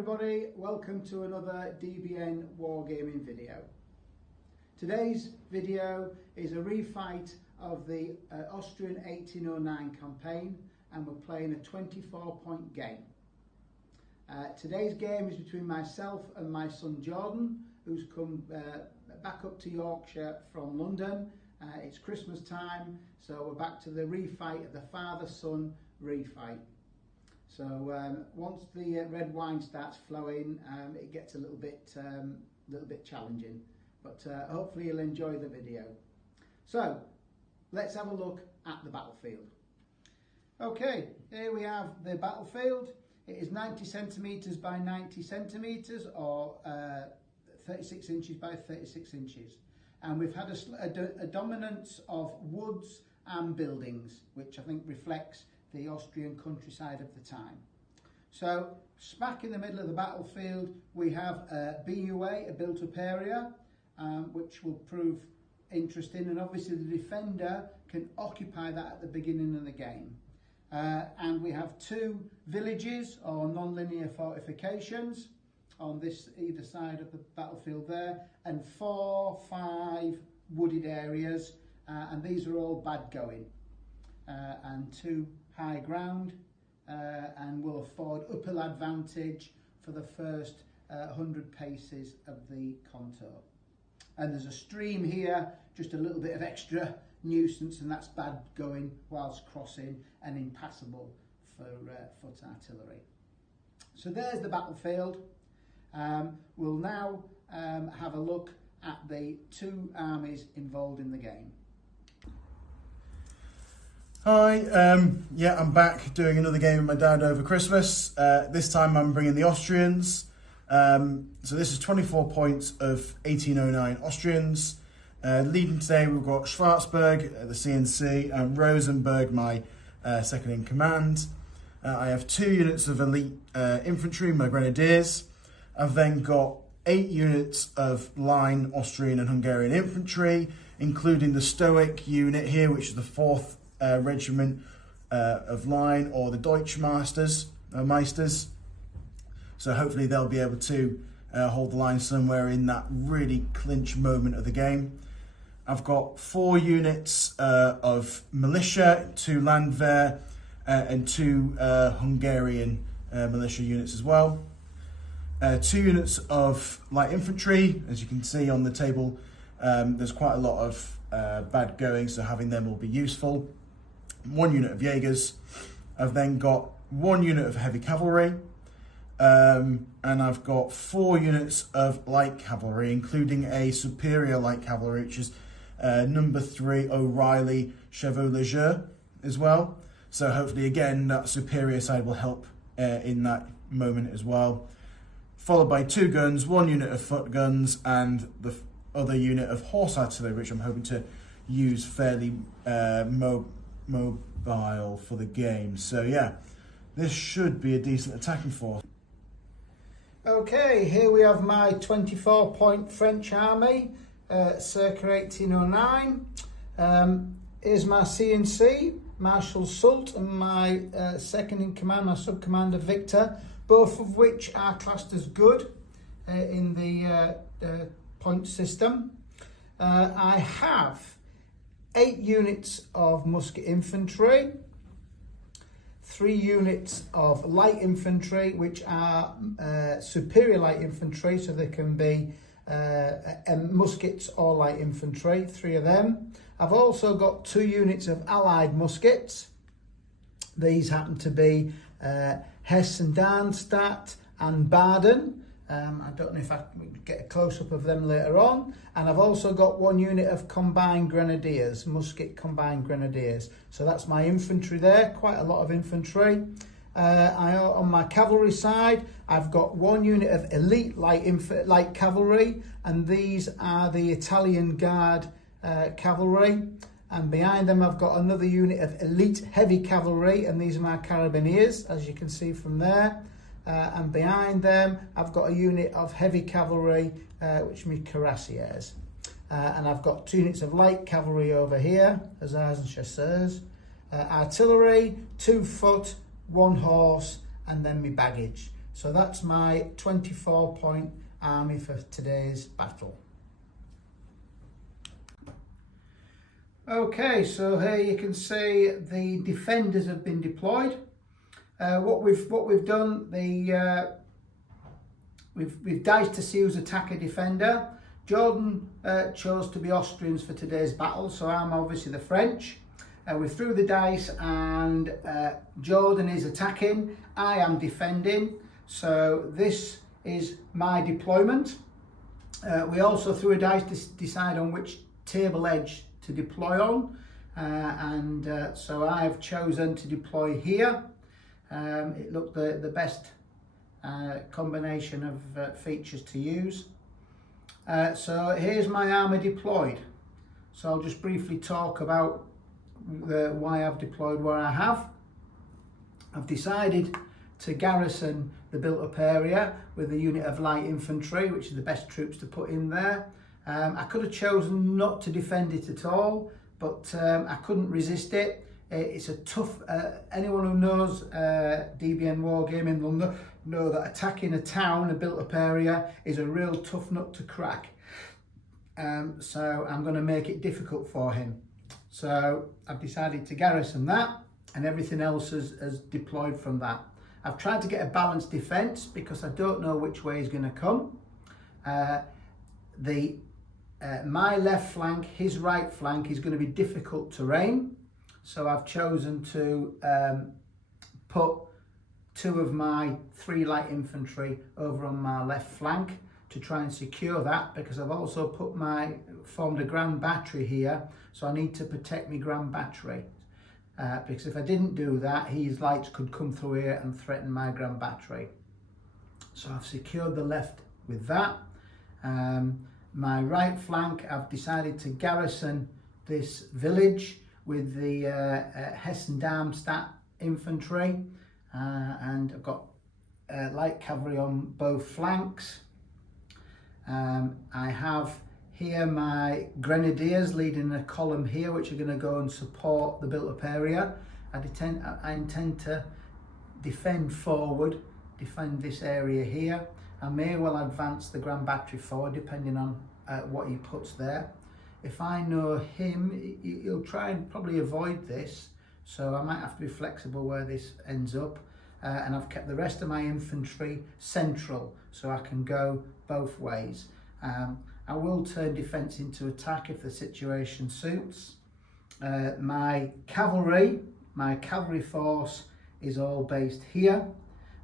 everybody, welcome to another DBN wargaming video. Today's video is a refight of the Austrian 1809 campaign, and we're playing a 24-point game. Today's game is between myself and my son Jordan, who's come back up to Yorkshire from London. It's Christmas time, so we're back to the refight of the father-son refight. So once the red wine starts flowing, it gets a little bit challenging, but hopefully you'll enjoy the video. So let's have a look at the battlefield. Okay, here we have the battlefield. It is 90 centimetres by 90 centimetres, or 36 inches by 36 inches. And we've had a dominance of woods and buildings, which I think reflects the Austrian countryside of the time. So smack in the middle of the battlefield we have a BUA, a built-up area, which will prove interesting, and obviously the defender can occupy that at the beginning of the game. And we have two villages or non-linear fortifications on this either side of the battlefield there, and 4-5 wooded areas, and these are all bad going, and two high ground, and will afford uphill advantage for the first 100 paces of the contour. And there's a stream here, just a little bit of extra nuisance, and that's bad going whilst crossing and impassable for foot artillery. So there's the battlefield. We'll now have a look at the two armies involved in the game. Hi, yeah, I'm back doing another game with my dad over Christmas. This time I'm bringing the Austrians. So this is 24 points of 1809 Austrians. Leading today we've got Schwarzberg, the CNC, and Rosenberg, my second in command. I have 2 units of elite infantry, my grenadiers. I've then got 8 units of line Austrian and Hungarian infantry, including the Stoic unit here, which is the 4th regiment of line, or the Deutschmeisters. So hopefully they'll be able to hold the line somewhere in that really clinch moment of the game. I've got 4 units of militia, 2 Landwehr, and 2 Hungarian militia units as well. 2 units of light infantry. As you can see on the table, there's quite a lot of bad going, so having them will be useful. 1 unit of Jaegers. I've then got 1 unit of heavy cavalry, and I've got 4 units of light cavalry, including a superior light cavalry, which is number 3 O'Reilly Chevaulegeur as well. So hopefully again that superior side will help in that moment as well. Followed by 2 guns, 1 unit of foot guns, and the other unit of horse artillery, which I'm hoping to use fairly mobile for the game. So yeah, this should be a decent attacking force. Okay, here we have my 24-point French army, circa 1809. Here's my CNC, Marshal Soult, and my second in command, my sub-commander Victor, both of which are classed as good in the point system. I have 8 units of musket infantry, 3 units of light infantry, which are superior light infantry, so they can be muskets or light infantry, 3 of them. I've also got 2 units of allied muskets. These happen to be Hesse and Darmstadt and Baden. I don't know if I can get a close-up of them later on. And I've also got 1 unit of combined grenadiers, musket combined grenadiers. So that's my infantry there, quite a lot of infantry. On my cavalry side, I've got 1 unit of elite light cavalry, and these are the Italian Guard cavalry. And behind them I've got another unit of elite heavy cavalry, and these are my carabiniers, as you can see from there. And behind them I've got a unit of heavy cavalry, which are my cuirassiers. And I've got 2 units of light cavalry over here, hussars and chasseurs. Artillery, 2 foot, 1 horse, and then my baggage. So that's my 24-point army for today's battle. Okay, so here you can see the defenders have been deployed. What we've done, we've diced to see who's attacker defender. Jordan chose to be Austrians for today's battle, so I'm obviously the French. We threw the dice and Jordan is attacking, I am defending, so this is my deployment. We also threw a dice to decide on which table edge to deploy on, so I've chosen to deploy here. It looked the best combination of features to use. So here's my army deployed. So I'll just briefly talk about why I've deployed where I have. I've decided to garrison the built-up area with a unit of light infantry, which is the best troops to put in there. I could have chosen not to defend it at all, but I couldn't resist it. It's a tough, anyone who knows DBN Wargaming will know that attacking a town, a built-up area, is a real tough nut to crack. So I'm going to make it difficult for him. So I've decided to garrison that, and everything else is deployed from that. I've tried to get a balanced defence because I don't know which way he's going to come. My left flank, his right flank, is going to be difficult terrain. So I've chosen to put 2 of my 3 light infantry over on my left flank to try and secure that, because I've also formed a grand battery here, so I need to protect my grand battery. Because if I didn't do that, his lights could come through here and threaten my grand battery. So I've secured the left with that. My right flank, I've decided to garrison this village with the Hessen-Darmstadt infantry, and I've got light cavalry on both flanks. I have here my grenadiers leading a column here, which are going to go and support the built-up area. I intend to defend forward, defend this area here. I may well advance the grand battery forward depending on what he puts there. If I know him, he'll try and probably avoid this, so I might have to be flexible where this ends up. And I've kept the rest of my infantry central, so I can go both ways. I will turn defence into attack if the situation suits. My cavalry force is all based here.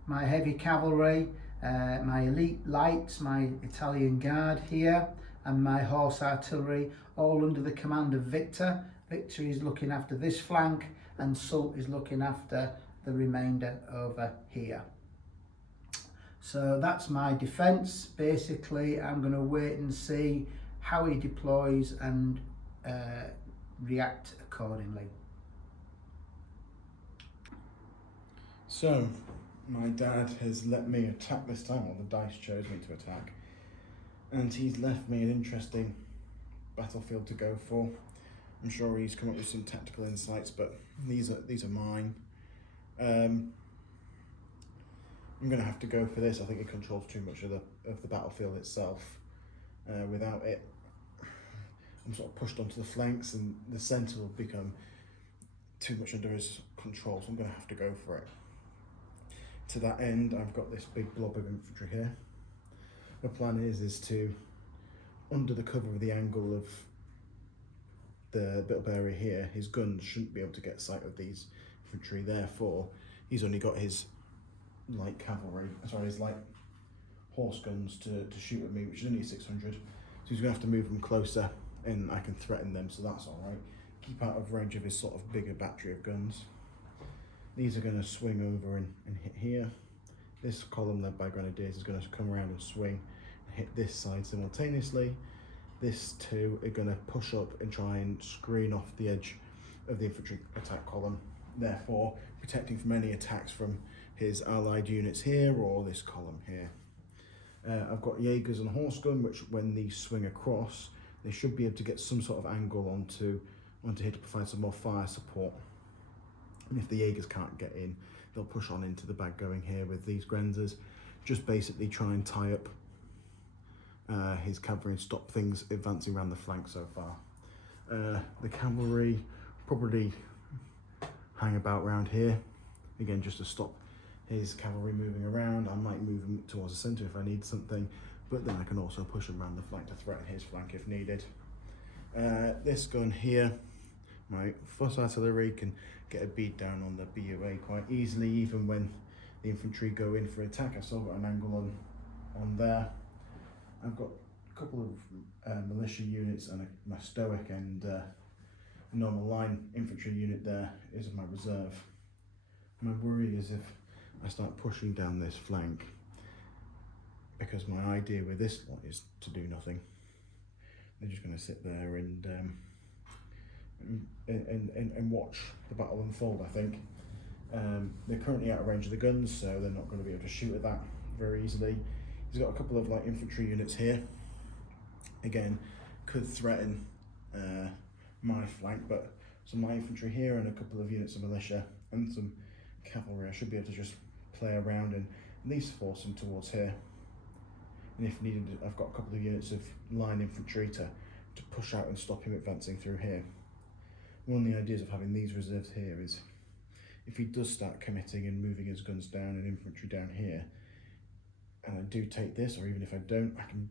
My heavy cavalry, my elite lights, my Italian guard here, and my horse artillery, all under the command of Victor. Victor is looking after this flank, and Sult is looking after the remainder over here. So that's my defence. Basically, I'm going to wait and see how he deploys and react accordingly. So, my dad has let me attack this time, or the dice chose me to attack, and he's left me an interesting battlefield to go for. I'm sure he's come up with some tactical insights, but these are mine. I'm going to have to go for this. I think it controls too much of the battlefield itself. Without it, I'm sort of pushed onto the flanks, and the centre will become too much under his control, so I'm going to have to go for it. To that end, I've got this big blob of infantry here. The plan is to, under the cover of the angle of the built-up area here, his guns shouldn't be able to get sight of these infantry, therefore he's only got his light cavalry, his light horse guns to shoot at me, which is only 600, so he's going to have to move them closer and I can threaten them, so that's alright. Keep out of range of his sort of bigger battery of guns. These are going to swing over and hit here. This column led by grenadiers is going to come around and swing and hit this side simultaneously. This two are going to push up and try and screen off the edge of the infantry attack column, therefore protecting from any attacks from his allied units here or this column here. I've got Jaegers and horse gun, which when these swing across, they should be able to get some sort of angle onto here to provide some more fire support. And if the Jaegers can't get in, they'll push on into the bag going here with these Grenzers. just basically try and tie up his cavalry and stop things advancing around the flank so far. The cavalry probably hang about around here, again just to stop his cavalry moving around. I might move him towards the centre if I need something, but then I can also push him around the flank to threaten his flank if needed. This gun here, my fuss artillery, can get a beat down on the BUA quite easily, even when the infantry go in for attack. I've still got an angle on there. I've got a couple of militia units and my stoic and normal line infantry unit there is my reserve. My worry is if I start pushing down this flank, because my idea with this lot is to do nothing. They're just going to sit there and watch the battle unfold, I think. They're currently out of range of the guns, so they're not going to be able to shoot at that very easily. He's got a couple of like infantry units here. Again, could threaten my flank, but some light infantry here and a couple of units of militia and some cavalry. I should be able to just play around and at least force him towards here. And if needed, I've got a couple of units of line infantry to push out and stop him advancing through here. One of the ideas of having these reserves here is if he does start committing and moving his guns down and infantry down here, and I do take this, or even if I don't, I can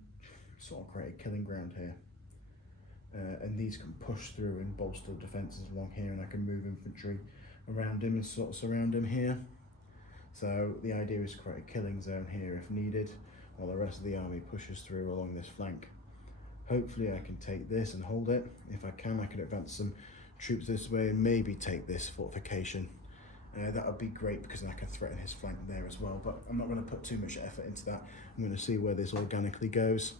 sort of create a killing ground here. And these can push through and bolster defences along here, and I can move infantry around him and sort of surround him here. So the idea is to create a killing zone here if needed, while the rest of the army pushes through along this flank. Hopefully I can take this and hold it. If I can advance some troops this way and maybe take this fortification. That would be great because then I can threaten his flank there as well, but I'm not going to put too much effort into that. I'm going to see where this organically goes.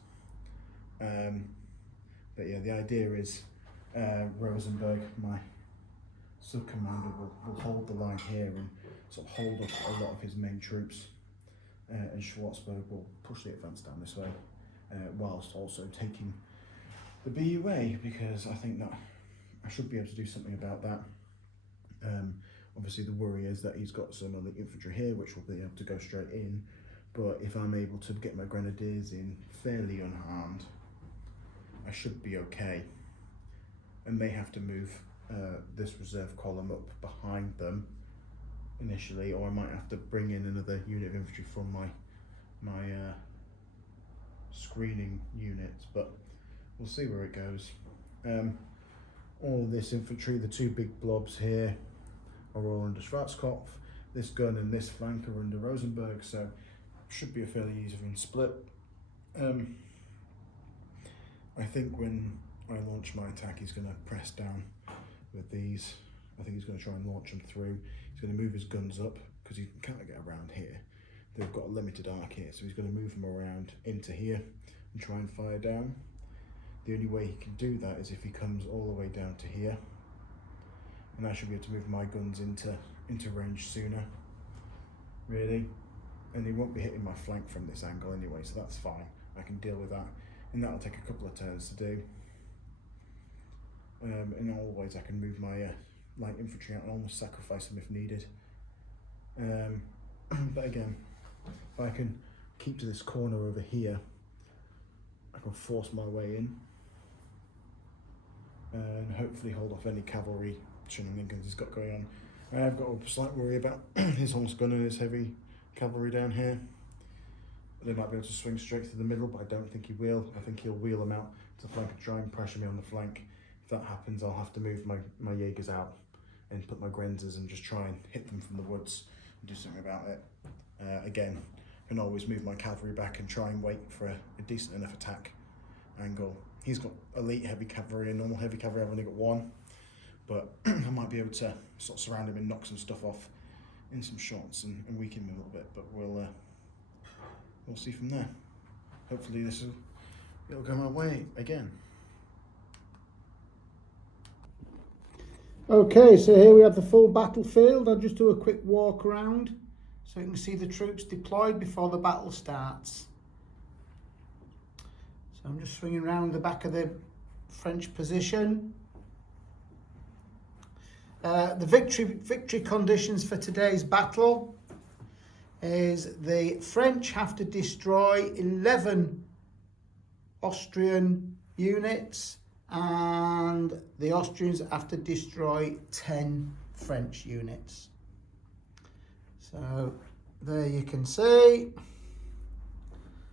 But yeah, the idea is Rosenberg, my sub-commander, will hold the line here and sort of hold up a lot of his main troops, and Schwarzberg will push the advance down this way, whilst also taking the BUA, because I think that I should be able to do something about that. Obviously the worry is that he's got some of the infantry here which will be able to go straight in, but if I'm able to get my grenadiers in fairly unharmed, I should be okay. I may have to move this reserve column up behind them initially, or I might have to bring in another unit of infantry from my screening unit, but we'll see where it goes. All of this infantry, the two big blobs here, are all under Schwarzkopf. This gun and this flank are under Rosenberg, so should be a fairly even split. I think when I launch my attack, he's going to press down with these. I think he's going to try and launch them through. He's going to move his guns up because he can't get around here. They've got a limited arc here, so he's going to move them around into here and try and fire down. The only way he can do that is if he comes all the way down to here, and I should be able to move my guns into range sooner, really. And he won't be hitting my flank from this angle anyway, so that's fine. I can deal with that, and that'll take a couple of turns to do. In all ways, I can move my light infantry out and almost sacrifice them if needed. But again, if I can keep to this corner over here, I can force my way in and hopefully hold off any cavalry shenanigans he's got going on. I've got a slight worry about his horse gun and his heavy cavalry down here. They might be able to swing straight through the middle, but I don't think he will. I think he'll wheel them out to the flank and try and pressure me on the flank. If that happens, I'll have to move my Jaegers out and put my Grenzers and just try and hit them from the woods and do something about it. Again, I can always move my cavalry back and try and wait for a decent enough attack angle. He's got elite heavy cavalry and normal heavy cavalry. I've only got one, but I might be able to sort of surround him and knock some stuff off in some shots and weaken him a little bit, but we'll see from there. Hopefully it'll go my way again. Okay, so here we have the full battlefield. I'll just do a quick walk around so you can see the troops deployed before the battle starts. So I'm just swinging around the back of the French position. The victory conditions for today's battle is the French have to destroy 11 Austrian units and the Austrians have to destroy 10 French units. So there you can see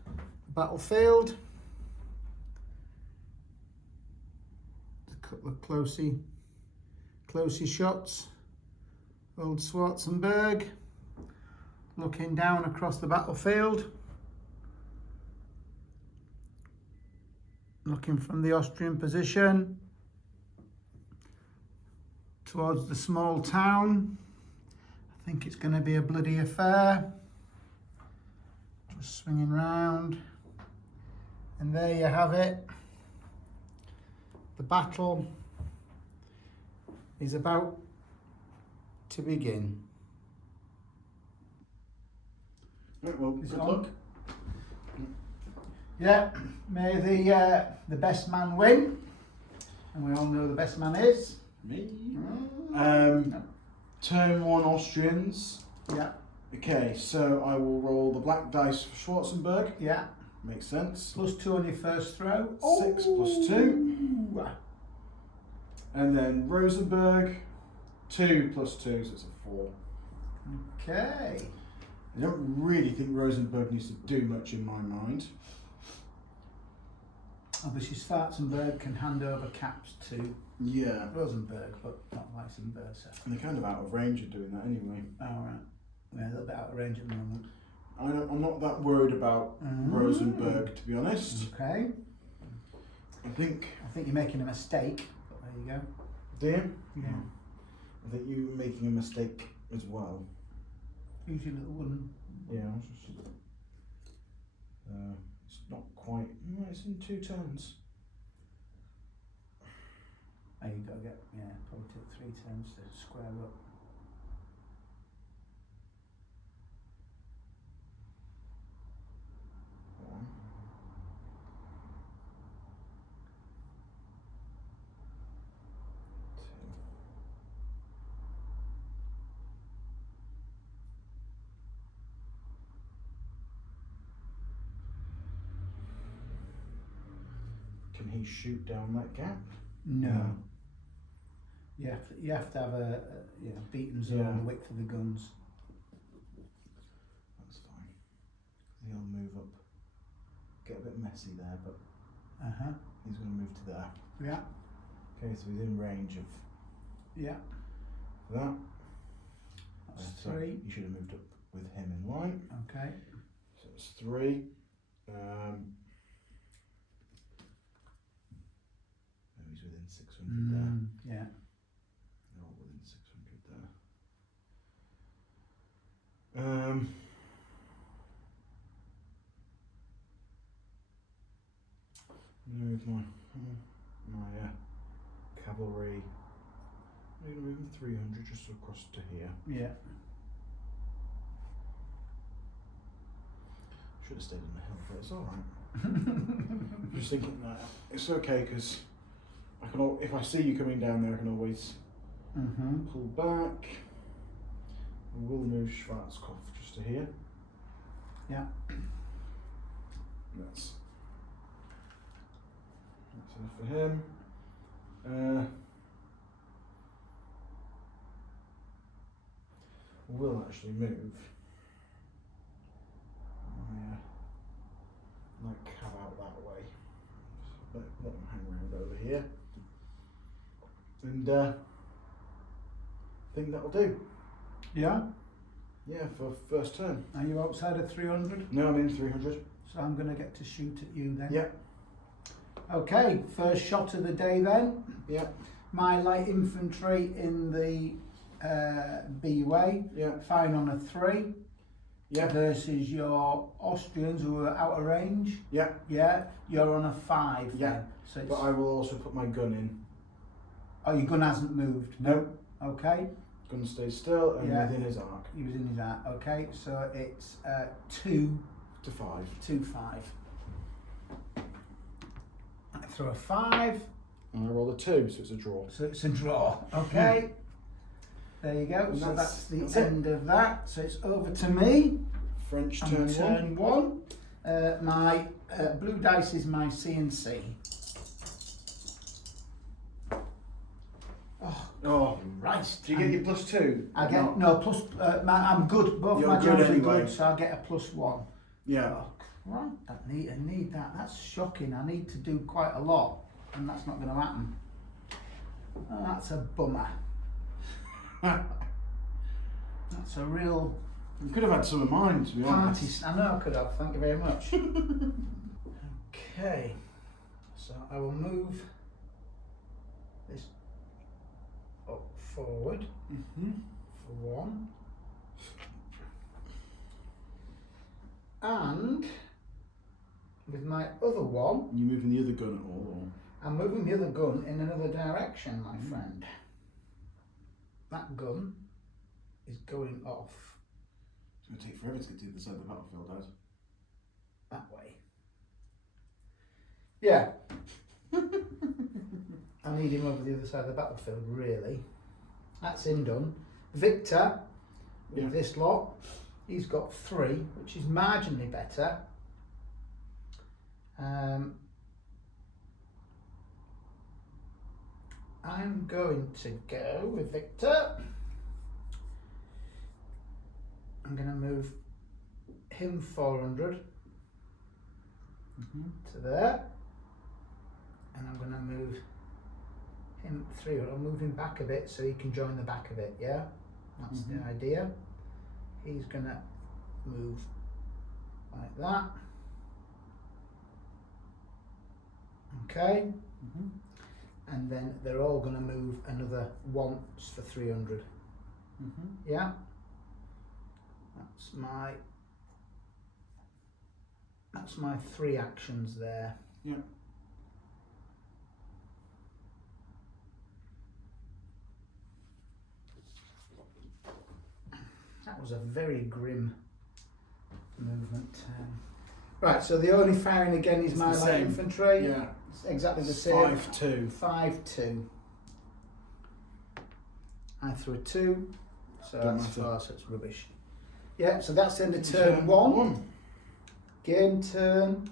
the battlefield. A couple of closey shots. Old Schwarzenberg looking down across the battlefield, looking from the Austrian position towards the small town. I think it's going to be a bloody affair. Just swinging round, and there you have it. The battle is about to begin. Right, well, good luck. Yeah, may the best man win, and we all know the best man is me. Turn 1 Austrians. Yeah. Okay, so I will roll the black dice for Schwarzenberg. Yeah. Makes sense. +2 on your first throw. 6 + 2. And then Rosenberg, 2 + 2, so it's a 4. Okay. I don't really think Rosenberg needs to do much in my mind. Obviously, Schwarzenberg can hand over caps to Rosenberg, but not Weissenberg. So. And they're kind of out of range of doing that anyway. All right. We're a little bit out of range at the moment. I'm not that worried about Rosenberg, to be honest. Okay. I think you're making a mistake, but there you go. Do you? Yeah. I think you're making a mistake as well. Use your little wooden. Yeah, I was just, it's not quite. No, it's in 2 turns. Oh, you've got to get, probably take 3 turns to square up. Can he shoot down that gap? No. You have to have a beaten zone, the width of the guns. That's fine. He'll move up. Get a bit messy there, but he's going to move to there. Yeah. Okay, so he's in range of that. That's so 3. You should have moved up with him in line. Okay. So it's 3. He's within 600 there. Yeah. They're all within 600 there. Move my cavalry. I'm going to move them 300 just across to here. Yeah. Should have stayed on the hill, but it's all right. Just thinking that it's okay because I can. If I see you coming down there, I can always pull back. And we'll move Schwarzkopf just to here. Yeah. That's enough for him. We'll actually move my cab out that way. Let them hang around over here. And I think that'll do. Yeah? Yeah, for first turn. Are you outside of 300? No, I'm in 300. So I'm going to get to shoot at you then. Yeah. Okay, first shot of the day then. Yeah. My light infantry in the B-way, firing on a 3. Yeah. Versus your Austrians who are out of range. Yeah. Yeah. You're on a 5. Yeah. Then. So but I will also put my gun in. Oh, your gun hasn't moved? No. Okay. Gun stays still and within his arc. He was in his arc. Okay. So it's 2 to 5. 2-5. I throw a 5. And I roll a 2, so it's a draw. So it's a draw. Okay. There you go. And so that's the that's end of that. So it's over to me. French And turn turn one. My blue dice is my CNC. Oh, Christ. do you get your +2? I get, no, plus, I'm good. Both You're my good jobs anyway. are good, so I get a +1. Yeah. Oh, right. I need that. That's shocking. I need to do quite a lot, and that's not going to happen. Oh, that's a bummer. That's a real You could have had some of mine, to be party. honest. I know I could have. Thank you very much. Okay. So I will move this up forward for one. And with my other one, You moving the other gun at all? Or? I'm moving the other gun in another direction, my friend. That gun is going off It's going to take forever to get to the other side of the battlefield, Dad. that way. Yeah. I need him over the other side of the battlefield, really. That's him done. Victor, with this lot, he's got 3, which is marginally better. I'm going to go with Victor. I'm going to move him 400 to there. And I'm going to move him 300. I'll move him back a bit so he can join the back of it, yeah? That's the idea. He's going to move like that. Okay. And then they're all going to move another once for 300. Yeah? That's my 3 actions there. Yeah. That was a very grim movement. Right, so the only firing again is It's my the light same. infantry. Yeah. It's exactly the same. 5-2. 5-2. I threw a 2, so Don't that's matter. 4, so it's rubbish. Yeah, so that's the end of turn 1. Game turn.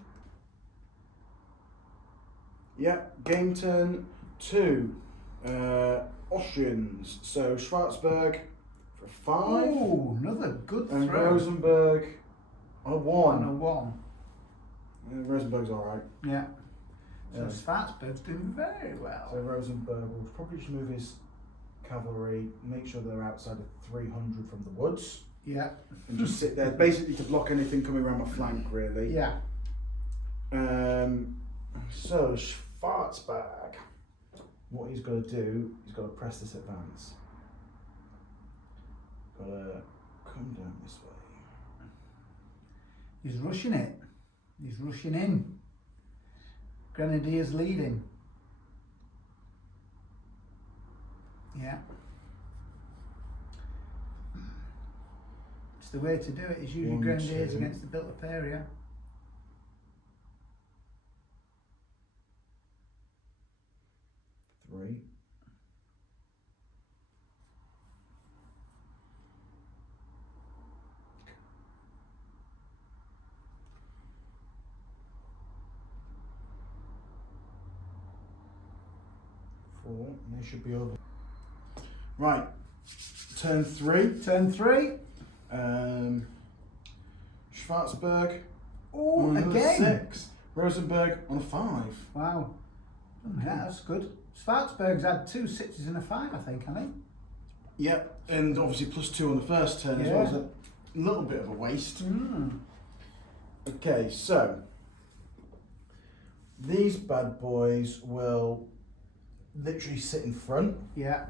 Yeah, game turn 2. Austrians. So Schwarzberg for 5. Oh, another good And throw. Rosenberg on a 1. On a 1. Rosenberg's alright. Yeah. So Yeah. Schwarzberg's doing very well. So Rosenberg will probably just move his cavalry, make sure they're outside of 300 from the woods. Yeah. And just sit there, basically to block anything coming around my flank, really. Yeah. So Schwarzberg, what he's got to do, he's got to press this advance. Got to come down this way. He's rushing it. He's rushing in. Grenadiers leading. Yeah. It's the way to do it, is using 1, Grenadiers 2. against the built-up area. 3. 4, and they should be over. Right, turn 3. Turn 3. Schwarzberg Oh, on another again. 6. Rosenberg on a 5. Wow. Yeah, that's good. Schwarzberg's had 2 6s and a 5, I think, hasn't Yep, and obviously +2 on the first turn as well. Yeah. So a little bit of a waste. he? Okay, so these bad boys will literally sit in front. Yeah.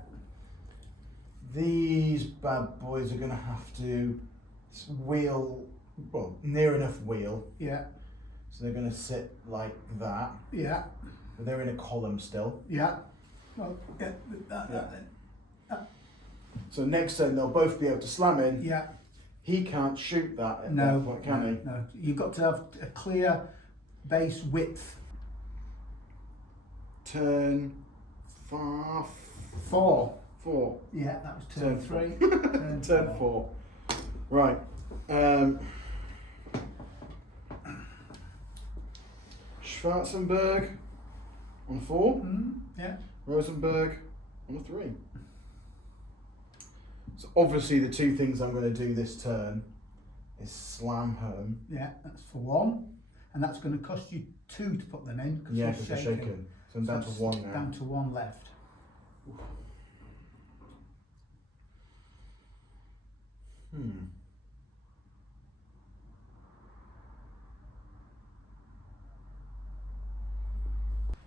These bad boys are going to have to wheel, well, near enough wheel. Yeah. So they're going to sit like that. Yeah. But they're in a column still. Yeah. Well, yeah, that Yeah. then. So next turn they'll both be able to slam in. Yeah. He can't shoot that at No. that point, can he? No. You've got to have a clear base width. Turn 4. 4. Yeah, that was turn Turn 3. Turn 4. Right. Schwarzenberg on a 4. Yeah. Rosenberg on a 3. So obviously the two things I'm going to do this turn is slam home. Yeah, that's for 1. And that's going to cost you 2 to put them in. Yeah, because they're shaken. So I'm down to 1 now. Down to 1 left.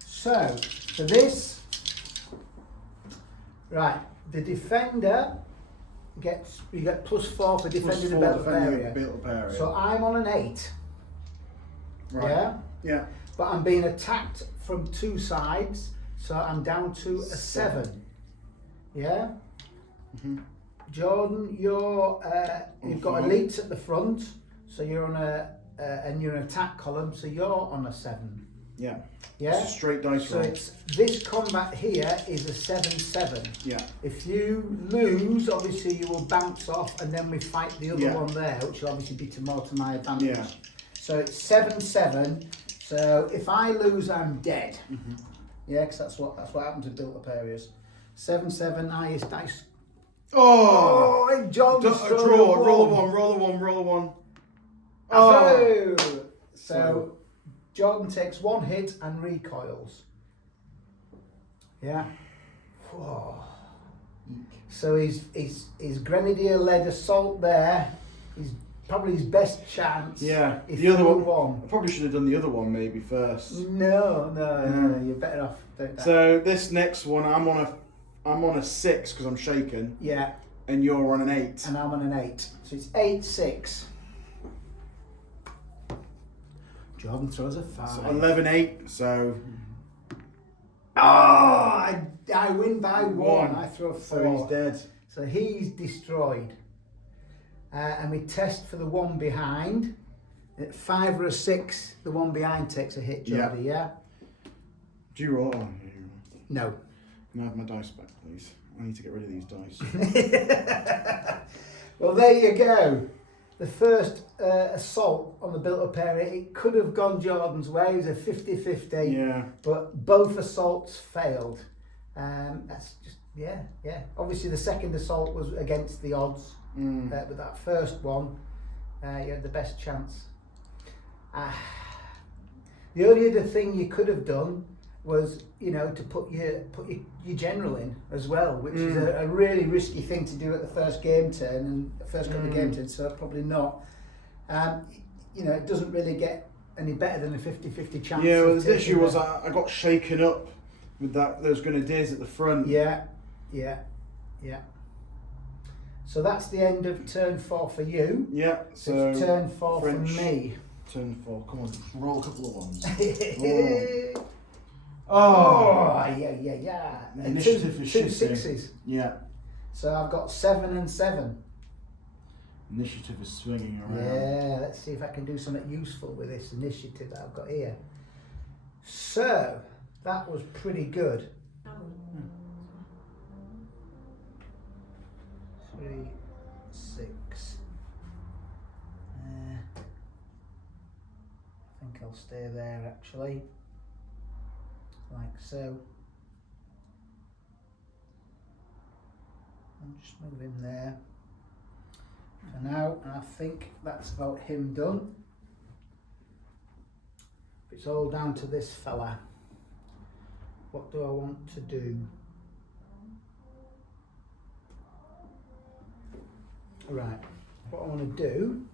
So, for this, right, the defender gets, you get +4 for defending the built-up area. So I'm on an 8. Right. Yeah? Yeah. But I'm being attacked from 2 sides, so I'm down to a 7. Yeah? Jordan, you've got elites at the front, so you're on and you're an attack column, so you're on a 7. Yeah. Yeah? It's a straight dice roll. So it's, this combat here is a 7-7. Yeah. If you lose, obviously you will bounce off, and then we fight the other Yeah. one there, which will obviously be to my advantage. Yeah. So it's 7-7. So if I lose, I'm dead. Yeah, because that's what happens with built-up areas. 7-7, highest dice. Oh! Jordan's A draw. Roll a 1. Oh! So Jordan takes 1 hit and recoils. Yeah. Whoa. So his grenadier-led assault there is probably his best chance. Yeah. If The other you one. won. I probably should have done the other one maybe first. No, you're better off doing that. So this next one, I'm on a 6 because I'm shaken. Yeah. And you're on an 8. And I'm on an 8. So it's 8-6. Jordan throws a 5. So 11-8. So. Oh, I win by 1. I throw 4. So he's dead. So he's destroyed. And we test for the one behind. At 5 or a 6, the one behind takes a hit, Jordy, yeah? Do you roll? Oh, No. Can I have my dice back, please? I need to get rid of these dice. Well, there you go. The first assault on the built-up area, it could have gone Jordan's way. It was a 50-50. Yeah. But both assaults failed. That's just, yeah. Obviously, the second assault was against the odds. But that first one, you had the best chance. The only other thing you could have done was, to put your general in as well, which is a really risky thing to do at the first game turn and first couple of game turns, so probably not. It doesn't really get any better than a 50-50 chance. Yeah, well, the issue was I got shaken up with those grenadiers at the front. Yeah. So that's the end of turn 4 for you. Yeah, so it's turn 4 French, for me. Turn 4, come on, roll a couple of ones. Yeah. Initiative is two shifting. 6s. Yeah. So I've got 7 and 7. Initiative is swinging around. Yeah, let's see if I can do something useful with this initiative that I've got here. So, that was pretty good. 3, 6. I think I'll stay there actually. Like so. I'll just move him there for now, and I think that's about him done. It's all down to this fella. What do I want to do? Right, what I want to do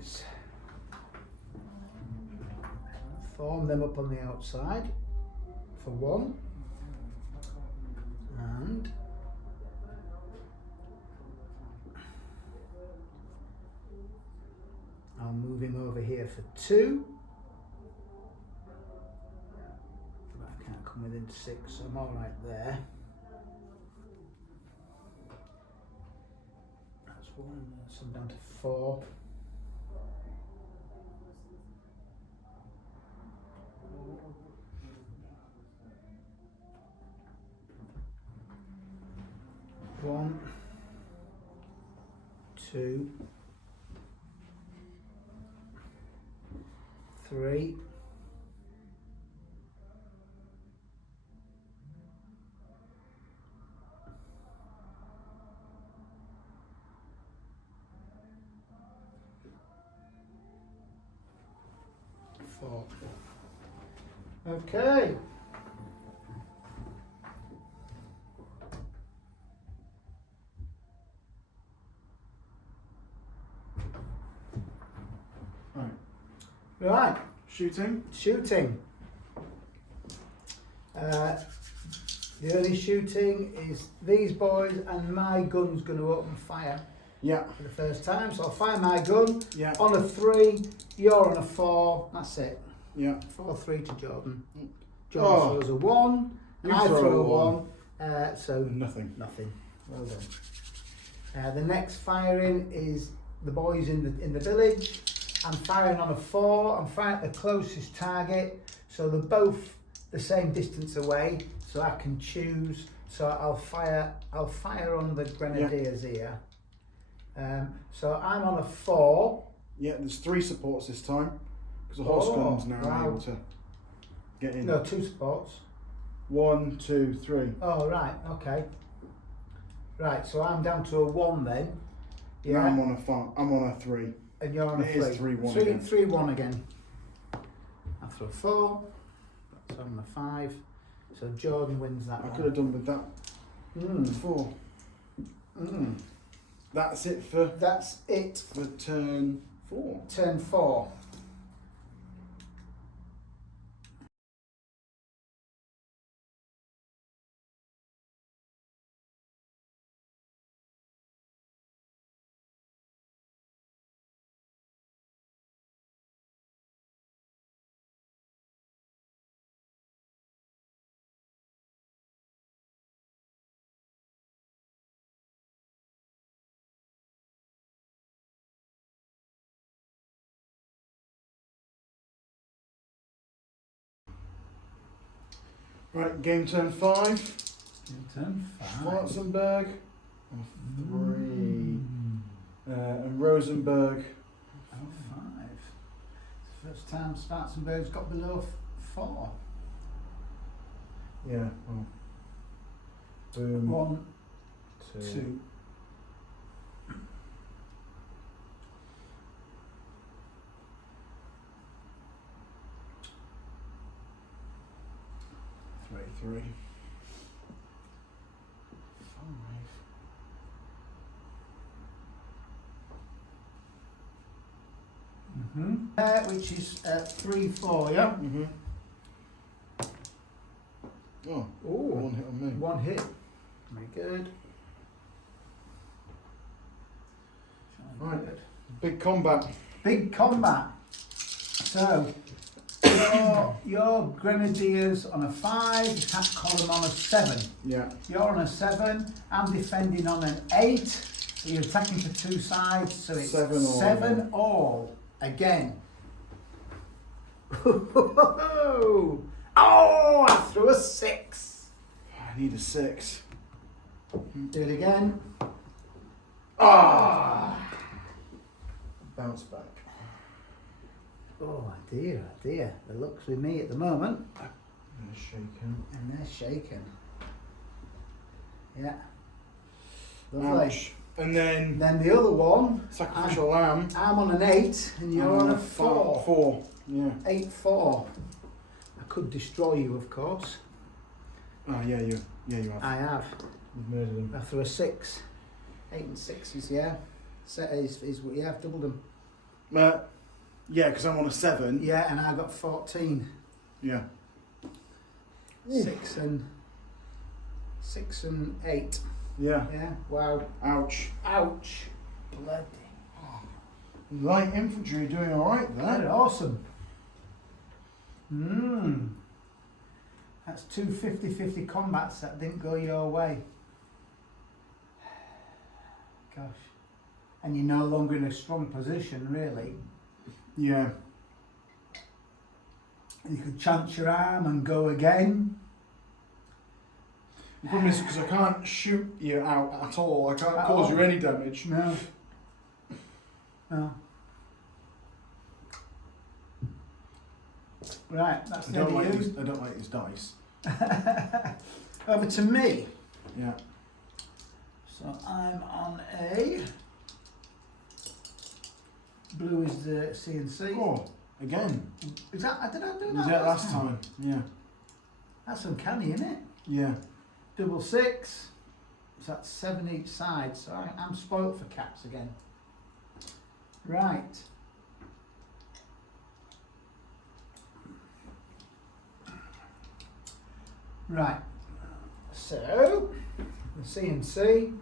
is form them up on the outside for 1, and I'll move him over here for 2. But I can't come within 6, so I'm all right there. That's 1, so I'm down to 4. One, 2, 3. Four. Okay. Right. Shooting. Shooting. The only shooting is these boys, and my gun's going to open fire. Yeah. For the first time, so I'll fire my gun. Yeah. On a 3, you're on a 4. That's it. Yeah. 4-3 to Jordan. Jordan throws a 1. And I throw a 1. So nothing. Nothing. Well done. The next firing is the boys in the village. I'm firing on a 4. I'm firing at the closest target, so they're both the same distance away. So I can choose. So I'll fire on the grenadiers here. So I'm on a 4. Yeah, there's 3 supports this time because the horse gun's now able to get in. No, 2 supports. 1, 2, 3. Oh right, okay. Right, so I'm down to a 1 then. Yeah. Now I'm on a 5. I'm on a 3. And you're on a 3. It is 3-1 again. 3-1 again. I throw a 4. So I'm on a 5. So Jordan wins that one. I could have done with that. 4. That's it for turn 4. Turn 4. Right, game turn 5. Turn 5. Schwarzenberg on 3. And Rosenberg. Oh, 5. It's the first time Schwarzenberg's got below 4. Yeah. Oh. Boom. 1, 2. 2. Three. 5. Which is 3-4, yeah? Oh, Ooh. 1 hit on me. 1 hit. Very good. Right. Big combat. Big combat. So, your grenadiers on a 5, attack column on a 7. Yeah. You're on a 7. I'm defending on an 8. So you're attacking for 2 sides. So it's 7 all again. Oh! I threw a 6. I need a 6. Do it again. Bounce back. Oh dear, oh dear. The luck's with me at the moment. They're shaking. And they're shaking. Yeah. Lovely. Ouch. And then the other one, sacrificial lamb. I'm on an 8 and you're on a 4. 4. Yeah. 8-4. I could destroy you, of course. Oh yeah, you have. I have. You've murdered him. I threw a 6. 8 and 6s, yeah. Yeah, I've doubled them. Yeah, because I'm on a 7. Yeah, and I got 14. Yeah. 6 and 8. Yeah. Yeah. Wow. Ouch. Ouch. Bloody. Light infantry doing all right there. That's awesome. That's 2 50-50 combats that didn't go your way. Gosh. And you're no longer in a strong position, really. Yeah. You could chance your arm and go again. The problem is because I can't shoot you out at all. I can't cause you any damage. No. No. Right, that's I the don't end of you. I don't like these dice. Over to me. Yeah. So I'm on a blue is the C&C. Oh, again. Is that? Did I do You that did it last time. Yeah. That's uncanny, isn't it? Yeah. Double six. So that's 7 each side. So I'm spoilt for cats again. Right. Right. So the C&C.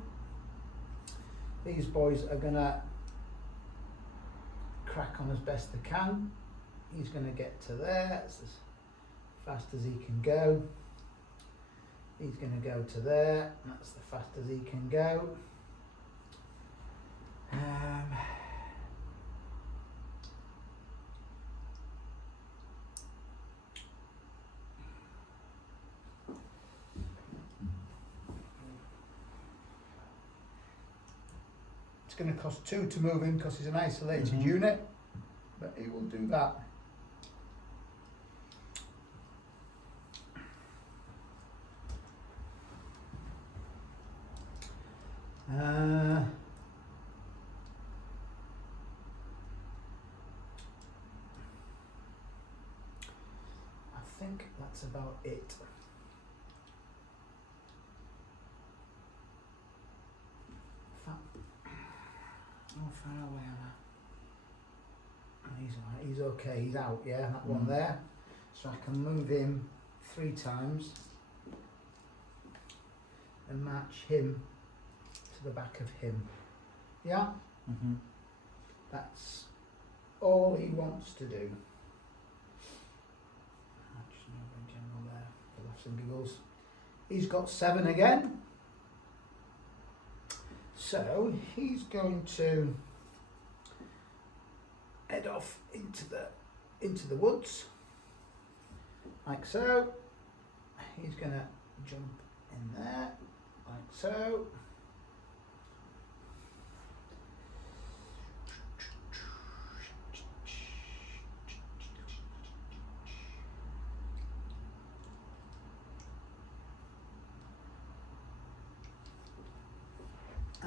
These boys are gonna crack on as best they can. He's gonna get to there. It's as fast as he can go. He's going to go to there. That's the fastest he can go. It's going to cost 2 to move him because he's an isolated unit, but he will do that. I think that's about it. How far away am I? He's alright, he's okay, he's out, yeah, that one there. So I can move him 3 times and match him to the back of him. Yeah? That's all he wants to do. Just move in general there for laughs and giggles. He's got 7 again. So he's going to head off into the woods, like so. He's going to jump in there, like so.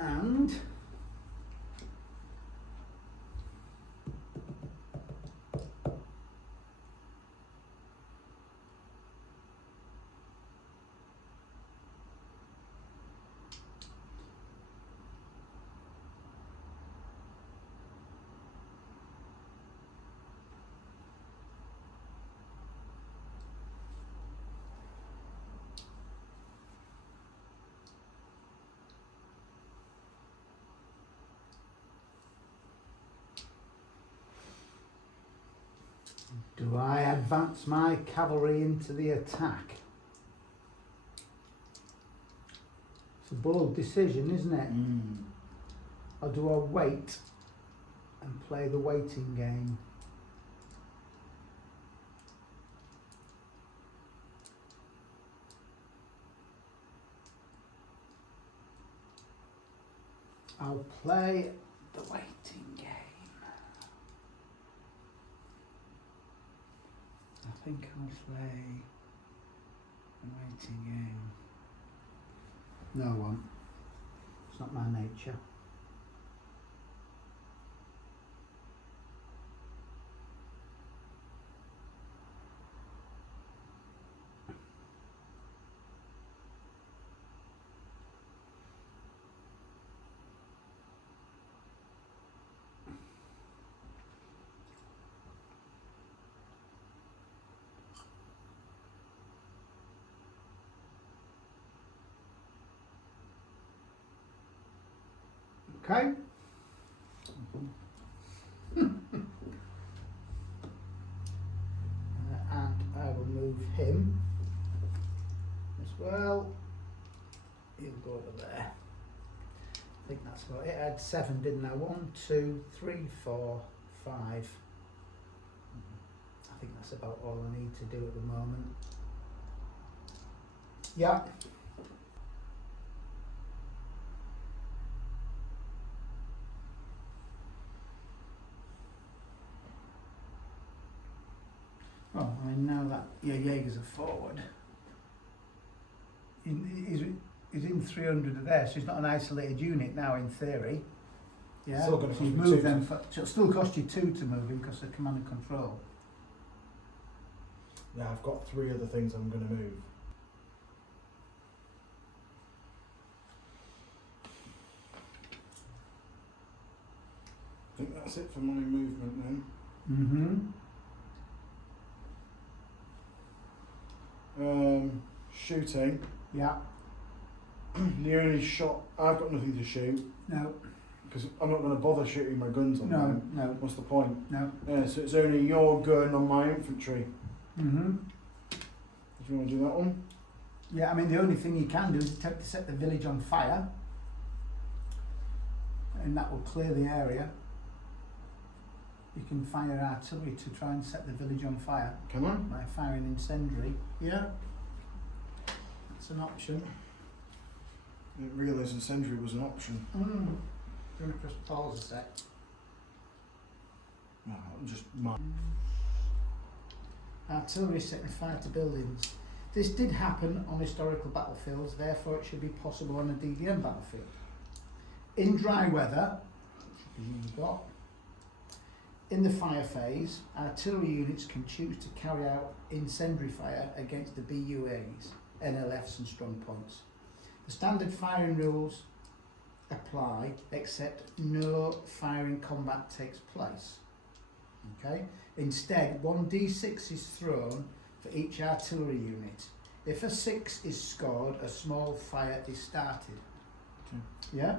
And do I advance my cavalry into the attack? It's a bold decision, isn't it? Or do I wait and play the waiting game? I'll play the waiting game. I think I'll play the waiting game. No, I won't. It's not my nature. Okay. And I will move him as well. He'll go over there. I think that's about it. I had 7, didn't I? 1, 2, 3, 4, 5. I think that's about all I need to do at the moment. Yeah. Oh, I mean, now that your Jaegers are forward, he's in 300 of there, so he's not an isolated unit now in theory. Yeah, Still gonna so you've cost me moved two them. So it'll still cost you 2 to move him because of command and control. Yeah, I've got 3 other things I'm going to move. I think that's it for my movement then. Shooting. Yeah. The only shot, I've got nothing to shoot No. because I'm not going to bother shooting my guns on them. No. What's the point? No. So it's only your gun on my infantry. If you want to do that one. Yeah, I mean, the only thing you can do is attempt to set the village on fire, and that will clear the area. You can fire artillery to try and set the village on fire. Can I? By firing incendiary. Yeah. That's an option. I didn't realise incendiary was an option. Do you want to press pause a sec? No, I'm just Artillery setting fire to buildings. This did happen on historical battlefields, therefore it should be possible on a DBN battlefield. In dry weather, which you've got, in the fire phase, artillery units can choose to carry out incendiary fire against the BUAs, NLFs and strong points. The standard firing rules apply, except no firing combat takes place. Okay? Instead, 1d6 is thrown for each artillery unit. If a 6 is scored, a small fire is started. Okay. Yeah?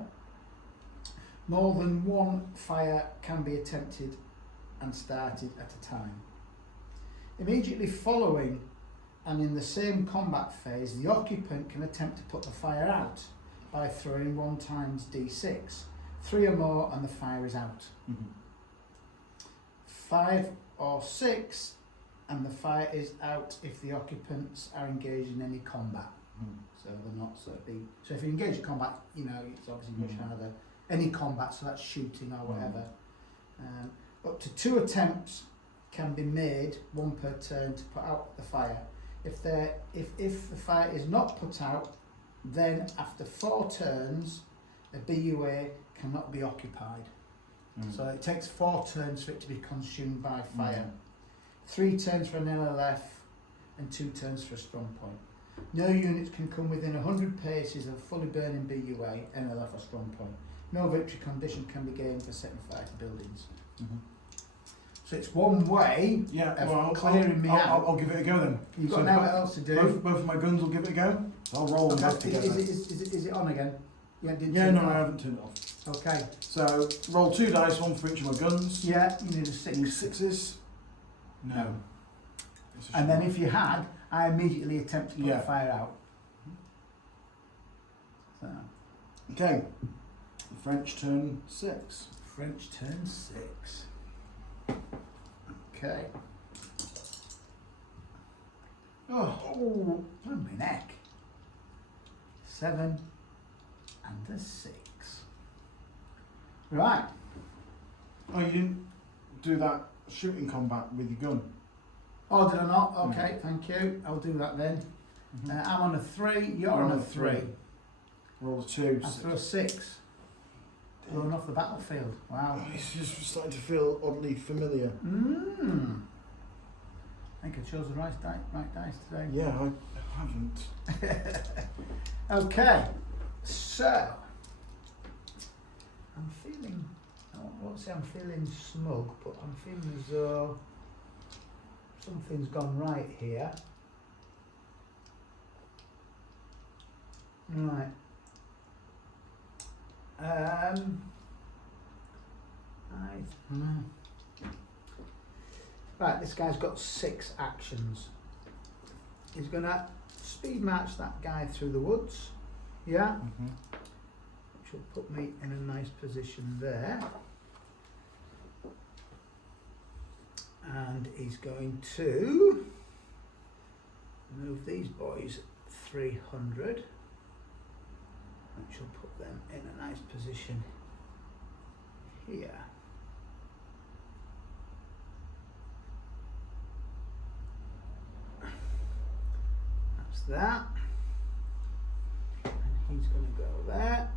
More than one fire can be attempted and started at a time. Immediately following and in the same combat phase, the occupant can attempt to put the fire out by throwing 1 times d6. 3 or more and the fire is out. 5 or 6 and the fire is out if the occupants are engaged in any combat. So they're not so if you engage in combat, you know, it's obviously much harder. Any combat, so that's shooting or whatever. Up to 2 attempts can be made, 1 per turn, to put out the fire. If the fire is not put out, then after 4 turns, a BUA cannot be occupied. So it takes 4 turns for it to be consumed by fire. 3 turns for an LLF and 2 turns for a strong point. No units can come within 100 paces of a fully burning BUA, NLF or strong point. No victory condition can be gained for setting fire to buildings. So it's one way of clearing me out. I'll give it a go then. You've got now what else to do. Both of my guns will give it a go. So I'll roll them both together. Is it on again? Yeah, no, I haven't turned it off. Okay. So roll 2 dice, 1 for each of my guns. Yeah, you need a 6. 6s? No. And then if you had, I immediately attempt to put the fire out. So. Okay. The French turn 6. French turn 6. Okay. Oh, my neck. 7 and a 6. Right. Oh, you didn't do that shooting combat with your gun? Oh, did I not? Okay, thank you. I'll do that then. I'm on a 3, you're on a 3. Roll a 2. I throw a 6. Thrown off the battlefield. Wow. Oh, it's just starting to feel oddly familiar. I think I chose the right dice today. Yeah, I haven't. Okay, so I'm feeling, I won't say I'm feeling smug, but I'm feeling as though something's gone right here. Right. Right, this guy's got 6 actions. He's going to speed march that guy through the woods, yeah? Which will put me in a nice position there. And he's going to move these boys 300, which will put them in a nice position here. that. And he's going to go there.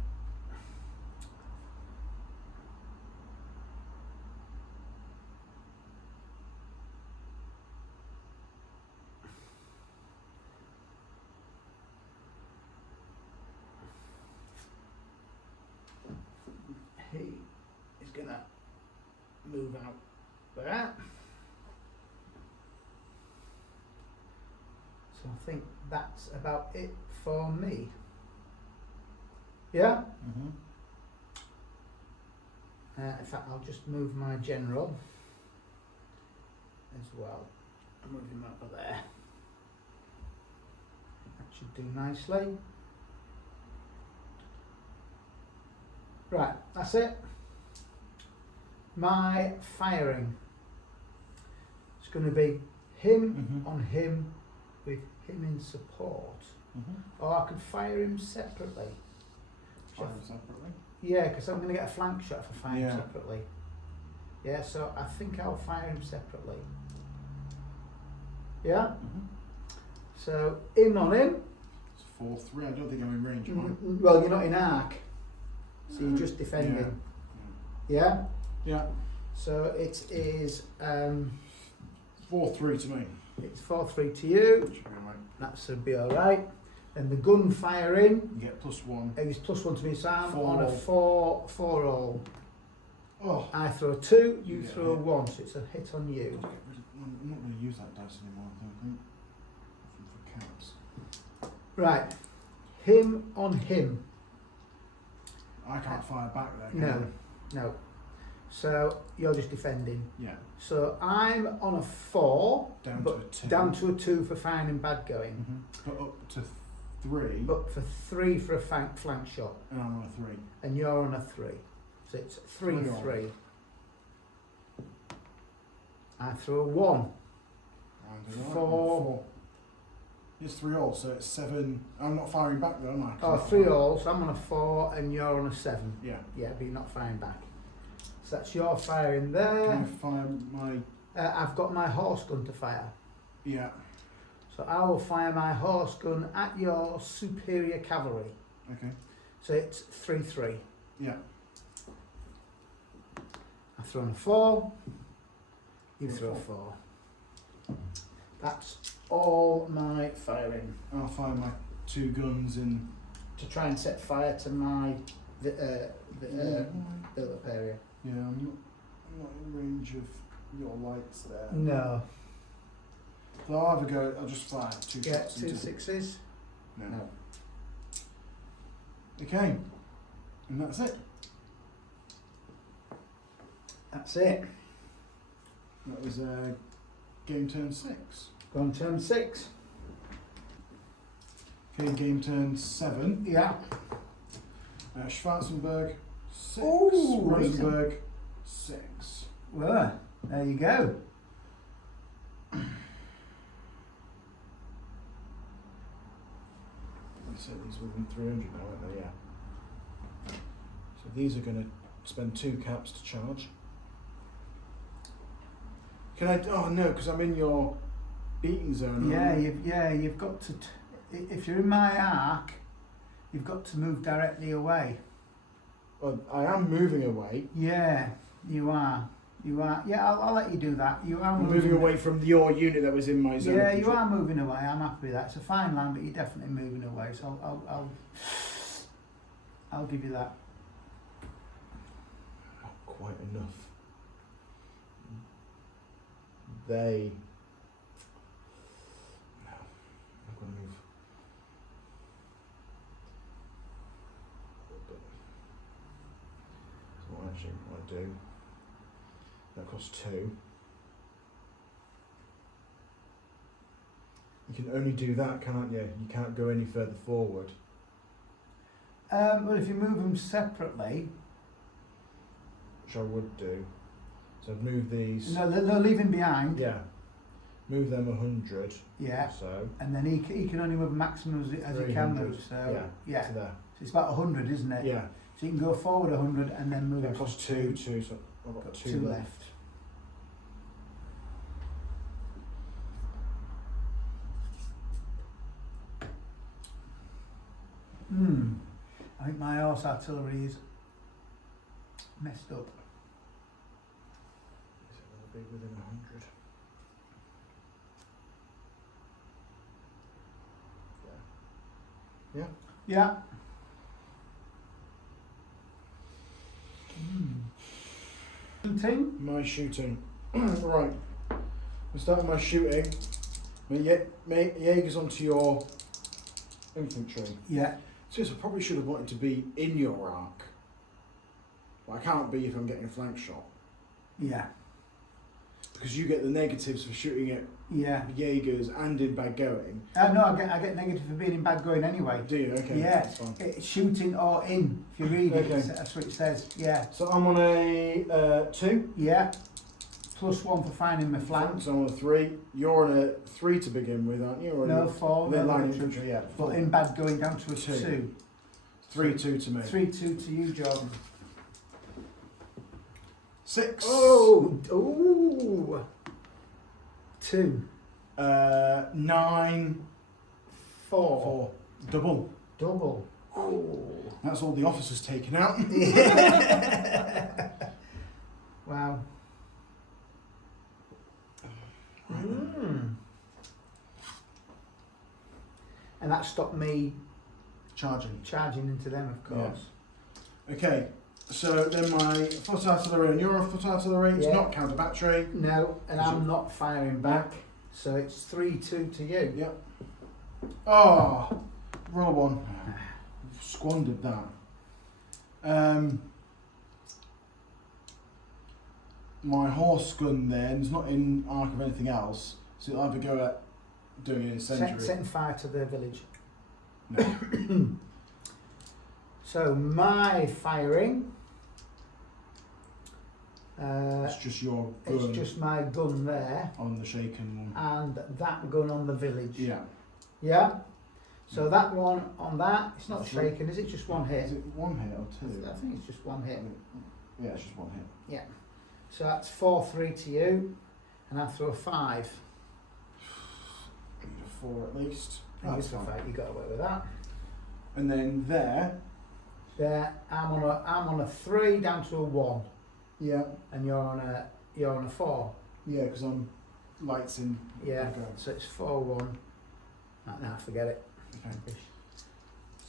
He is going to move out there. So I think that's about it for me. Yeah? Mm-hmm. In fact, I'll just move my general as well. I'll move him over there. That should do nicely. Right, that's it. My firing. It's going to be him on him with him in support. Or I could fire him separately. Fire him separately? Yeah, because I'm going to get a flank shot if I fire him Yeah. separately. Yeah, so I think I'll fire him separately. Yeah? So, in on him. It's 4-3. I don't think I'm in range, am I? Well, you're not in arc. So you're just defending. Yeah? Yeah. So it is 4-3 to me. it's 4-3 to you. Should be alright. That should be alright. And the gun firing You get +1. is +1 to me, so I'm Four on a roll. 4 roll. Oh. I throw a 2, you Yeah, throw a yeah. 1, so it's a hit on you. I'm not going to use that dice anymore, I think. For cats. Right. Him on him. I can't fire back there, can No. So you're just defending. I? Yeah. So I'm on a 4, Down but to a 2. down to a 2 for firing and bad going. But up to 3. But for 3 for a flank shot. And I'm on a 3. And you're on a 3. So it's 3-3. I throw a 1. And 4. It's 3 all, so it's 7. I'm not firing back though, am I? 'Cause Oh, I'm not 3 firing. all, so I'm on a 4 and you're on a 7. Yeah. Yeah, but you're not firing back. So that's your firing Can there. I fire my... I've got my horse gun to fire. Yeah. So I will fire my horse gun at your superior cavalry. Okay. So it's 3-3. Yeah. I've thrown a 4. You Throw throw a a 4. That's all my firing. I'll fire my 2 guns in... To try and set fire to my build-up area. Yeah, I'm not in range of your lights there. No. So I'll have a go, I'll just fire 2 Yeah, shots 2 into... 6s. No. Okay. And that's it. That's it. That was game turn 6. Go on turn 6. Okay, game turn 7. Yeah. Schwarzenberg 6. Ooh, Rosenberg 6. Well, there you go. You said these were within 300 now, aren't they? Yeah. So these are going to spend 2 caps to charge. Can I? Oh no, because I'm in your beating zone. You've got to. If you're in my arc, you've got to move directly away. Well, I am moving away. Yeah, you are. You are. Yeah, I'll let you do that. You are I'm moving away from your unit that was in my zone. Yeah, you are moving away. I'm happy with that. It's a fine line, but you're definitely moving away. So I'll give you that. Not quite enough. They. No, I'm going to move. So what actually I do? That costs 2. You can only do that, can't you? You can't go any further forward. Well, if you move them separately, Which I would do. So I'd move these. no, they're leaving behind. Yeah. Move them 100. Yeah. So. And then he can only move a maximum as he can 300. move. So Yeah. To there. So it's about 100, isn't it? Yeah. So you can go forward 100 and then move. That costs 2. So I've got 2 2 left. left. I think my horse artillery is messed up. Is it going to be within 100? Yeah. Yeah. Shooting? My shooting. Right. We'll start with my shooting. Jaeger's onto your infantry. Yeah. So I probably should have wanted to be in your arc. But I can't be if I'm getting a flank shot. Yeah. Because you get the negatives for shooting at Jaegers and in bad going. No, I get negative for being in bad going anyway. Do you? Okay. Yeah. That's fine. It's shooting or in, if you read it, that's what it says. Yeah. So I'm on a 2. Yeah. +1 for finding my flank. So I'm on a 3. You're on a 3 to begin with, aren't you? Or No, 4. Then line infantry, yeah. But in bad going down to a 2. 3-2 to me. 3-2 to you, Jordan. 6. Oh! Ooh! 2. 9. 4. Double. Double. Oh! That's all the officers taken out. Wow. And that stopped me charging into them, of course. Yeah. Okay, so then my foot artillery and your foot artillery, it's not counter battery. No, and I'm not firing back, so it's 3-2 to you. Yep. Oh, roll 1. Squandered that. My horse gun then is not in arc of anything else, so it'll either go at doing an incendiary. Setting fire to the village. No. So my firing. It's just your gun. It's just my gun there. On the shaken one. And that gun on the village. Yeah. Yeah? So that one on that, it's not shaken, is it? Just one hit? Is it 1 hit or 2? I think it's just one hit. Yeah, it's just 1 hit. Yeah. So that's 4-3 to you, and I throw a 5. I need a 4 at least. That's fine. You got away with that. And then there, I'm on a 3 down to a 1. Yeah. And you're on a 4. Yeah, because I'm lights in. Yeah. Okay. So it's 4-1. Now forget it. Okay.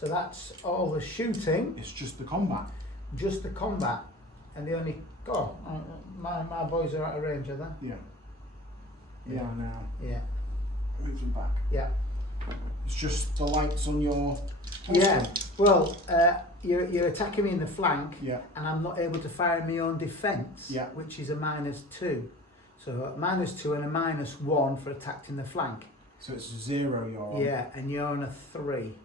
So that's all the shooting. It's just the combat. Just the combat, and the only my boys are out of range, are they? Yeah. Yeah. Now. Yeah. Move them back. Yeah. It's just the lights on your. Yeah. Well, you're attacking me in the flank. Yeah. And I'm not able to fire in my own defence. Yeah. Which is a -2. So a -2 and a -1 for attacking the flank. So it's 0 you're on. Yeah, and you're on a 3.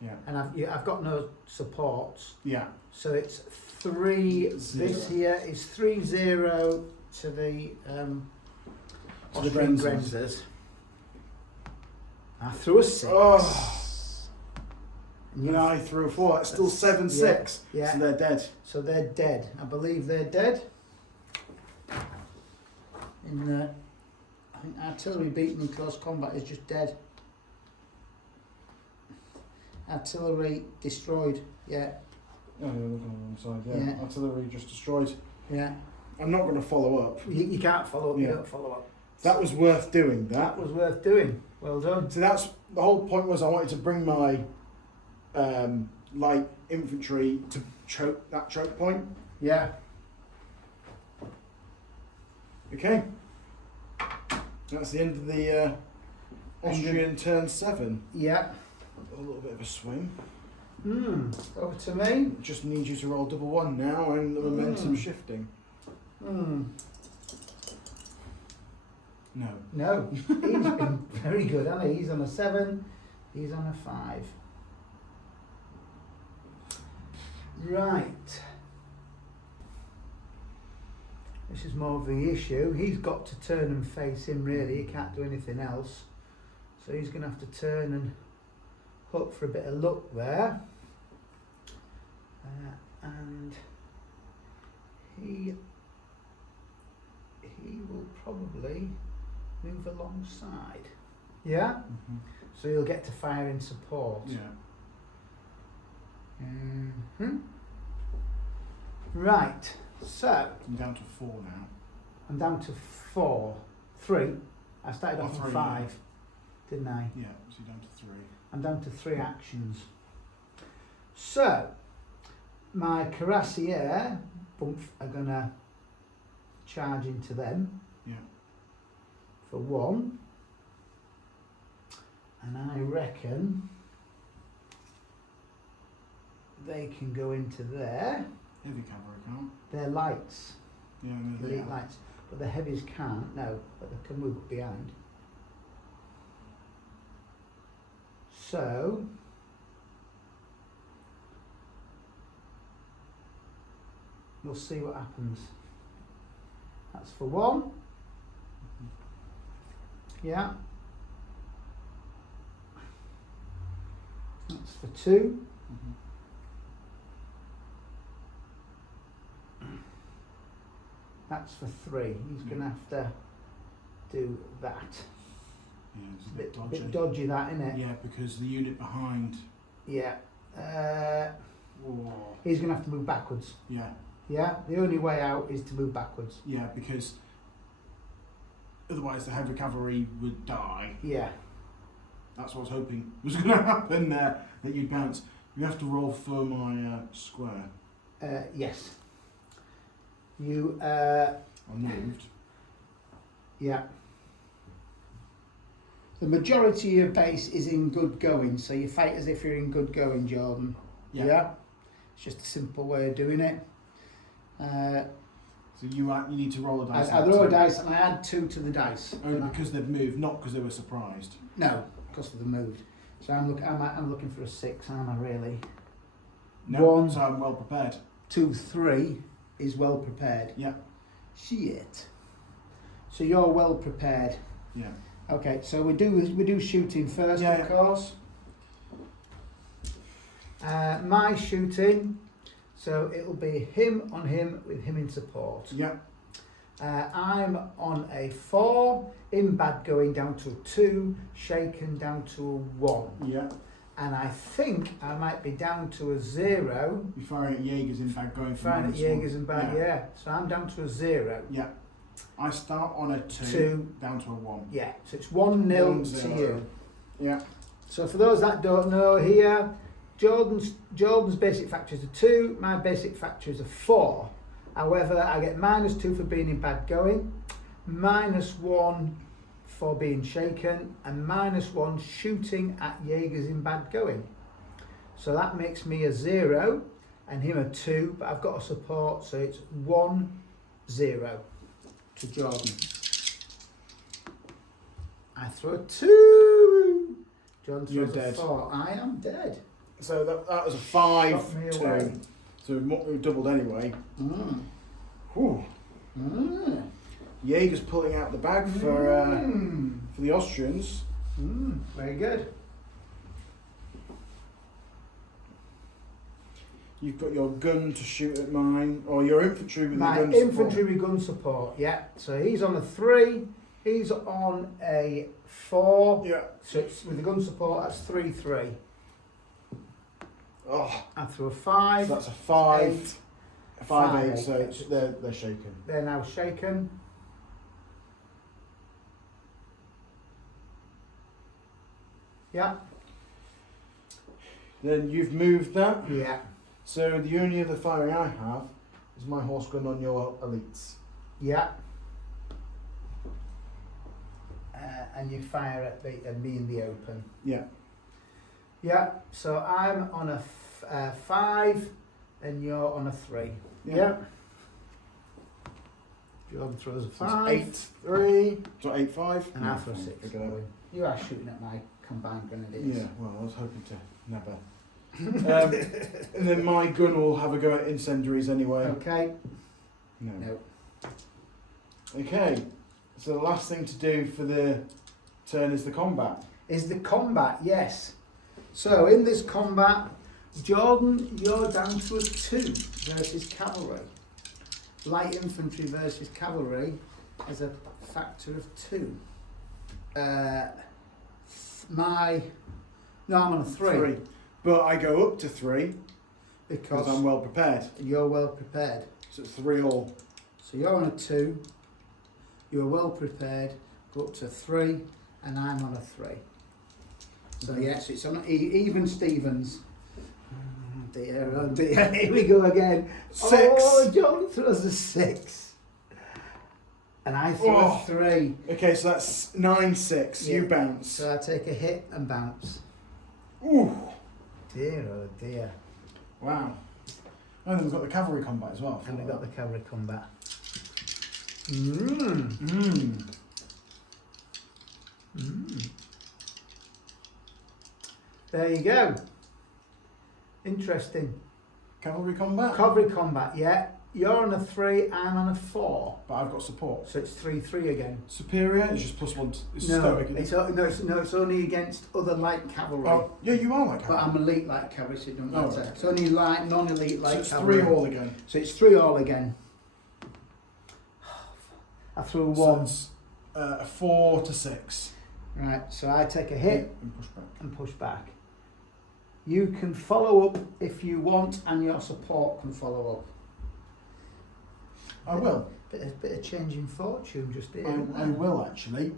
Yeah. And I've got no supports. Yeah. So it's 3. 0. This here is 3-0 to the Austrian Grenzers. I threw a 6. Oh. And I threw a 4. It's still 7-6. Yeah. So they're dead. So they're dead. I believe they're dead. I think artillery beaten in close combat is just dead. Artillery destroyed. Yeah. Oh, yeah, look on the wrong side. Yeah. Yeah. Artillery just destroyed. Yeah. I'm not going to follow up. You can't follow up. Yeah. You don't follow up. That was worth doing. That was worth doing. Well done. So that's the whole point. Was I wanted to bring my light infantry to choke point. Yeah. Okay. That's the end of the Austrian turn 7. Yeah. A little bit of a swing. Over to me. Just need you to roll double 1 now, and the momentum shifting. No. No. He's been very good, hasn't he? He's on a 7. He's on a 5. Right. This is more of the issue. He's got to turn and face him, really. He can't do anything else. So he's going to have to turn and hope for a bit of luck there. And he will probably move alongside. Yeah? Mm-hmm. So he'll get to fire in support. Yeah. Right, so I'm down to 4 now. I'm down to 4. 3. I started off on 3, 5, didn't I? Yeah, so you're down to 3. I'm down to 3 actions. So, my cuirassier are going to charge into them Yeah. for 1. And I reckon they can go into there. Heavy cavalry can't. They're lights, Yeah, no, they elite are. lights. But the heavies can't, no, but they can move behind. So, we'll see what happens. That's for 1. Yeah. That's for 2. Mhm. That's for 3. He's going to have to do that. Yeah, it's a Bit bit dodgy. dodgy that, isn't it? Yeah, because the unit behind. Yeah. Oh. He's going to have to move backwards. Yeah, Yeah. The only way out is to move backwards. yeah, because otherwise the heavy cavalry would die. Yeah. That's what I was hoping was going to happen there, that you'd bounce. You have to roll for my square. Yes. You. I moved. Yeah. The majority of your base is in good going, so you fight as if you're in good going, Jordan. Yeah. It's just a simple way of doing it. So you need to roll a dice. I throw a dice and I add 2 to the dice. Only because they've moved, not because they were surprised. No, because of the moved. So I'm looking for a 6, am I really? No, 1, so I'm well prepared. 2, 3 is well prepared. Yeah. Shit. So you're well prepared. Yeah. Okay, so we do shooting first, Yeah, of course. My shooting, so it'll be him on him with him in support. Yeah. I'm on a 4, in bad going down to a 2, shaken down to a 1. Yeah. And I think I might be down to a 0. You're firing at Jaegers in bad going for Firing at -1. Jaegers and bad, yeah. So I'm down to a 0. Yeah. I start on a 2, 2. down to a 1. Yeah, so it's 1-0 to 1-0. you. Yeah. So for those that don't know here, Jordan's basic factor is a 2, my basic factor is a 4. However, I get -2 for being in bad going, -1 for being shaken, and -1 shooting at Jaegers in bad going. So that makes me a 0 and him a 2, but I've got a support, so it's 1-0 to Jordan. I throw a 2. Jordan You're throws a dead. 4. I am dead. So that was a 5, Shot me 2. away. So we've doubled anyway. Mm. Whew. Mm. Jaeger's pulling out the bag for the Austrians. Very good. You've got your gun to shoot at mine, or your infantry with My your gun infantry with gun support, yeah. So he's on a 3, he's on a 4. Yeah. So it's, with the gun support, that's 3-3. Oh, I threw a 5. so that's a 5. 8. 5, 8, 8. so they're shaken. They're now shaken. Yeah. Then you've moved that. Yeah. So the only other firing I have is my horse gun on your elites. Yeah. And you fire at me in the open. Yeah. Yeah. So I'm on a 5 and you're on a 3. Yeah. Jordan throws a 5. 8, 3. So 8, 5. And I throw 6. You are shooting at my combined grenadiers. Yeah, well, I was hoping to never. And then my gun will have a go at incendiaries anyway. Okay. No. Okay. So the last thing to do for the turn is the combat. Is the combat, yes. So in this combat, Jordan, you're down to a 2 versus cavalry. Light infantry versus cavalry is a factor of 2. I'm on a 3. But I go up to 3 because I'm well prepared. you're well prepared. So it's 3-all. So you're on a 2, you're well prepared, go up to 3, and I'm on a 3. So yes, it's on even Stevens. Oh dear, here we go again. 6. Oh, John throws a 6. And I throw a 3. Okay, so that's 9-6. Yeah. You bounce. So I take a hit and bounce. Ooh. Dear, oh dear. Wow. Oh, then we've got the cavalry combat as well. And we got the cavalry combat. There you go. Interesting. Cavalry combat? Cavalry combat, yeah. You're on a 3, I'm on a 4. But I've got support. So it's 3-3 again. Superior? It's just +1. It's No, stoic. it's only against other light cavalry. Oh, yeah, you are like But cavalry. I'm elite light cavalry, so it doesn't Oh, matter. right. It's only light, non-elite light So it's cavalry. 3-all again. So it's 3-all again. I threw a 1. So it's, 4 to 6. Right, so I take a hit And push back. and push back. You can follow up if you want, and your support can follow up. I will. Bit of change in fortune just here. I will actually,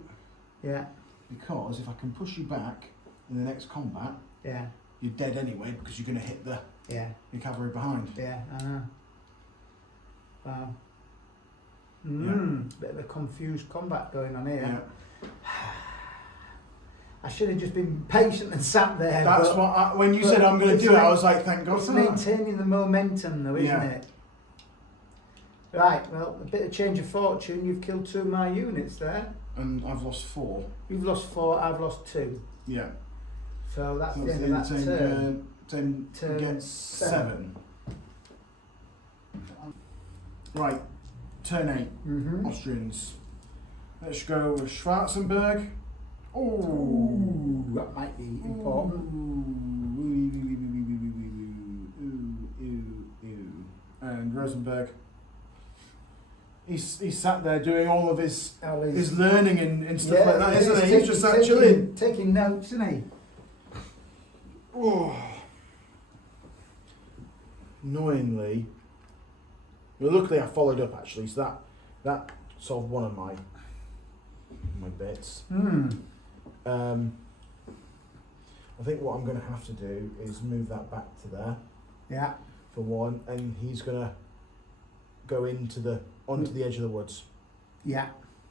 Yeah, because if I can push you back in the next combat, yeah, you're dead anyway because you're going to hit yeah, your cavalry behind. yeah, I know. Wow. Bit of a confused combat going on here. Yeah. I should have just been patient and sat there. That's but what. When you said I'm going to it's do it, I like- was like, thank God It's for that. maintaining the momentum though, isn't Yeah. it? Right, well, a bit of change of fortune. You've killed 2 of my units there. And I've lost 4. You've lost 4, I've lost 2. Yeah. So that's So the end of that turn. Turn gets 7. Right. Turn 8. Austrians. Let's go with Schwarzenberg. Ooh, that might be important. And Rosenberg. He's sat there doing all of his learning and stuff like that, isn't he? He's just sat chilling. Taking notes, isn't he? Oh. Annoyingly. Well, luckily I followed up actually, so that solved one of my bits. I think what I'm going to have to do is move that back to there. Yeah. For one, and he's going to go onto the edge of the woods. Yeah.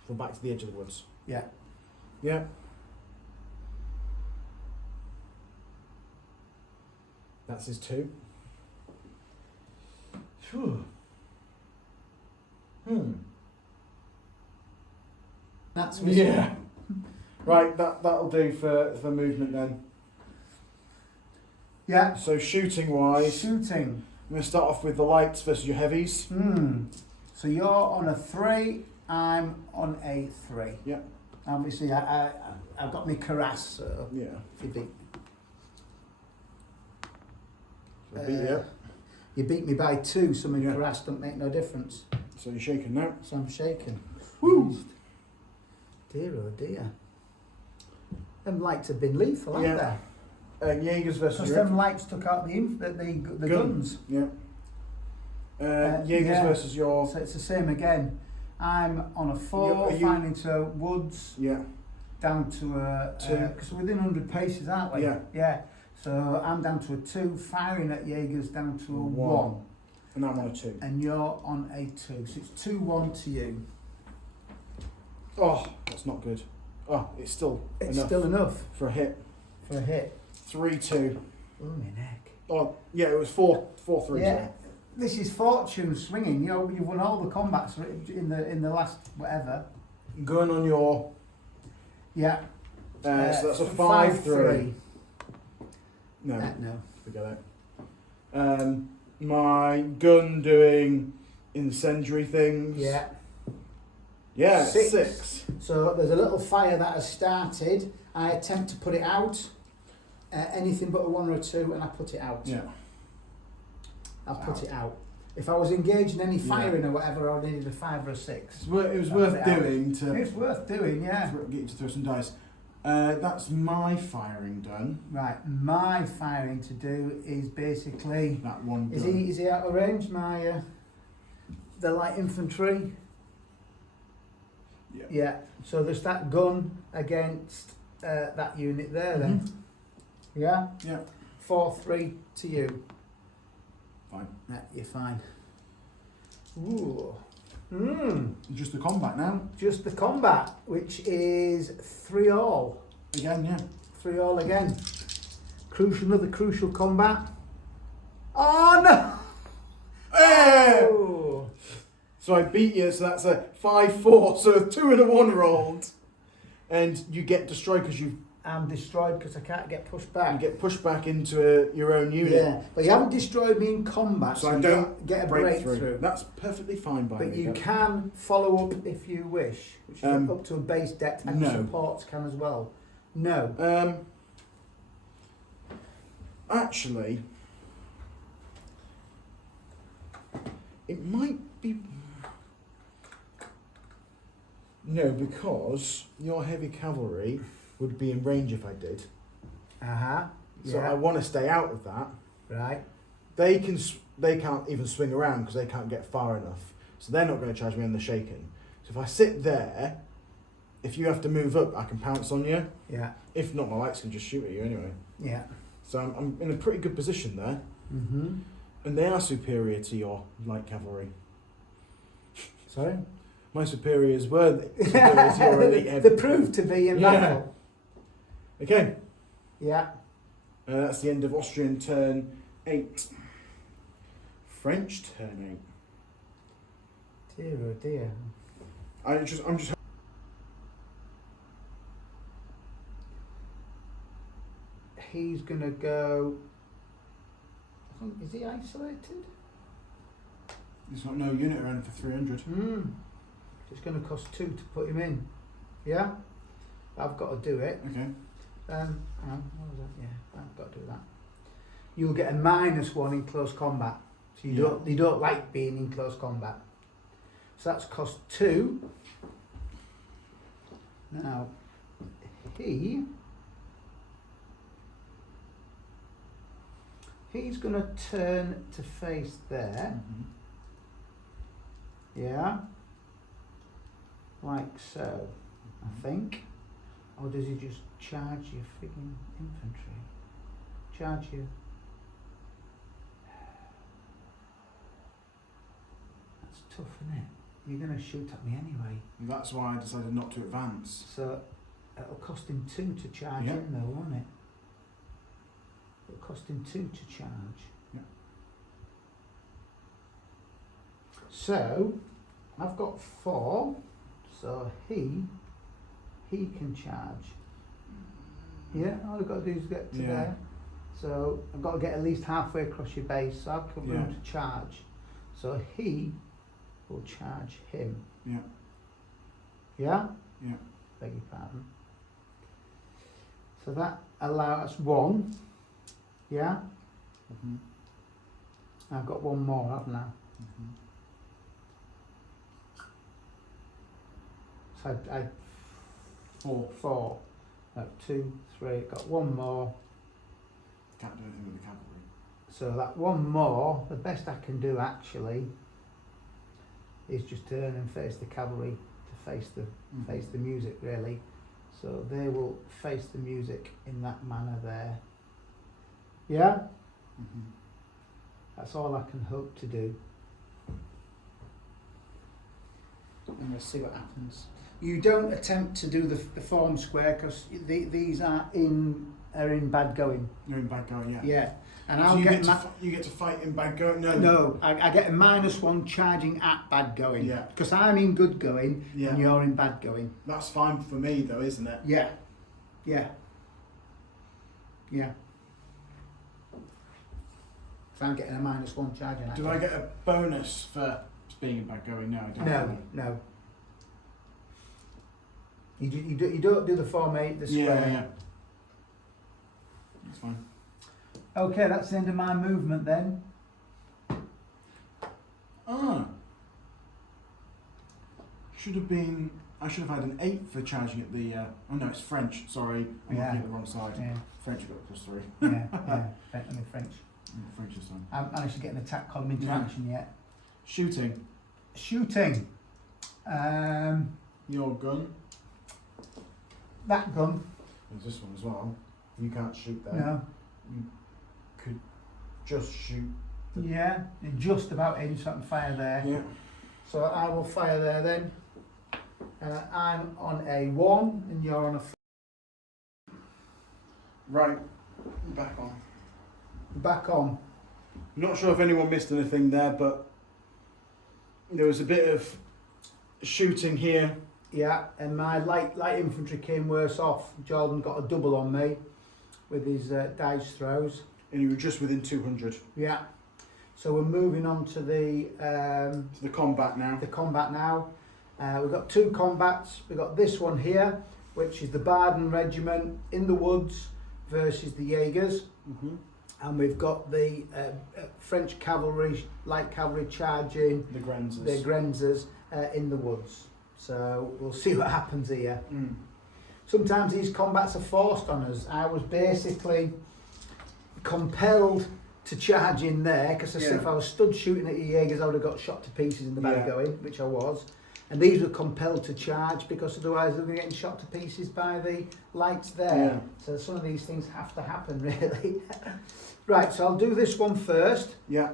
So back to the edge of the woods. Yeah. Yeah. That's his 2. Phew. That's Yeah. Right, that'll do for movement then. Yeah. So shooting wise, Shooting. I'm going to start off with the lights versus your heavies. So you're on a 3, I'm on a 3. Yeah. Obviously, I've got my cuirass, so Yeah. if you beat, So beat you. you beat me by 2, so my Yeah. cuirass don't make no difference. So you're shaking now. So I'm shaking. Woo! Dear oh dear. Them lights have been lethal, haven't Yeah. they? Jaegers versus Because your them lights took out the guns. Yeah. Jaegers yeah. versus your. So it's the same again. I'm on a 4, You- flying into woods, Yeah. down to a 2. because we're within 100 paces, aren't we? Yeah. Yeah. So I'm down to a 2, firing at Jaegers down to a 1. And I'm on a 2. And you're on a 2. So it's 2-1 to you. Oh, that's not good. Oh, it's still It's enough still enough for a hit. for a hit. 3-2. Oh, my neck. Oh, yeah, it was 4-3. Yeah. This is fortune swinging. You know, you've won all the combats in the last whatever. Going on your. Yeah. So that's a 5-3. No, No. forget it. My gun doing incendiary things. Yeah. Yeah, 6. 6. So there's a little fire that has started. I attempt to put it out. Anything but a 1 or a 2, and I put it out. Yeah. I'll put it out. If I was engaged in any firing or whatever, I needed a 5 or a 6. It was worth doing to It's worth doing, yeah. get you to throw some dice. That's my firing done. Right, my firing to do is basically... That one Is done. he out of range, my... the light infantry? Yeah. Yeah, so there's that gun against that unit there then. Yeah? Yeah. 4-3 to you. Fine. Yeah, you're fine. Ooh. Just the combat now. Just the combat, which is 3-all. Again, yeah. 3-all again. Another crucial combat. Oh no! Oh. So I beat you, so that's a 5-4, so 2 and a 1 rolled. And you get destroyed because I'm destroyed because I can't get pushed back. you get pushed back into your own unit. Yeah, but you haven't destroyed me in combat, So so I you don't get a breakthrough. That's perfectly fine by me. But you can follow up if you wish, which is up to a base depth, and no. supports can as well. No. Actually, it might be... No, because your heavy cavalry would be in range if I did. So I want to stay out of that. Right. They can't even swing around because they can't get far enough. So they're not going to charge me on the shaken. So if I sit there, if you have to move up, I can pounce on you. Yeah. If not, my lights can just shoot at you anyway. Yeah. So I'm in a pretty good position there. And they are superior to your light cavalry. Sorry? My superiors were superior to your elite heavy. They proved to be in battle. Okay. Yeah. That's the end of Austrian turn 8. French turn 8. Dear oh dear. I'm just. He's gonna go. I think, is he isolated? There's not no unit around for 300. It's gonna cost 2 to put him in. Yeah. I've got to do it. Okay. What was that? Yeah, I've got to do that. You'll get a -1 in close combat. So you don't like being in close combat. So that's cost 2. Now he's gonna turn to face there. Yeah. Like so, I think. Or does he just charge your frigging infantry? Charge you. That's tough, isn't it? You're going to shoot at me anyway. That's why I decided not to advance. So it'll cost him 2 to charge in though, won't it? It'll cost him 2 to charge. Yeah. So I've got 4. So he can charge. Yeah, all I've got to do is get to there. So I've got to get at least halfway across your base, so I've got room to charge. So he will charge him. Yeah. Yeah? Yeah. Beg your pardon. So that allows 1. Yeah? I've got 1 more, haven't I? So I 4. No, 2, 3. Got 1 more. Can't do anything with the cavalry. So that 1 more, the best I can do actually is just turn and face the cavalry to face the music really. So they will face the music in that manner there. Yeah? That's all I can hope to do. And we'll see what happens. You don't attempt to do the form square because these are in bad going. You're in bad going, yeah. Yeah, and so I'll you get to fight in bad going. No, I get a -1 charging at bad going. Yeah. Because I'm in good going and you're in bad going. That's fine for me though, isn't it? Yeah. Yeah. Yeah. So I'm getting a -1 charging. Do I get a bonus for being in bad going? No, I don't. No. You don't do the form 8, the square. Yeah. That's fine. Okay, that's the end of my movement then. should have been. I should have had an 8 for charging at the. Oh no, it's French. Sorry, I'm looking at the wrong side. Yeah. French got +3. Yeah. I mean French. French this time. I haven't managed to get an attack column into action yet. Shooting. Shooting. Your gun. That gun. There's this one as well. You can't shoot there. No. You could just shoot. Yeah, you're just about in, so I can fire there. Yeah. So I will fire there then. I'm on a 1 and you're on a 4. Right. Back on. Back on. I'm not sure if anyone missed anything there, but there was a bit of shooting here. Yeah, and my light infantry came worse off. Jordan got a double on me with his dice throws. And you were just within 200. Yeah. So we're moving on to the combat now. The combat now. We've got 2 combats. We've got this one here, which is the Baden Regiment in the woods versus the Jaegers. And we've got the French cavalry, light cavalry charging The Grenzers. the Grenzers in the woods. So we'll see what happens here. Sometimes these combats are forced on us. I was basically compelled to charge in there because if I was stood shooting at the Jaegers, I would have got shot to pieces in the bad going, which I was. And these were compelled to charge because otherwise they were getting shot to pieces by the lights there. Yeah. So some of these things have to happen, really. Right, so I'll do this one first. Yeah.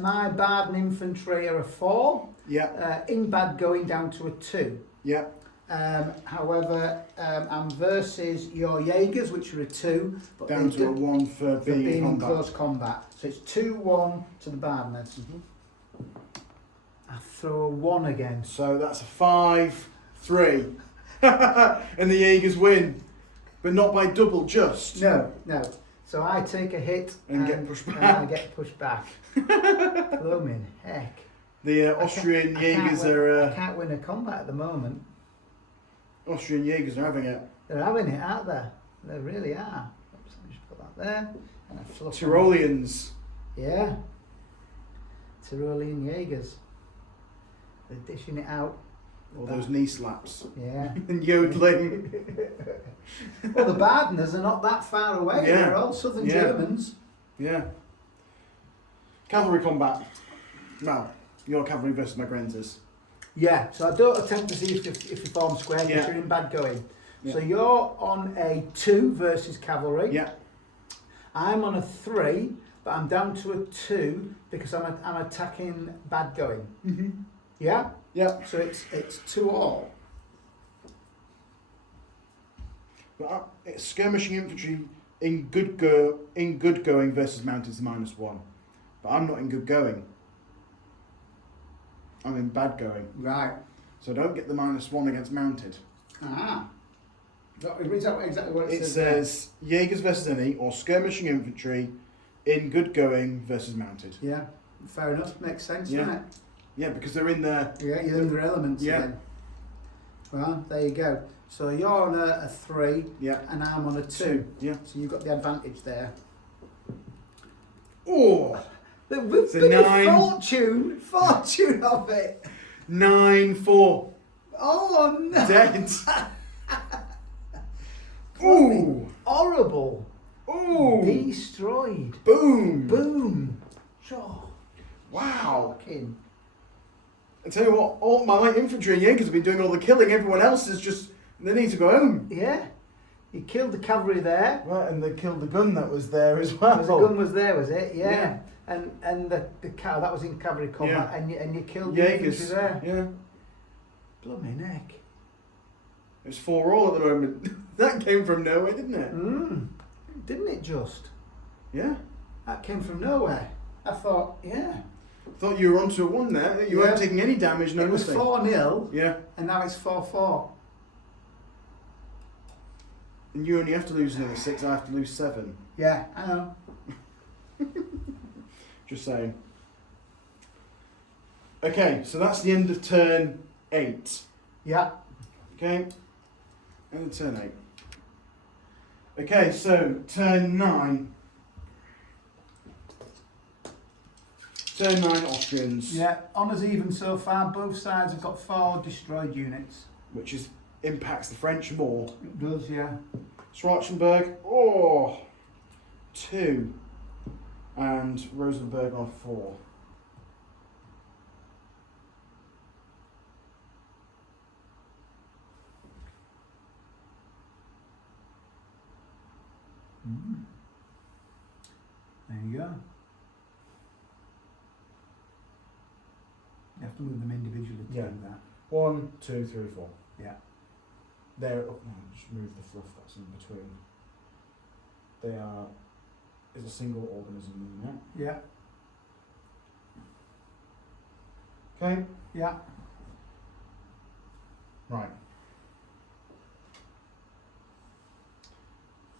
My Baden infantry are a 4. Yeah. In bad going down to a 2. Yeah. However, I'm versus your Jaegers, which are a 2. But Down to a 1 for being in close combat. So it's 2-1 to the Badeners. I throw a 1 again. So that's a 5-3. And the Jaegers win. But not by double, just. No. So I take a hit and get pushed back. And I get pushed back. Blooming heck. The Austrian Jaegers are... I can't win a combat at the moment. Austrian Jaegers are having it. They're having it, aren't they? They really are. Oops, let me just put that there. And I fluff Tyroleans. Yeah. Tyrolean Jaegers. They're dishing it out. All those knee slaps. Yeah. And yodeling. Well, the Badeners are not that far away. Yeah. They're all southern Germans. Yeah. Cavalry combat. Well, your cavalry versus my Grenzers. Yeah, so I don't attempt to see if you form square because you're in bad going. So you're on a 2 versus cavalry. Yeah. I'm on a 3, but I'm down to a 2 because I'm attacking bad going. Yeah? Yeah. So it's 2-all. But it's skirmishing infantry in good going versus mounted is -1. But I'm not in good going. I'm in bad going. Right. So I don't get the -1 against mounted. Ah. Is that exactly what it says? Jaegers versus any or skirmishing infantry in good going versus mounted. Yeah. Fair enough. Makes sense, doesn't it? Yeah, because they're in their... Yeah, you're in their elements again. Well, there you go. So you're on a 3 and I'm on a 2. Yeah. So you've got the advantage there. Oh! It's a 9. Fortune of it. 9-4. Oh no! Dead. Ooh! Horrible. Ooh! Destroyed. Boom! Boom. Sure. Wow. Shocking. I tell you what, all my light infantry and Jaegers have been doing all the killing. Everyone else is just, they need to go home. Yeah. You killed the cavalry there. Right, and they killed the gun that was there as well. The gun was there, was it? Yeah. And the cow that was in cavalry combat, and you killed the infantry there. Yeah. Blooming heck. It's 4-all at the moment. That came from nowhere, didn't it? Didn't it just? Yeah. That came from nowhere. I thought, Thought you were onto a 1 there. You weren't taking any damage, no nothing. It was 4-0. Yeah. And now it's 4-4. And you only have to lose another 6, I have to lose 7. Yeah, I know. Just saying. Okay, so that's the end of turn 8. Yeah. Okay. And then turn 8. Okay, so turn 9. Turn 9 Austrians. Yeah, honours even so far. Both sides have got 4 destroyed units. Which impacts the French more. It does, yeah. Schwarzenberg, 2. And Rosenberg on 4. There you go. You have to move them individually to do that. 1, 2, 3, 4. Yeah. They're up now. Just move the fluff that's in between. They are. Is a single organism unit. Yeah. Okay. Yeah. Right.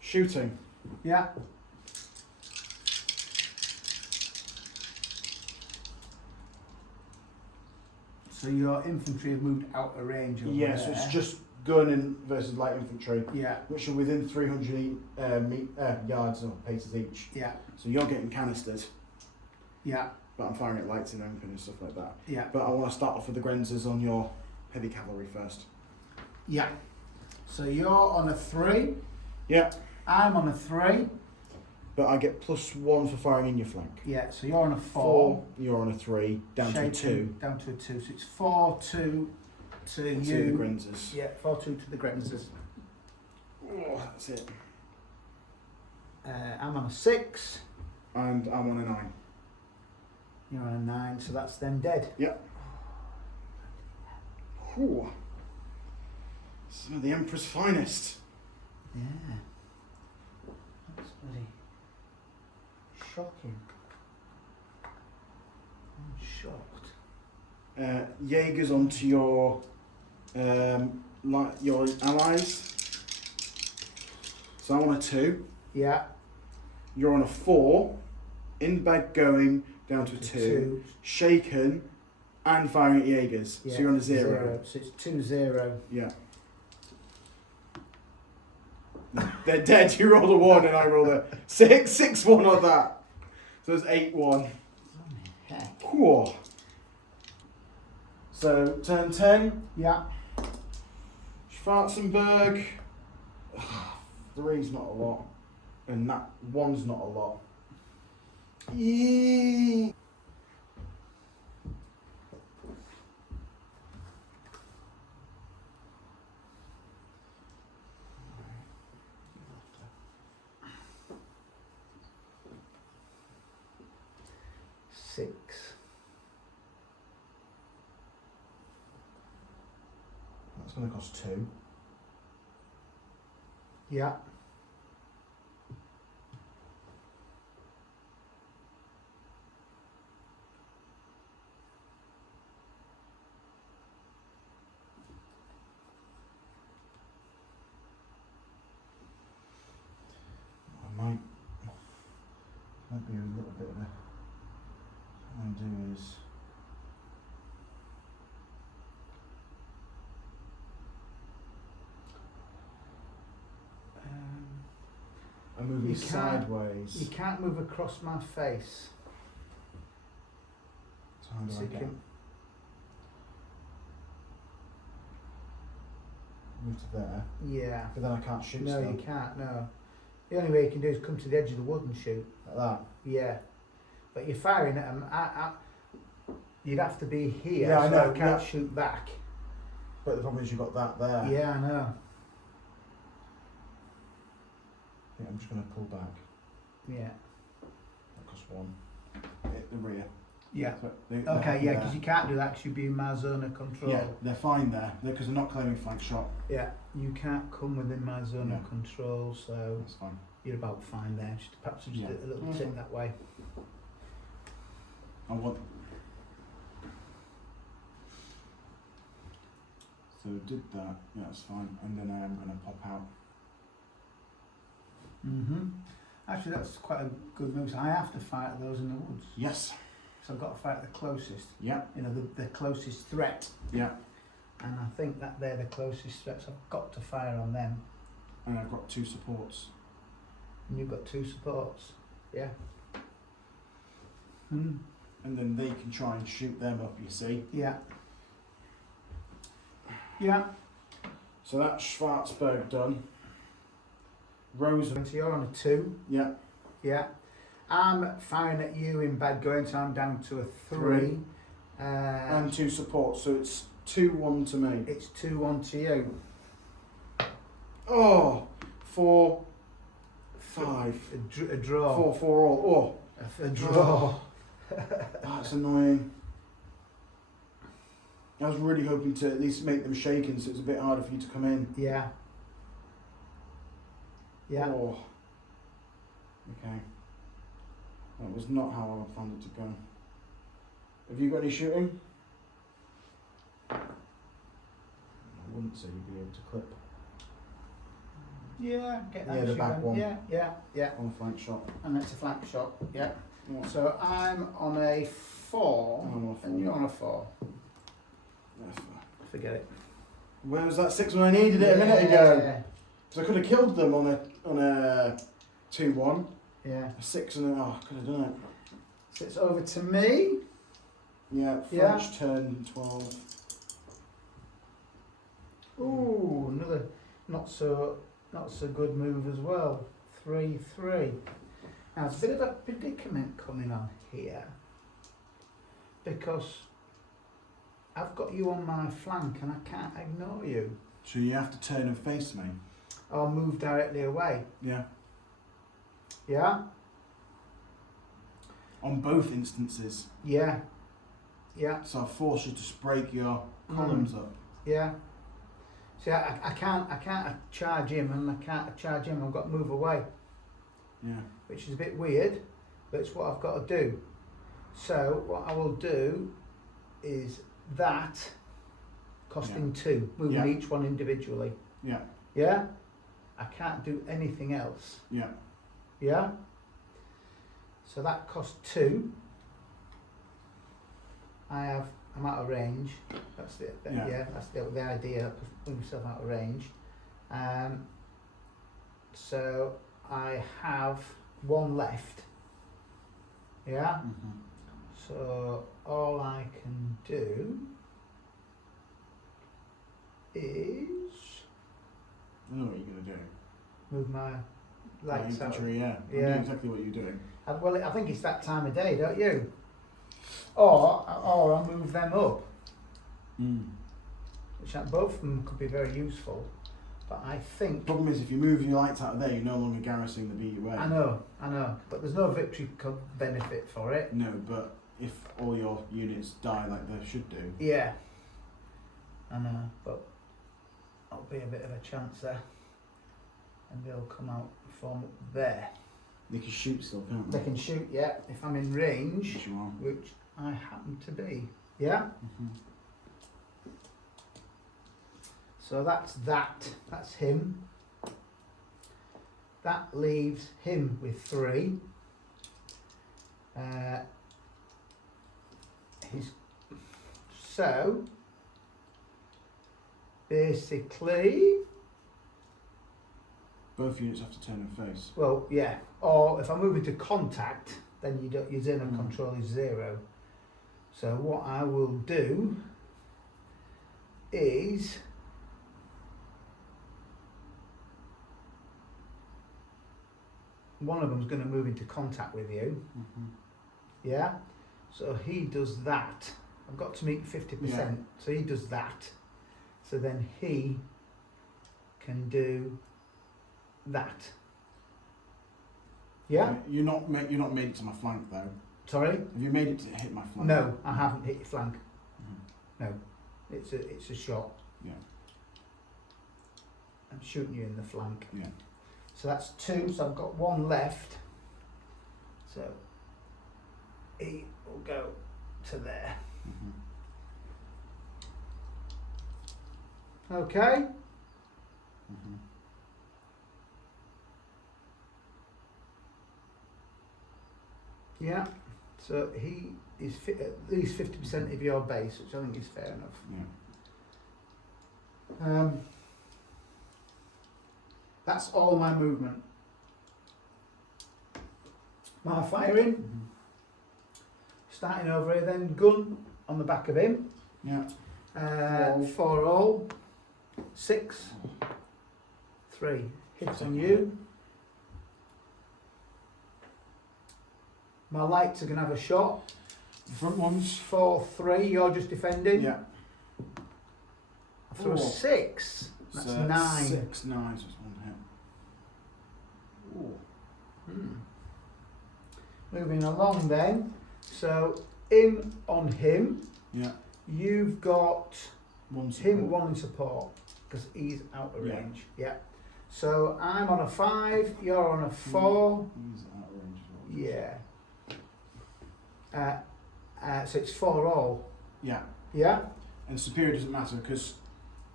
Shooting. Yeah. So your infantry have moved out of range over Yeah, there. so it's just gun and versus light infantry, Yeah. which are within 300 yards or paces each. Yeah. So you're getting canistered, Yeah. but I'm firing at lights in open and stuff like that. Yeah. But I want to start off with the Grenzers on your heavy cavalry first. Yeah. So you're on a 3. Yeah. I'm on a 3. But I get +1 for firing in your flank. Yeah. So you're on a 4. You're on a 3, down to a 2. Down to a 2. So it's 4-2 to To you. the Grenzers. Yeah. 4-2 to the Grenzers. Oh, that's it. I'm on a 6. And I'm on a 9. You're on a 9. So that's them dead. Yep. Whew. Some of the Emperor's finest. Yeah. That's bloody shocking. I'm shocked. Jaegers onto your allies. So I'm on a 2. Yeah. You're on a 4. In bed going down to a 2. Shaken and firing at Jaegers. Yeah, so you're on a 0. So it's 2-0. Yeah. They're dead. You rolled a 1 and I rolled a 6. 6-1 on that. So it's 8-1. Heck. Whew. So turn 10. Yeah. Schwarzenberg. 3's not a lot. And that 1's not a lot. Yee. That's going to cost 2. Yeah. Might be a little bit of a. What I'm doing is. I'm moving sideways. You can't move across my face. So how do So I you get? can- Move to there, Yeah. but then I can't shoot. No, still. you can't. No. The only way you can do is come to the edge of the wood and shoot. Like that. Yeah. But you're firing at them. You'd have to be here. Yeah, I so know, I can't yeah. shoot back. But the problem is you've got that there. Yeah, I know. I think I'm just going to pull back. Yeah. That costs 1. Hit the rear. Yeah. So they're Okay, happy yeah, there. because you can't do that because you'd be in my zone of control. Yeah, they're fine there because they're not claiming flank shot. Yeah, you can't come within my zone Yeah. of control, so That's fine. you're about fine there. Just perhaps just Yeah. a little tip that way. I want. So did that. Yeah, that's fine. And then I am going to pop out. Actually, that's quite a good move. So I have to fight those in the woods. Yes. So I've got to fight the closest. Yeah. You know, the closest threat. Yeah. And I think that they're the closest threats. I've got to fire on them. And I've got 2 supports. And you've got 2 supports. Yeah. and then they can try and shoot them up, you see. Yeah. Yeah. So that's Schwarzberg done. Rose. So you're on a 2. Yeah. Yeah. I'm firing at you in bed going, so I'm down to a 3. And 2 support, so it's 2-1 to me. It's 2-1 to you. Oh, 4, 5. A draw. 4 all. A draw. That's annoying. I was really hoping to at least make them shaken, so it's a bit harder for you to come in. Yeah. Yeah. Oh. Okay. That was not how I planned it to go. Have you got any shooting? I wouldn't say you'd be able to clip. Yeah, get that. Yeah, the back one. Yeah. On flank shot. And that's a flank shot. Yeah. Yeah. So I'm on a 4. I'm on a 4. And you're on a 4. That's fine. Forget it. Where was that 6 when I needed it a minute ago? Because I could have killed them on a 2-1. Yeah. A 6 and a, I could have done it. So it's over to me. Yeah, French turn 12. Ooh, another not so good move as well. 3-3. Now it's a bit of a predicament coming on here because I've got you on my flank and I can't ignore you. So you have to turn and face me. Or move directly away. Yeah. Yeah? On both instances. Yeah. Yeah. So I force you to break your columns up. Yeah. See, I can't charge him and I can't charge him. I've got to move away. Yeah. Which is a bit weird, but it's what I've got to do. So what I will do is that costing 2, moving each one individually. Yeah. Yeah? I can't do anything else. Yeah. Yeah? So that costs 2. I'm out of range. That's the that's the idea. Put myself out of range. So I have 1 left. Yeah. Mm-hmm. So all I can do is I know what you're going to do. move my lights out. Infantry, yeah. I know exactly what you're doing. Well, I think it's that time of day, don't you? Or I move them up, which both of them could be very useful. But I think... The problem is if you move your lights out of there, you're no longer garrisoning the BUA. I know. But there's no victory benefit for it. No, but if all your units die like they should do... Yeah. I know, but that'll be a bit of a chance there. And they'll come out from there. They can shoot still, can't they? They can shoot, yeah, if I'm in range, Which you are. which I happen to be. Yeah? Mm-hmm. So that's that. That's him. That leaves him with 3. So basically, Both units have to turn and face. well, yeah. Or if I move into contact, then your zone of control is 0. So what I will do is one of them's going to move into contact with you. Mm-hmm. Yeah. So he does that. I've got to meet 50%. Yeah. So he does that. So then he can do that. Yeah. You're not made it to my flank though. Sorry. Have you made it to hit my flank? No, I haven't hit your flank. Mm-hmm. No, it's a shot. Yeah. I'm shooting you in the flank. Yeah. So that's 2. So I've got 1 left. So he will go to there. Mm-hmm. Okay. Mm-hmm. Yeah. So he is at least 50% of your base, which I think is fair enough. Yeah. That's all my movement. My firing Mm-hmm. starting over here then, gun on the back of him. Yeah. 4 all. 6. 3. Hits on you. My lights are going to have a shot. Front ones. 4, 3. You're just defending. Yeah. I throw a 6. That's So 9. 6, 9. So it's one hit. Ooh. Moving along then. So in on him. Yeah. You've got One support. him 1 in support because he's out of Yeah. range. Yeah. So I'm on a 5. You're on a 4. He's out of range as well. Yeah. So it's 4 all. Yeah. Yeah. And superior doesn't matter because.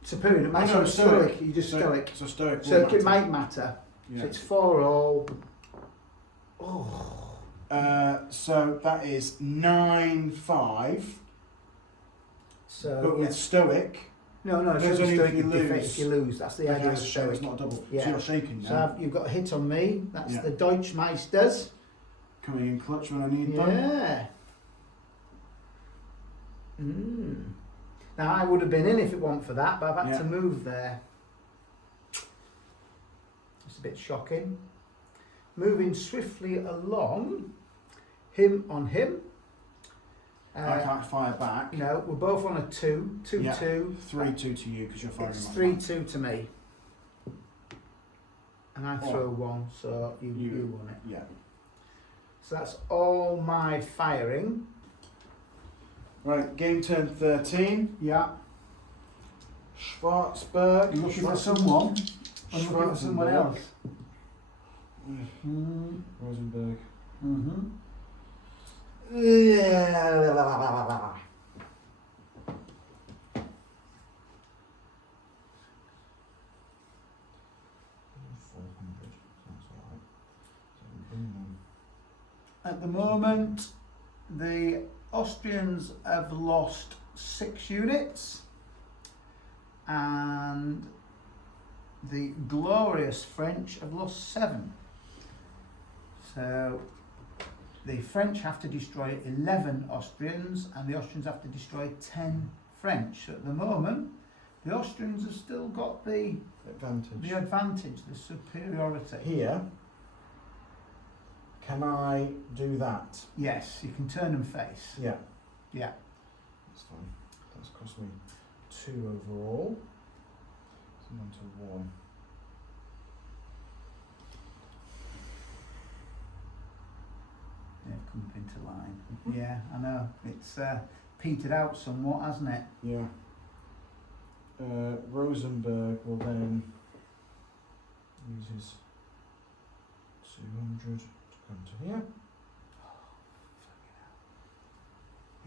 Superior. It might no, not stoic. You just stoic. So stoic. So will it matter. might matter. Yeah. So it's 4 all. Oh. So that is 9, 5. So But with yeah. stoic, No, it's there's only only stoic if you lose. if you lose. That's the okay, idea of so stoic. it's not a double. Yeah. So you're shaking now. So you've got a hit on me. That's Yeah. the Deutschmeisters. Coming in clutch when I need them. Yeah. Now I would have been in if it weren't for that, but I've had to move there. It's a bit shocking. Moving swiftly along, him on him. I can't fire back. No, we're both on a 2, 2, Yeah. 2. 3, 2 to you because you're firing. It's my 3, back. 2 to me. And I throw 1, so you won it. Yeah. So that's all my firing. Right, game turn 13. Yeah. Schwarzberg. You're looking for someone. I'm looking for someone else. Rosenberg. At the moment, the Austrians have lost 6 units and the glorious French have lost 7. So the French have to destroy 11 Austrians and the Austrians have to destroy 10 French. So at the moment, the Austrians have still got the advantage, the superiority. Here, can I do that? Yes, you can turn and face. Yeah. Yeah. That's fine. That's cost me 2 overall. So I'm down to 1. They've come up into line. Yeah, I know. It's petered out somewhat, hasn't it? Yeah. Rosenberg will then use his 200 to come to here.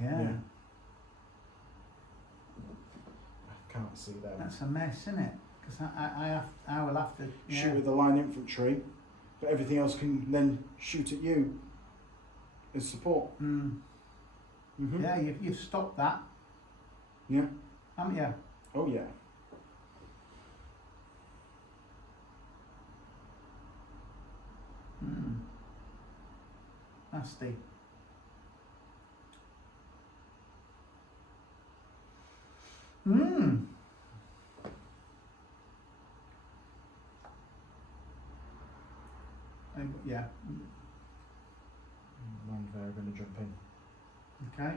Yeah. I can't see them. That's a mess, isn't it? Because I will have to Shoot with the line infantry, but everything else can then shoot at you as support. Mm-hmm. Yeah, you've stopped that, Yeah. haven't you? Oh yeah. Nasty. Yeah. Landwehr are going to jump in. Okay.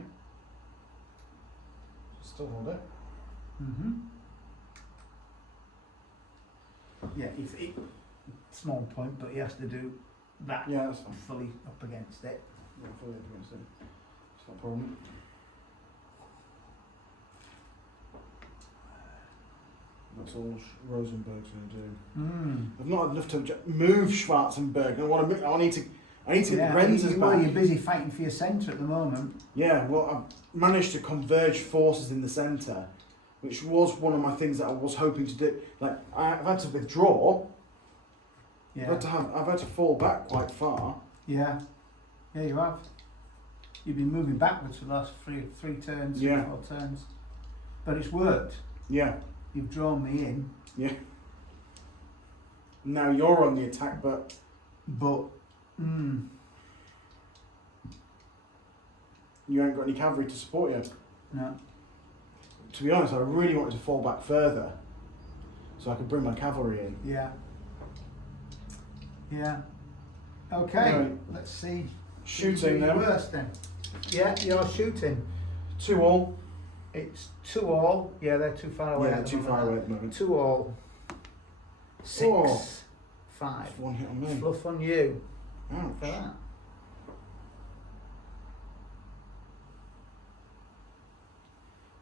Still hold it. Yeah, if it small point, but he has to do that. Yeah, that's fine. Fully up against it. Yeah, fully up against it. It's not a problem. That's all Rosenberg's going to do. I've not enough to move Schwarzenberg. I need to get the Grenzers Well, back. you're busy fighting for your centre at the moment. Yeah, well, I've managed to converge forces in the centre, which was one of my things that I was hoping to do. Like, I've had to withdraw. Yeah. I've had to fall back quite far. Yeah. Yeah, you have. You've been moving backwards for the last three turns, 4 turns. But it's worked. Yeah. You've drawn me in. Yeah. Now you're on the attack, but you ain't got any cavalry to support you. No. To be honest, I really wanted to fall back further so I could bring my cavalry in. Yeah. Yeah. Okay, Right. let's see. Shooting then. them. Worse then. Yeah, you're shooting. 2-all. It's 2-all. Yeah, they're too far away. Yeah, at the too moment. far away at the moment. 2-all. 6. Oh. 5. Just one hit on me. Fluff on you. Ouch. For that.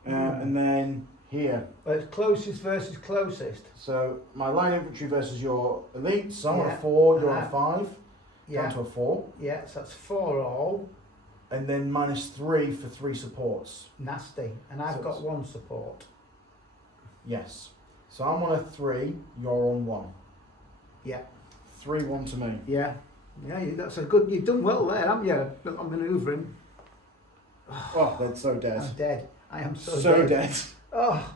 And then here. Well, it's closest versus closest. So my line infantry versus your elites. So I'm on Yeah. a 4, you're on a 5. Yeah. Down to a 4. Yeah, so that's 4-all. And then -3 for 3 supports. Nasty. And I've So got it's- 1 support. Yes. So I'm on a 3, you're on 1. Yeah. 3-1 to me. Yeah. Yeah, that's a good. You've done well there, haven't you? I'm manoeuvring. Oh, they're so dead. I'm dead. I am so, So dead. dead. Oh,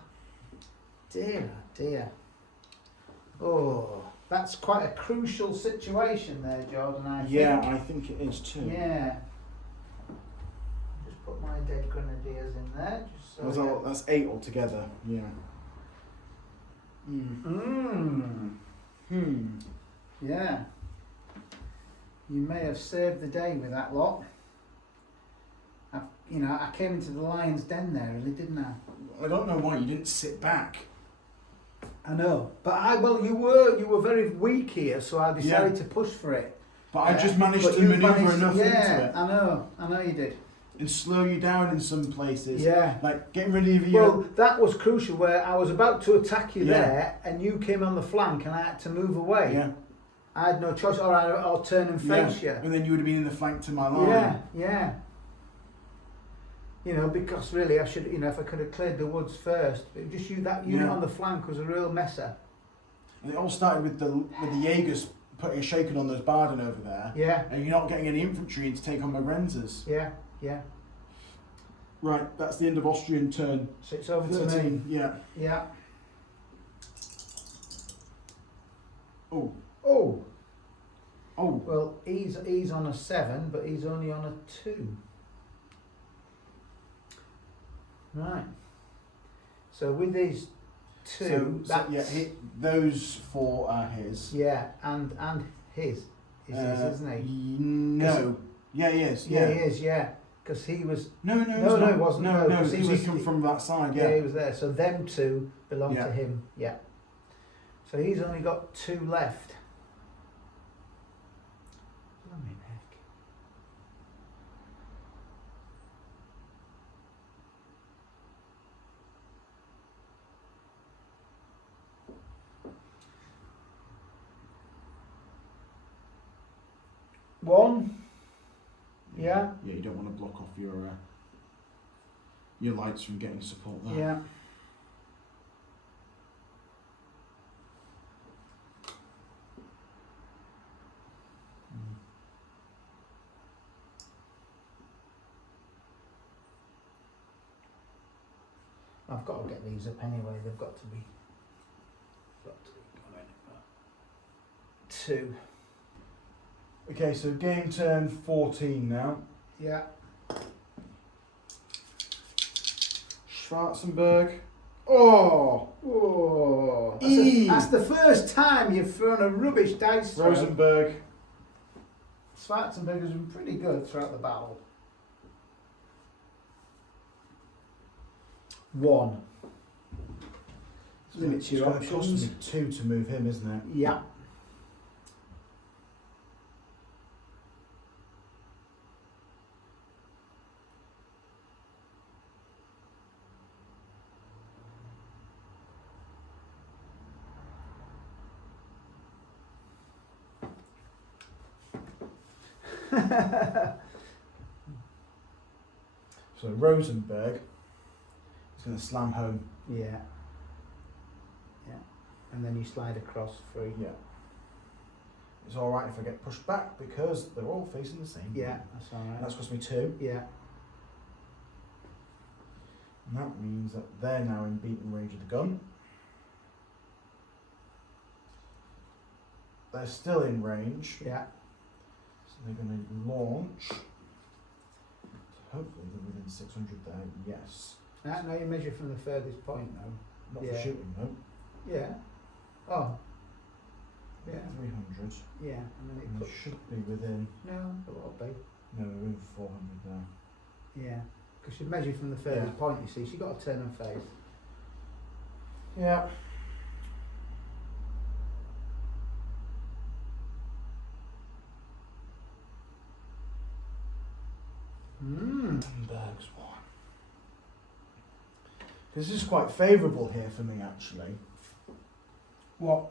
dear, dear. Oh, that's quite a crucial situation there, Jordan. I think. Yeah, I think it is too. Yeah. Just put my dead grenadiers in there, just so. That's 8 altogether. Yeah. Yeah. You may have saved the day with that lot. I came into the lion's den there, really, didn't I? I don't know why you didn't sit back. I know, but you were very weak here, so I decided to push for it. But I just managed But to you manoeuvre managed- enough yeah, into it I know you did. and slow you down in some places. Yeah. Like getting rid of your. Well, that was crucial. Where I was about to attack you Yeah. there, and you came on the flank, and I had to move away. Yeah. I had no choice, or I'll turn and face you. And then you would have been in the flank to my line. Yeah, yeah. Because really, I should. If I could have cleared the woods first, but just that unit on the flank was a real messer. And it all started with the Jaegers putting a shaking on those Barden over there. Yeah. And you're not getting any infantry in to take on my Renzers. Yeah, yeah. Right, that's the end of Austrian turn. So it's over to me. 13. Yeah. Yeah. Oh. Oh. Oh. Well, he's on a 7, but he's only on a 2. Right. So with these 2, those 4 are his. yeah, and his is his, isn't he? No. Yeah, he is. Yeah, he is. Yeah, because he was. No, No, it wasn't. No, No, 'cause because he he come from that side. Yeah, Yeah. he was there. So them 2 belong Yeah. to him. Yeah. So he's only got 2 left. Blimey heck. One. Yeah. Yeah, you don't want to block off your lights from getting support there. Yeah. I've got to get these up anyway. They've got to be going. 2. Okay, so game turn 14 now. Yeah. Schwarzenberg. Oh! Oh, E. that's the first time you've thrown a rubbish dice throw. Rosenberg. Schwarzenberg has been pretty good throughout the battle. 1. Limit It's your going to cost options. me 2 to move him, isn't it? Yeah. So Rosenberg is going to slam home. Yeah. Yeah. And then you slide across 3. Yeah. It's alright if I get pushed back because they're all facing the same. Yeah, that's alright. And that's cost me 2. Yeah. And that means that they're now in beaten range of the gun. They're still in range. Yeah. So they're going to launch to hopefully they're within 600 there, yes. Now you measure from the furthest point though. Not for shooting though. Yeah. Oh. Yeah. 300. Yeah, and then And it should be within, No, it won't be. no, we're in 400 now. Yeah, because you measure from the furthest point, you see, so you've got to turn and face. Yeah. Berg's one. This is quite favourable here for me actually. What?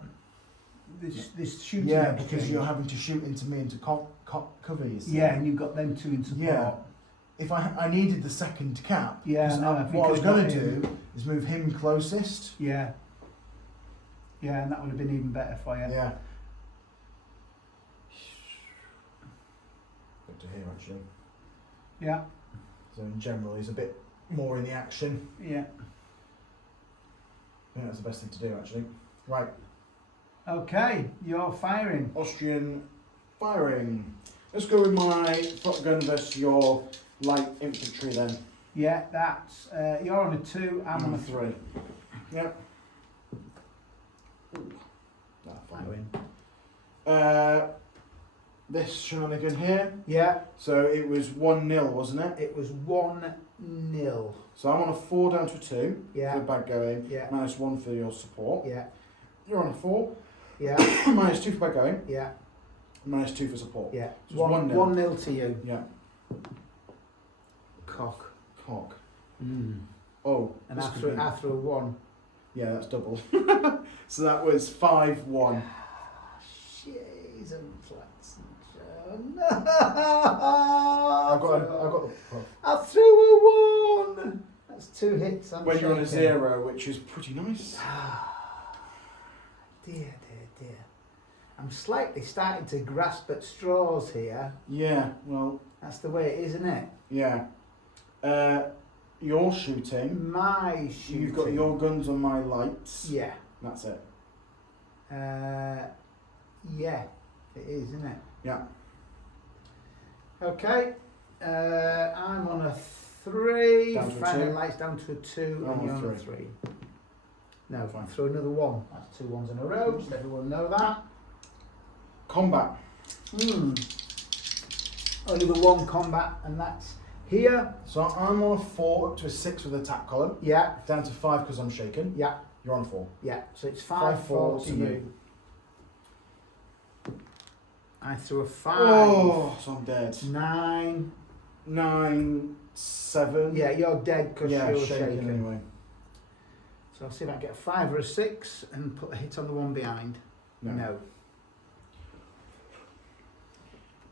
This shooting? Yeah, because you're having to shoot into me into cover, you see. Yeah, and you've got them two in support. Yeah. If I needed the second cap, Yeah, no, what I was going to do is move him closest. Yeah. Yeah, and that would have been even better for you. Yeah. Good to hear actually. Yeah. So in general, he's a bit more in the action. Yeah. I think that's the best thing to do actually. Right. Okay, you're firing. Austrian firing. Let's go with my shotgun versus your light infantry then. Yeah, that's you're on a 2, I'm on a 3. Yep. Firing. This shenanigan here. Yeah. So it was 1-0, wasn't it? It was 1-0. So I'm on a 4 down to a 2 Yeah. for bad going. Yeah. -1 for your support. Yeah. You're on a 4. Yeah. -2 for bad going. Yeah. -2 for support. Yeah. So it's 1-0. 1-0 to you. Yeah. Cock. Cock. Mm. Oh. And this after could be- a 1. Yeah, that's double. So that was 5-1. Jeez, and flats. No. I got the. I threw a 1. That's 2 hits. I'm When you're on a shaking. 0, which is pretty nice. Dear. I'm slightly starting to grasp at straws here. Yeah, well, That's the way it is, isn't it? yeah. You're shooting. My shooting. You've got your guns on my lights. Yeah. That's it. Yeah, it is, isn't it? Yeah. Okay. I'm on a 3. Down to a Friday 2. lights down to a 2, I'm and you're on on a a 3. 3. No, Fine. throw another 1. That's 2 1s in a row. Just let everyone know that. Combat. Only the 1 combat, and that's here. So I'm on a 4 up to a 6 with attack column. Yeah, Down to 5 because I'm shaken. yeah, You're on a 4. yeah. So it's 5-4 5-4 to to me. you. I threw a 5. Oh, so I'm dead. 9. 9, 7. Yeah, you're dead because Yeah, you're shaken shaken. anyway. So I'll see if I can get a 5 or a 6 and put a hit on the one behind. No.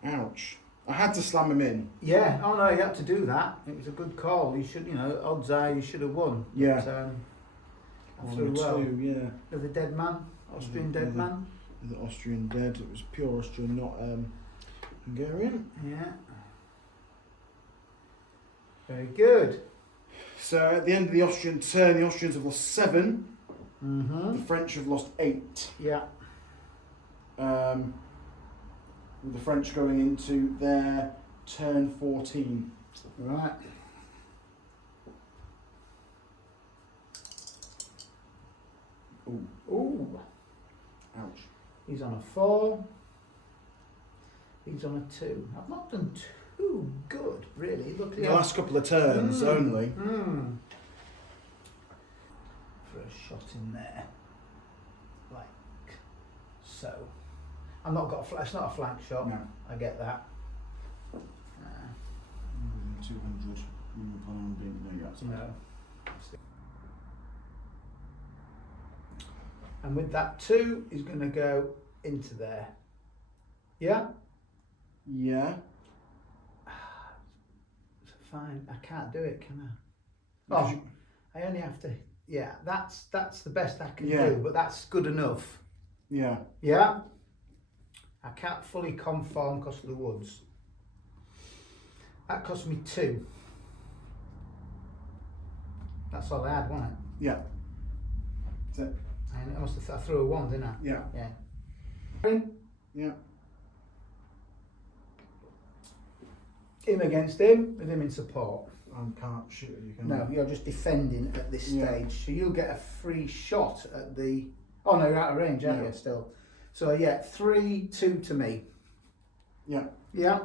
Ouch. I had to slam him in. Yeah. Oh no, you had to do that. It was a good call. You should, odds are you should have won. Yeah. But, I One threw or well. 2, yeah. With the dead man, Austrian dead Yeah. man. The Austrian dead. It was pure Austrian, not Hungarian. Yeah. Very good. So at the end of the Austrian turn, the Austrians have lost 7. Mm-hmm. The French have lost 8. Yeah. With the French going into their turn 14. Right. Ooh, Ooh. ouch. He's on a 4. He's on a 2. I've not done too good, really. Look at The last couple of turns only. For a shot in there, like so. I've not got it's not a flank shot. No. I get that. 200. No. And with that 2, he's going to go into there. Yeah. Yeah. Fine. I can't do it, can I? Oh, I only have to. Yeah, that's the best I can do, but that's good enough. Yeah. Yeah. I can't fully conform because of the woods. That cost me 2. That's all I had, wasn't it? Yeah. That's it. I must have. I threw a 1, didn't I? Yeah. Yeah. Yeah. him against him, with him in support. I can't shoot at you, can No, I? you're just defending at this stage. So you'll get a free shot at the... Oh no, you're out of range, aren't you, still? So yeah, 3-2 to me. Yeah. Yeah.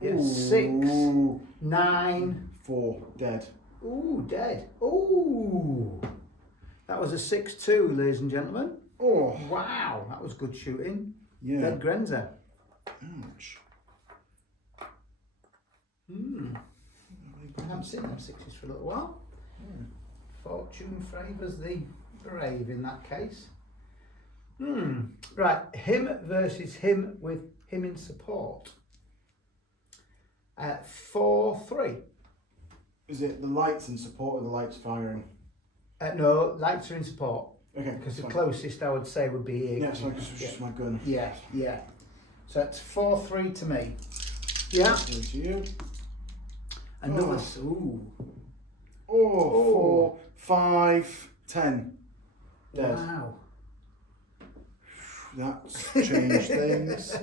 Yeah, 6, 9... 4, dead. Ooh, dead. Ooh. That was a 6-2, ladies and gentlemen. Oh. Wow, that was good shooting. Yeah. Dead Grenzer. Ouch. I haven't seen them 6s for a little while. Fortune favours the brave in that case. Right, him versus him with him in support. 4-3. Is it the lights in support or the lights firing? No, lights are in support. Okay. Because the fine. closest I would say would be here. Yeah, it's like it's just my gun. Yeah, yeah. So it's 4-3 to me. Yeah. 3 to you. Another. Ooh. Oh, 4, 5, 10. Dead. Wow. That's changed things.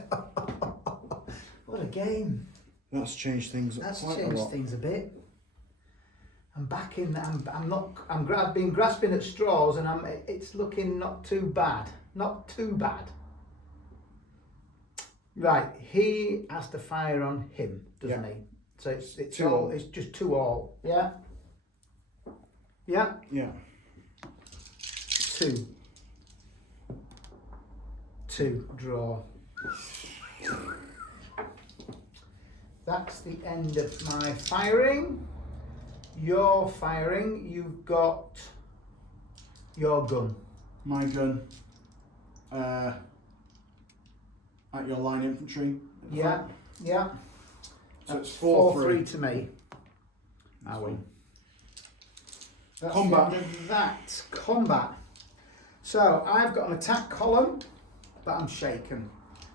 What a game. That's changed things That's quite a changed lot. things a bit. I'm back in. I've been grasping at straws, and it's looking not too bad. Not too bad. Right, he has to fire on him, doesn't he? So it's 2-all. It's just 2-all. Yeah. Yeah. Yeah. 2. 2 draw. That's the end of my firing. Your firing, you've got your gun. My gun. At your line infantry. At the Yeah, front. yeah. So it's 4-3 to me. I That's win. fine. That's Combat. the end of that. Combat. So I've got an attack column, but I'm shaken.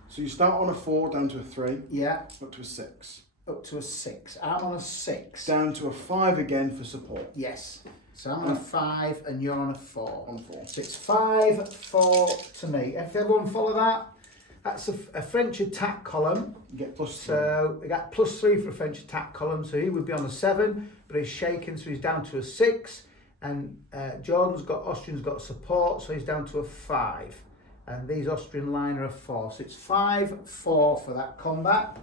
So you start on a 4, down to a 3, Yeah, up to a 6. up to a 6. I'm on a 6. Down to a 5 again for support. Yes. So I'm on a 5 and you're on a 4. On 4. So it's 5-4 to me. If everyone follow that, that's a French attack column. You get +3. So we got +3 for a French attack column. So he would be on a 7, but he's shaken, so he's down to a 6. And Austrian's got support, so he's down to a 5. And these Austrian line are a 4. So it's 5-4 for that combat.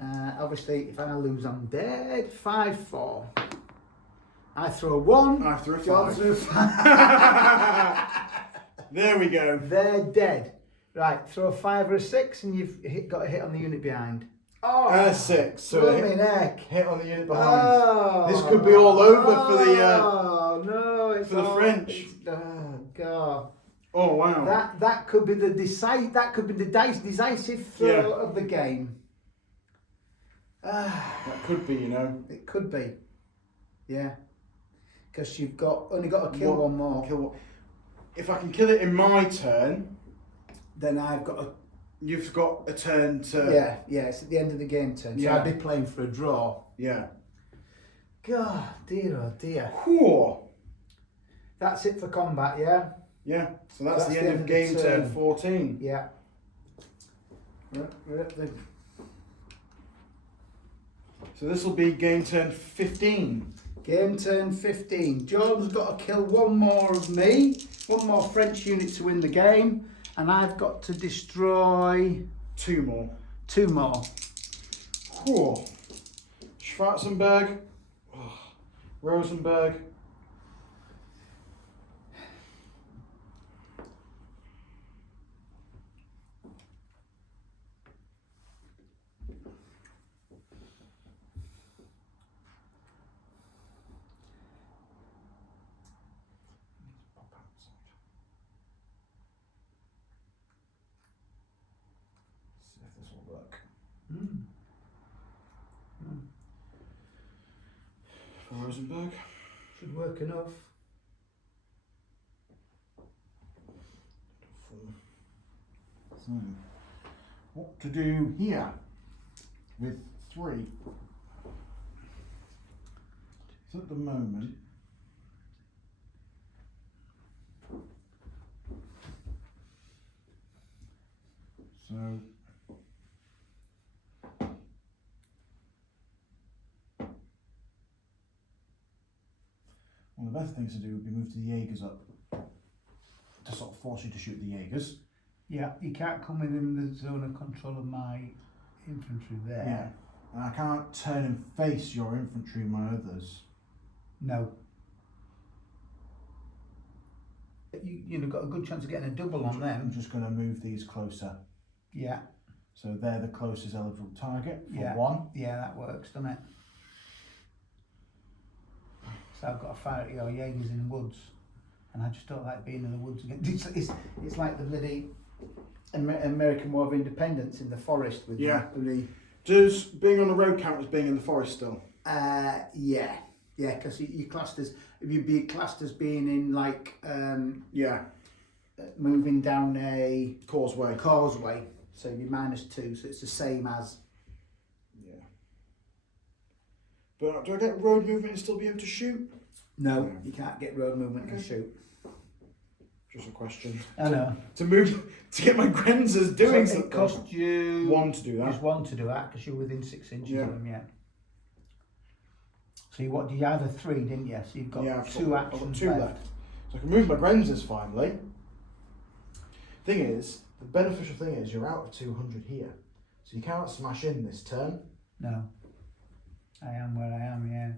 Obviously, if I lose, I'm dead. 5-4. I throw a 1. I threw a John 5. threw a 5. There we go. They're dead. Right, throw a 5 or a 6, and you've got a hit on the unit behind. Oh, And a 6. So a flipping heck. hit on the unit behind. Oh, This could be all over for the no, it's for the all- French. Oh God. Oh wow. That could be the decisive throw of the game. That could be, you know. It could be. Yeah. Because you've only got to kill one more. If I can kill it in my turn, Then I've got to. you've got a turn to. Yeah, it's at the end of the game turn. So Yeah. I'd be playing for a draw. Yeah. God, dear, oh dear. Whew. That's it for combat, yeah? Yeah. So that's the end of game turn 14. Yeah. We're at the... So this will be game turn 15. Game turn 15. Jordan's got to kill one more of me, one more French unit to win the game, and I've got to destroy 2 more. 2 more. Whew. Schwarzenberg. Oh, Rosenberg. See if this will work. For Rosenberg. Should work enough. So, what to do here with 3? So at the moment, so One of the best things to do would be move the Jaegers up to sort of force you to shoot the Jaegers. Yeah, you can't come within the zone of control of my infantry there. Yeah, and I can't turn and face your infantry, my others. No. You've got a good chance of getting a double on them. I'm just going to move these closer. Yeah. So they're the closest eligible target for yeah. 1. Yeah, that works, doesn't it? So I've got to fire at your Jaegers in the woods, and I just don't like being in the woods again. It's like the bloody American War of Independence in the forest with the Does being on the road count as being in the forest still? Yeah, because you'd be classed as being in like moving down a causeway. So you'd be -2, so it's the same as. Yeah. But do I get road movement and still be able to shoot? No, you can't get road movement and shoot. Just a question. I know. To get my Grenzers doing so something. It cost you 1 to do that. Just 1 to do that because you're within 6 inches of them. Yeah. So you had a 3, didn't you? So you've got two actions left. So I can move my Grenzers finally. Thing is, the beneficial thing is you're out of 200 here, so you can't smash in this turn. No. I am where I am. Yeah.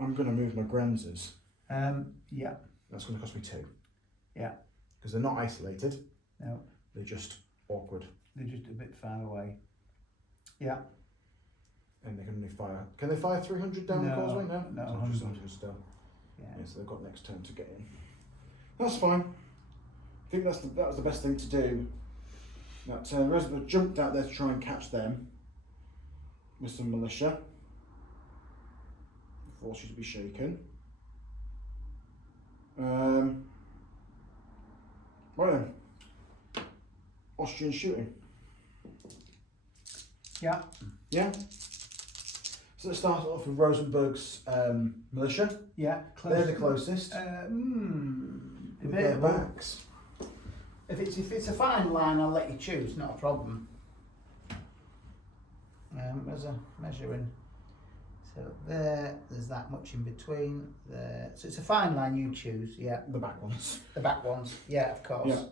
I'm going to move my Grenzers. Yeah. That's going to cost me 2. Yeah. Because they're not isolated. No. They're just awkward. They're just a bit far away. Yeah. And they can only fire. Can they fire 300 down the causeway? No. No. So 100 still. Yeah. So they've got next turn to get in. That's fine. I think that was the best thing to do. That Reservoir jumped out there to try and catch them with some militia. Force you to be shaken. Right then. Austrian shooting. Yeah. Yeah. So let's start off with Rosenberg's militia. Yeah. They're the closest. Their backs. If it's a fine line, I'll let you choose. Not a problem. There's a measuring. So there's that much in between there. So it's a fine line, you choose, yeah. The back ones. The back ones, yeah, of course. Yeah.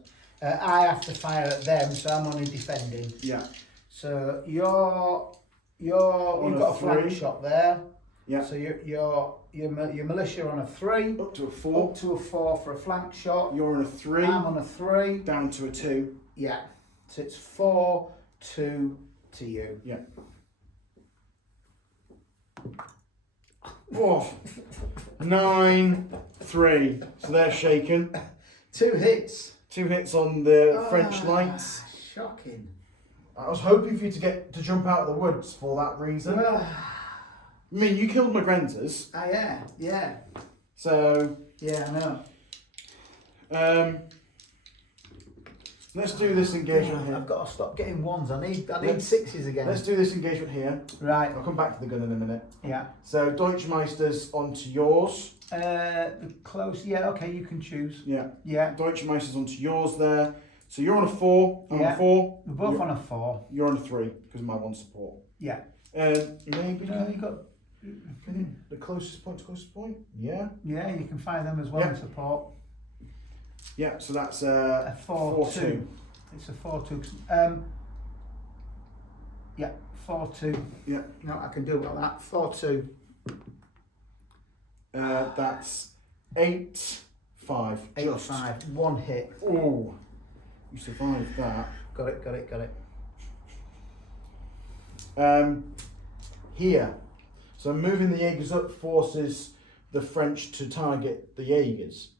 I have to fire at them, so I'm only defending. Yeah. So you've got a flank shot there. Yeah. So your militia on a 3. Up to a 4. Up to a 4 for a flank shot. You're on a 3. I'm on a 3. Down to a 2. Yeah. So it's 4-2 to you. Yeah. Oh, 9-3. So they're shaken. 2 hits. 2 hits on the French lights. Shocking. I was hoping for you to jump out of the woods for that reason. I mean, you killed my Grenzers. Yeah. So yeah, I know. Let's do this engagement here. I've got to stop getting 1s. I need 6s again. Let's do this engagement here. Right. I'll come back to the gun in a minute. Yeah. So Deutschmeister's onto yours. The close. Yeah. Okay. You can choose. Yeah. Yeah. Deutschmeister's onto yours there. So you're on a 4. I'm on a 4. We're both on a 4. You're on a 3 because of my 1 support. Yeah. Maybe you got the closest point. Yeah. Yeah. You can fire them as well in support. Yeah. So that's a 4-2. It's a 4-2. Yeah. 4-2. Yeah. No, I can do well that. 4-2. That's 8-5. 8-5. 1 hit. Oh, you survived that. Got it. Here. So moving the Jaegers up forces the French to target the Jaegers.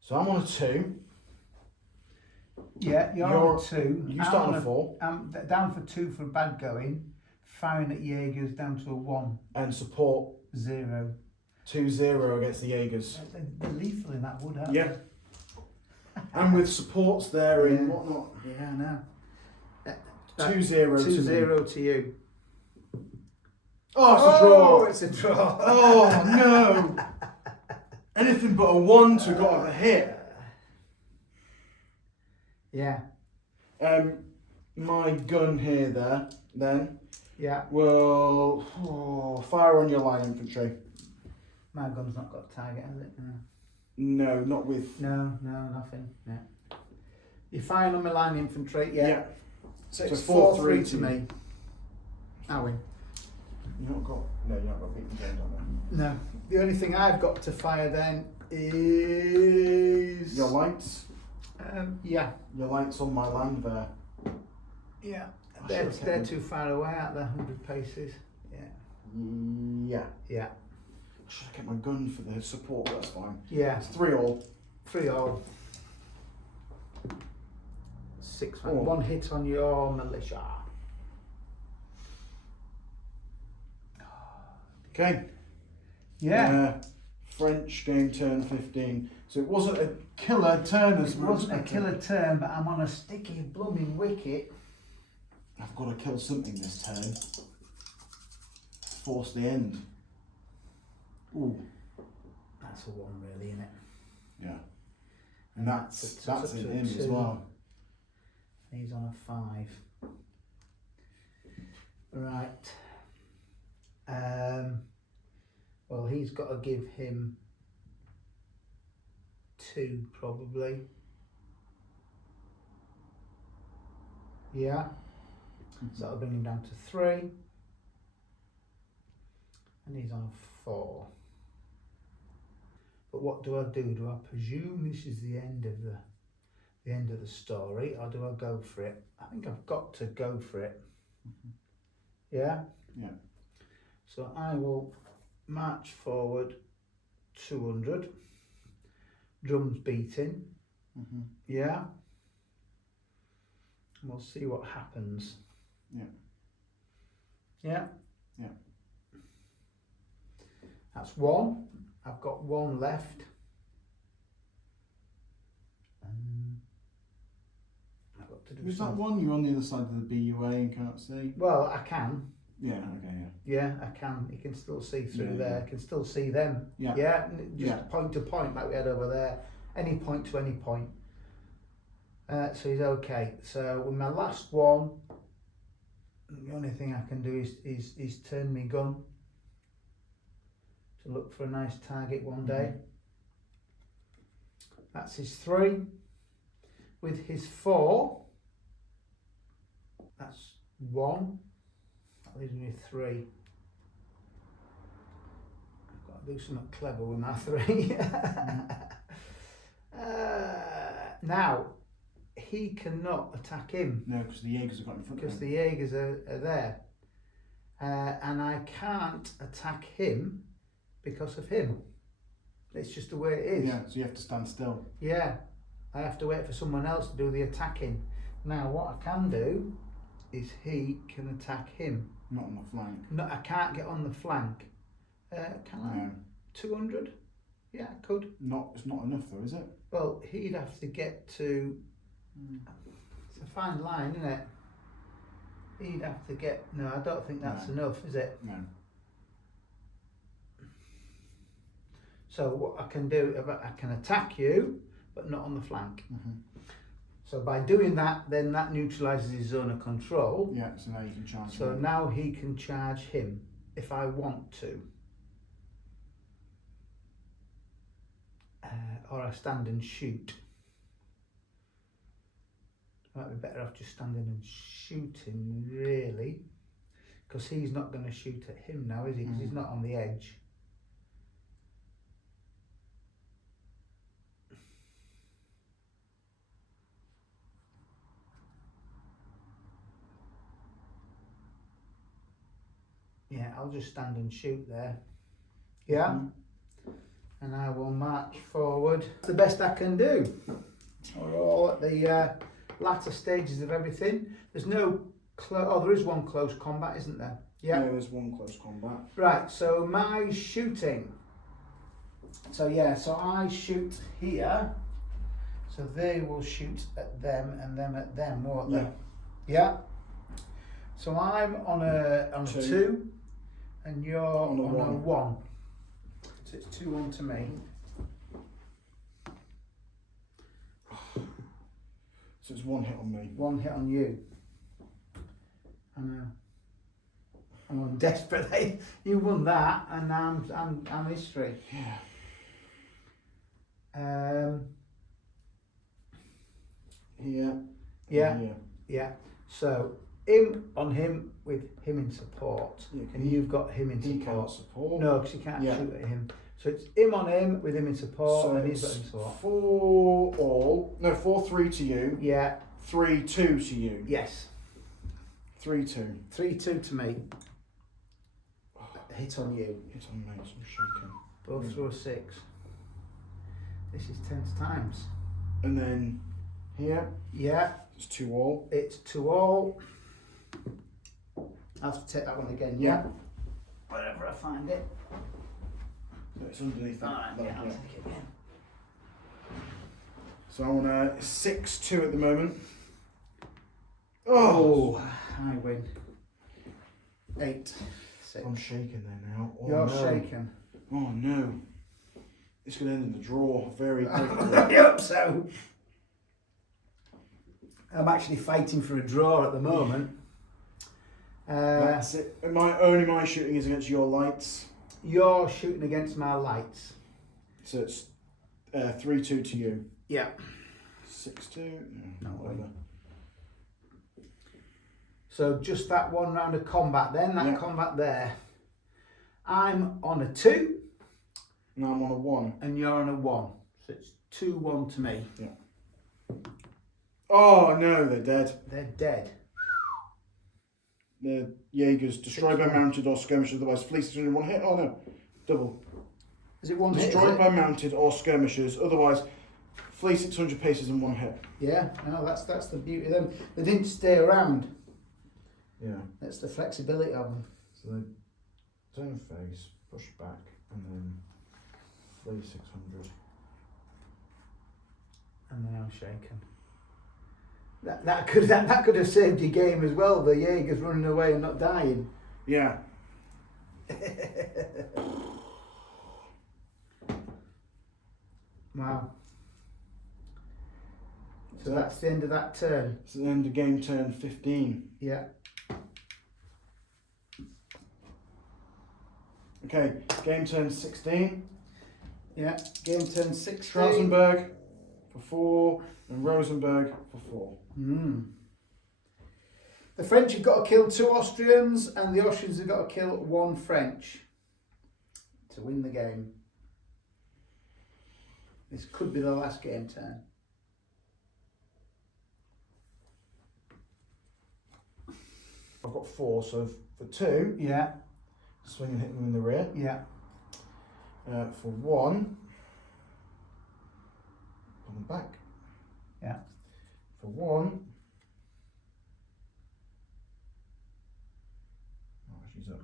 So I'm on a 2. Yeah, you're on a 2. You start on a 4. I'm down for 2 for bad going. Firing at Jaegers down to a 1. And support 0. 2-0 against the Jaegers. They're lethal in that wood, aren't they? Yeah. And with supports there and whatnot. Yeah, I know. 2-0 to you. Oh, it's a draw. It's a draw. Oh, no. Anything but a 1 to got a hit. Yeah. my gun here then Yeah. will fire on your line infantry. My gun's not got a target, has it? No. No, not with... No, nothing. No. You're firing on my line infantry, yeah. Yeah. So it's 4-3 to me. Owen. You've not got beaten James on there. No. The only thing I've got to fire then is... Your lights? Yeah. Your lights on my land there. Yeah. They're too far away out there, 100 paces. Yeah. Yeah. Yeah. I should have kept my gun for the support, but that's fine. Yeah. It's 3-all. 3-all. 6 Oh. 1 hit on your militia. Okay. Yeah. French game turn 15. So it wasn't a killer turn as It much. wasn't a killer turn, but I'm on a sticky blooming wicket. I've got to kill something this turn. Force the end. Ooh. That's a 1 really, isn't it? Yeah. And that's in him as 2. well. He's on a 5. Right. Well, he's got to give him 2 probably. Yeah. So that'll bring him down to 3. And he's on a 4. But what do I do? Do I presume this is the end of the story, or do I go for it? I think I've got to go for it. Yeah? Yeah. So I will march forward 200. Drums beating. Yeah? And we'll see what happens. Yeah. Yeah? Yeah. That's 1. I've got 1 left. I've got to do Was that something. one? You're on the other side of the BUA and can't see? Well, I can. Yeah, okay, yeah. Yeah, I can. You can still see through Yeah, there. yeah. I can still see them. Yeah. Yeah, just Yeah. point to point like we had over there. Any point to any point. So he's okay. So with my last one, the only thing I can do is turn my gun to look for a nice target one day. That's his 3. With his 4, that's 1. That leaves me with 3. I've got to do something clever with my 3. Now, he cannot attack him. No, because the Jaegers have got in front of Because him. the Jaegers are there. And I can't attack him because of him. It's just the way it is. Yeah, so you have to stand still. Yeah, I have to wait for someone else to do the attacking. Now, what I can do is he can attack him. Not on the flank. No, I can't get on the flank. Can I? No. 200? Yeah, I could. It's not enough though, is it? Well, he'd have to get to... It's a fine line, isn't it? He'd have to get... No, I don't think that's enough, is it? No. So what I can do, I can attack you, but not on the flank. So by doing that, then that neutralises his zone of control. Yeah, so now you can charge So him. now he can charge him if I want to. Or I stand and shoot. Might be better off just standing and shooting, really. Because he's not going to shoot at him now, is he? Because he's not on the edge. Yeah, I'll just stand and shoot there. Yeah? And I will march forward. It's the best I can do. We're all at the latter stages of everything. There's no... there is one close combat, isn't there? Yeah. Yeah, there's one close combat. Right, so my shooting. So yeah, so I shoot here. So they will shoot at them and them at them, won't they? Yeah. So I'm on a 2 and you're on a 1. So it's 2-1 to me. So it's 1 hit on me. 1 hit on you. I know. I'm on desperate. You won that, and I'm history. Yeah. Here. Yeah. Here. Yeah. So him on him with him in support, Yeah, and you've got him in He support. can't support. No, because you can't Yeah. shoot at him. So it's him on him with him in support, So and he's got it's him in support. 4 all. No, 4-3 to you. Yeah. 3-2 to you. Yes. 3-2. 3-2 to me. Hit on you. Hit on me. I'm shaking. Both through a 6. This is 10 times. And then here. Yeah. It's 2 all. It's 2 all. I have to take that one again. Yeah. Wherever I find it. So it's underneath that. Alright, yeah, I'll take it again. So I'm on a 6-2 at the moment. Oh, I win. 8-6. I'm shaking there now. Oh, You're no. shaken. Oh no. It's going to end in the draw very quickly. I hope so. I'm actually fighting for a draw at the moment. That's it. And only my shooting is against your lights. You're shooting against my lights. So it's 3-2 to you. Yeah. 6-2. No, whatever. So just that one round of combat then, that Yeah. combat there. I'm on a 2. Now I'm on a 1. And you're on a 1. So it's 2-1 to me. Yeah. Oh no, they're dead. They're dead. The Jaegers destroyed by mounted or skirmishers, otherwise fleets in 1 hit. Oh no, double. Is it 1 hit? Destroyed by mounted or skirmishers, otherwise flee 600 paces in 1 hit. Yeah, no, that's the beauty of them. They didn't stay around. Yeah. That's the flexibility of them. So they turn face, push back, and then flee 600. And then I'm shaken. That could have saved your game as well. The Jaegers running away and not dying. Yeah. Wow. So that's the end of that turn. So the end of game turn 15. Yeah. Okay, game turn 16. Yeah. Game turn 16. Strausenberg for 4 and Rosenberg for 4. The French have got to kill 2 Austrians and the Austrians have got to kill 1 French to win the game. This could be the last game turn. I've got 4, so for 2, Yeah. swing and hit them in the rear. Yeah. For 1, pull them back. Yeah. For 1, oh, she's up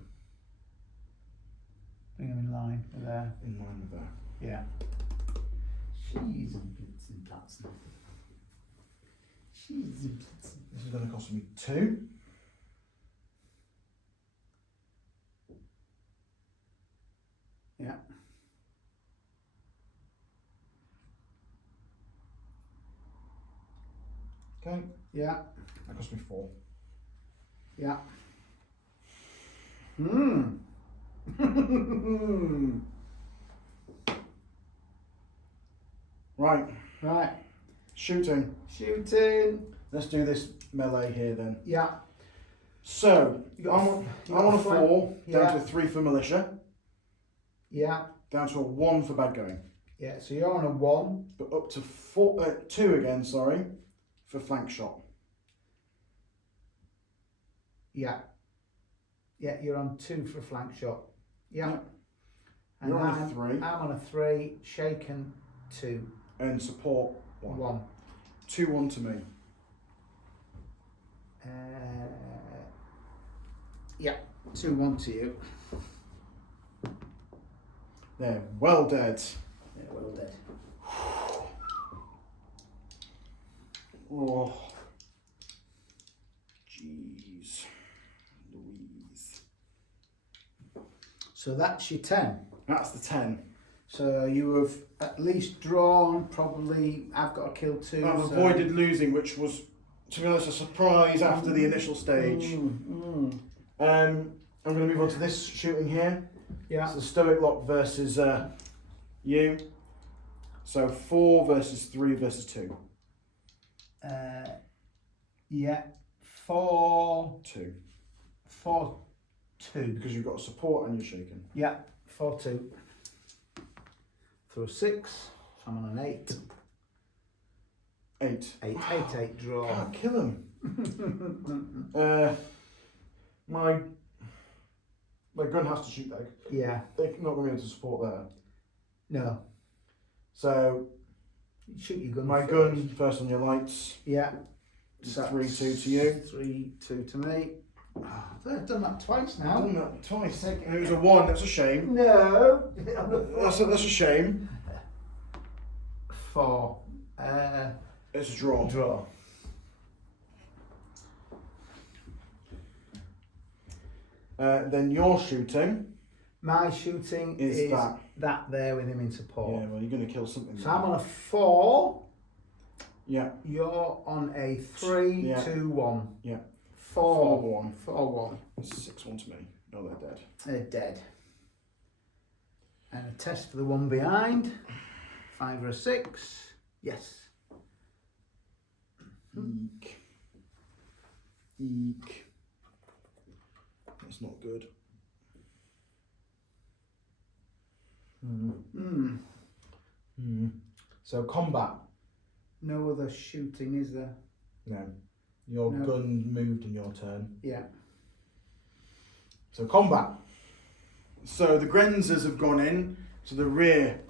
Bring them in line with there. in line with that. Yeah. Cheese and blitzen platzen. Cheese and blitzen. This is going to cost me 2. Yeah. Okay, Yeah. that cost me 4. Yeah. Right, Right. shooting. Shooting. Let's do this melee here then. Yeah. So, You got I'm a- on you got a a flank. 4, down Yeah. to a 3 for militia, Yeah. down to a 1 for bad going. Yeah. So you're on a 1. But up to 2 again, sorry, for flank shot. Yeah. Yeah. You're on 2 for a flank shot. Yeah. Yep. And You're on a I'm 3. I'm on a 3. Shaken 2. And support 1. 1. 2-1 to me. Yeah. 2-1 to you. They're well dead. Yeah. Well dead. Oh. Jeez. Louise. So that's your 10. That's the 10. So you have at least drawn, probably, I've got to kill 2. I've avoided losing, which was, to be honest, a surprise after the initial stage. I'm going to move on to this shooting here. Yeah. It's the Stoic Lock versus you. So 4 versus 3 versus 2. Yeah. 4. 2. 4, 2. Because you've got support and you're shaking. Yeah. 4, 2. Through 6. So I'm on an 8. 8. 8, 8 draw. Can't kill him. My gun has to shoot though. Yeah. They're not going to be able to support there. No. So Shoot your gun. my first. gun first on your lights. Yeah. 3-2 to you. 3-2 to me. Oh, I've done that twice I've now. done that twice. And it was a 1. That's a shame. No. That's a shame. 4. It's a draw. Draw. Then your shooting. My shooting is that there with him in support. Yeah, well, you're going to kill something. So I'm on a 4. Yeah. You're on a 3, Yeah. 2, 1. Yeah. 4, 4-1. 4-1. 6-1 to me. No, they're dead. They're dead. And a test for the one behind. 5 or a 6. Yes. Eek. Eek. That's not good. So combat. No other shooting, is there? No. Your No. gun moved in your turn. Yeah. So combat. So the Grenzers have gone in to the rear.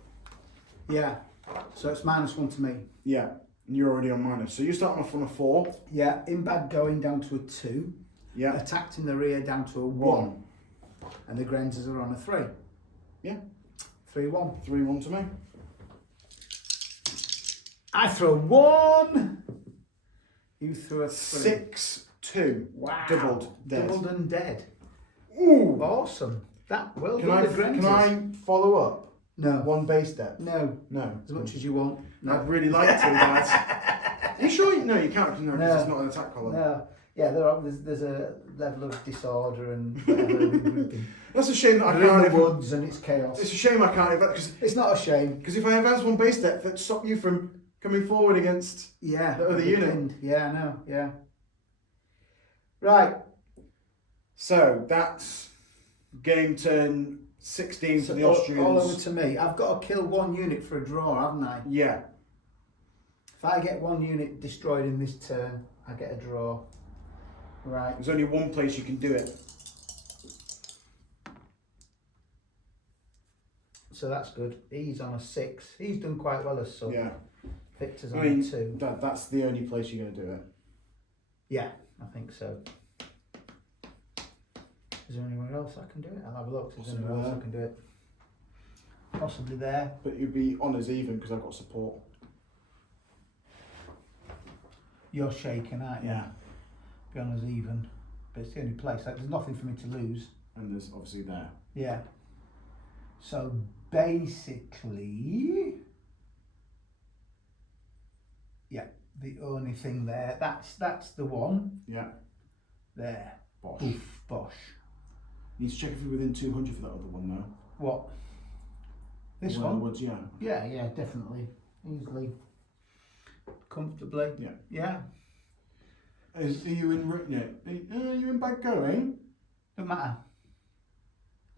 Yeah. So it's -1 to me. Yeah. And you're already on minus. So you're starting off on a 4. Yeah. In bad going down to a 2. Yeah. Attacked in the rear down to a 1. And the Grenzers are on a 3. Yeah. 3-1. 3-1 to me. I throw 1. You threw a 3. 6-2. Wow. Doubled. Dead. Doubled and dead. Ooh. Awesome. That well Can done, I, the Grenzers. can I follow up? No. 1 base depth? No. No. As much as you want. No. I'd really like to, lads. Are you sure? No, you can't. No, because No. it's not an attack column. No. Yeah, there's a level of disorder and whatever regrouping. That's a shame that I They're can't. in the woods and it's chaos. It's a shame I can't because It's not a shame. if I advance 1 base depth, that'd stop you from coming forward against Yeah. the other unit. Pinned. Yeah, I know. Yeah. Right. So that's game turn 16 for the Austrians. All over to me. I've got to kill 1 unit for a draw, haven't I? Yeah. If I get 1 unit destroyed in this turn, I get a draw. Right. There's only 1 place you can do it. So that's good. He's on a 6. He's done quite well as sub. Yeah. Victor's I on mean, a 2. that's the only place you're going to do it. Yeah, I think so. Is there anywhere else I can do it? I'll have a look. Is there Possibly anywhere else there. I can do it? Possibly there. But you'd be honours even because I've got support. You're shaking, aren't you? Yeah. Be on as even. But it's the only place. Like, there's nothing for me to lose. And there's obviously there. Yeah. So basically, yeah, the only thing there, that's the one. Yeah. There. Bosh. Oof, bosh. You need to check if you're within 200 for that other one though. What? This Well, in one? the woods, yeah. Yeah, yeah, definitely. Easily. Comfortably. Yeah. Yeah. Are you in? Are you in bad going? Doesn't matter.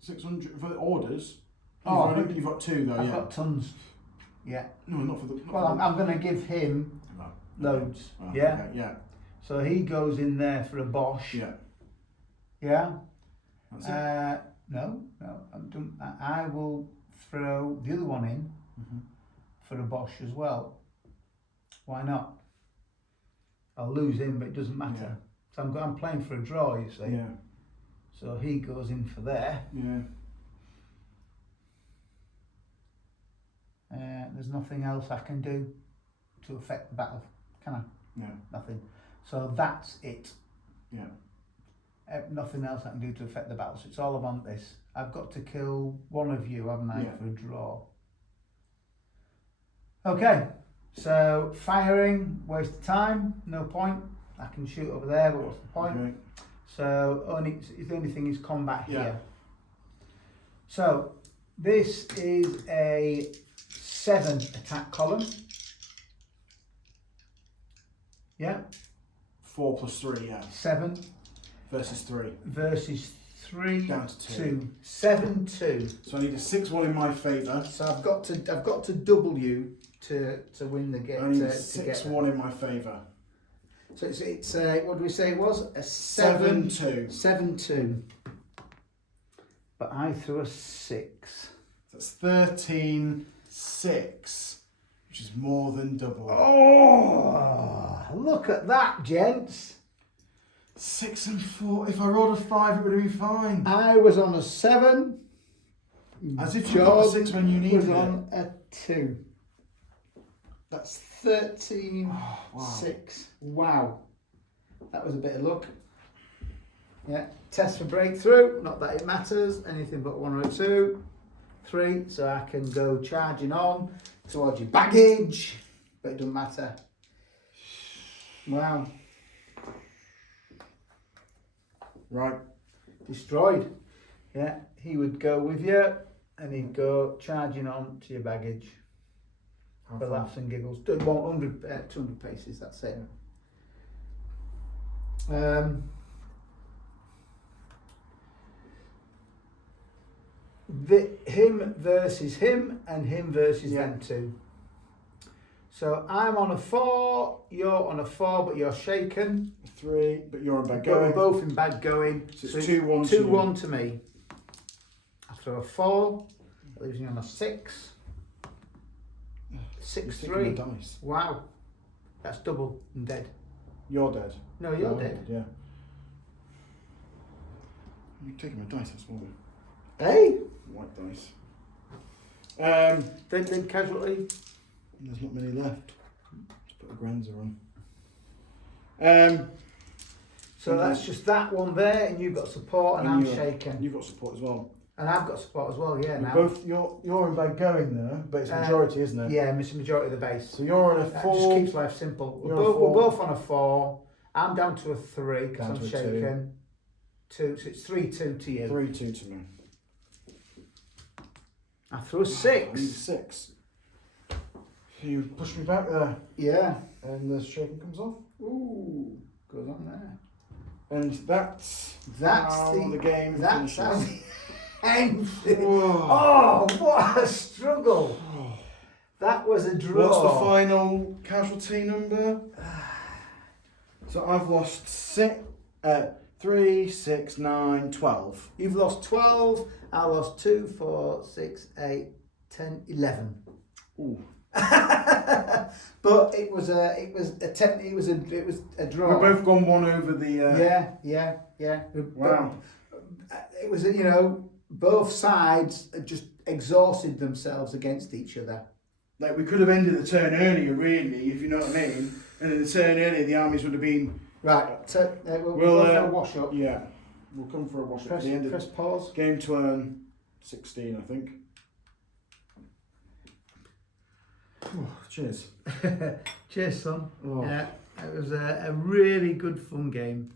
600 for the orders. Oh, You've got 2 though. I've Yeah. got tons. Yeah. No, not for the. Well, I'm going to give him loads. Yeah. Okay, yeah. So he goes in there for a bosh. Yeah. Yeah. That's it. No. I will throw the other one in for a bosh as well. Why not? I'll lose him, but it doesn't matter. Yeah. So I'm playing for a draw, you see. Yeah. So he goes in for there. Yeah. There's nothing else I can do to affect the battle, can I? No. Nothing. So that's it. Yeah. Nothing else I can do to affect the battle. So it's all about this. I've got to kill one of you, haven't I, Yeah. for a draw. Okay. So firing, waste of time, no point. I can shoot over there, but what's the point? Okay. So the only thing is combat Yeah. here. So this is a 7 attack column. Yeah. 4 plus 3, yeah. 7 Versus 3. versus 3 Down to 2. 7 2. So I need a 6-1 in my favour. So I've got to double you to win the game. I need a 6-1 in my favour. So it's what do we say it was? A 7-2. 7-2. But I threw a 6. That's 13-6, which is more than double. Oh, look at that, gents. 6 and 4. If I rolled a 5, it would have been fine. I was on a 7. As if you got a 6 when you needed was it. on a 2. That's 13-6. Wow. That was a bit of luck. Yeah. Test for breakthrough. Not that it matters. Anything but 1 or 2. 3. So I can go charging on towards your baggage. But it doesn't matter. Wow. Right. Destroyed. Yeah. He would go with you and he'd go charging on to your baggage. For laughs and giggles. 200 paces, that's it. Him versus him and him versus them two. So I'm on a 4, you're on a 4, but you're shaken. 3, but you're in bad We're going. both in bad going. So it's 2-1 to 2-1 to me. I throw a 4, leaves me on a 6. 6-3. Dice. Wow. That's double and dead. You're dead. No, you're dead. Yeah. You're taking my dice, that's more. Hey? White dice. Then casualty. There's not many left. Just put a granzer on. So that's just that one there, and you've got support, and I'm shaken. You've got support as well. And I've got support as well, yeah. Now. Both you're in bad going there, but it's majority, isn't it? Yeah, it's the majority of the base. So you're on a 4. That just keeps life simple. We're both on a 4. I'm down to a 3 because I'm shaken. 2, so it's 3-2 to you. 3-2 to me. I threw a 6. I need a 6. You push me back there. Yeah. And the shaking comes off. Ooh, goes on there. And that's how the game that's finishes. Oh, what a struggle! That was a draw. What's the final casualty number? So I've lost 3, 6, 9, 12. You've lost 12. I lost 2, 4, 6, 8, 10, 11. Ooh. But it was a draw. We've both gone 1 over the. Yeah. Wow. It was both sides had just exhausted themselves against each other. Like we could have ended the turn earlier, really, if you know what I mean. And in the turn earlier, the armies would have been. Right. So we'll go for a wash up. Yeah. We'll come for a wash up at the end Press of pause. game turn 16, I think. Oh, cheers. Cheers, son. Oh. Yeah, it was a really good fun game.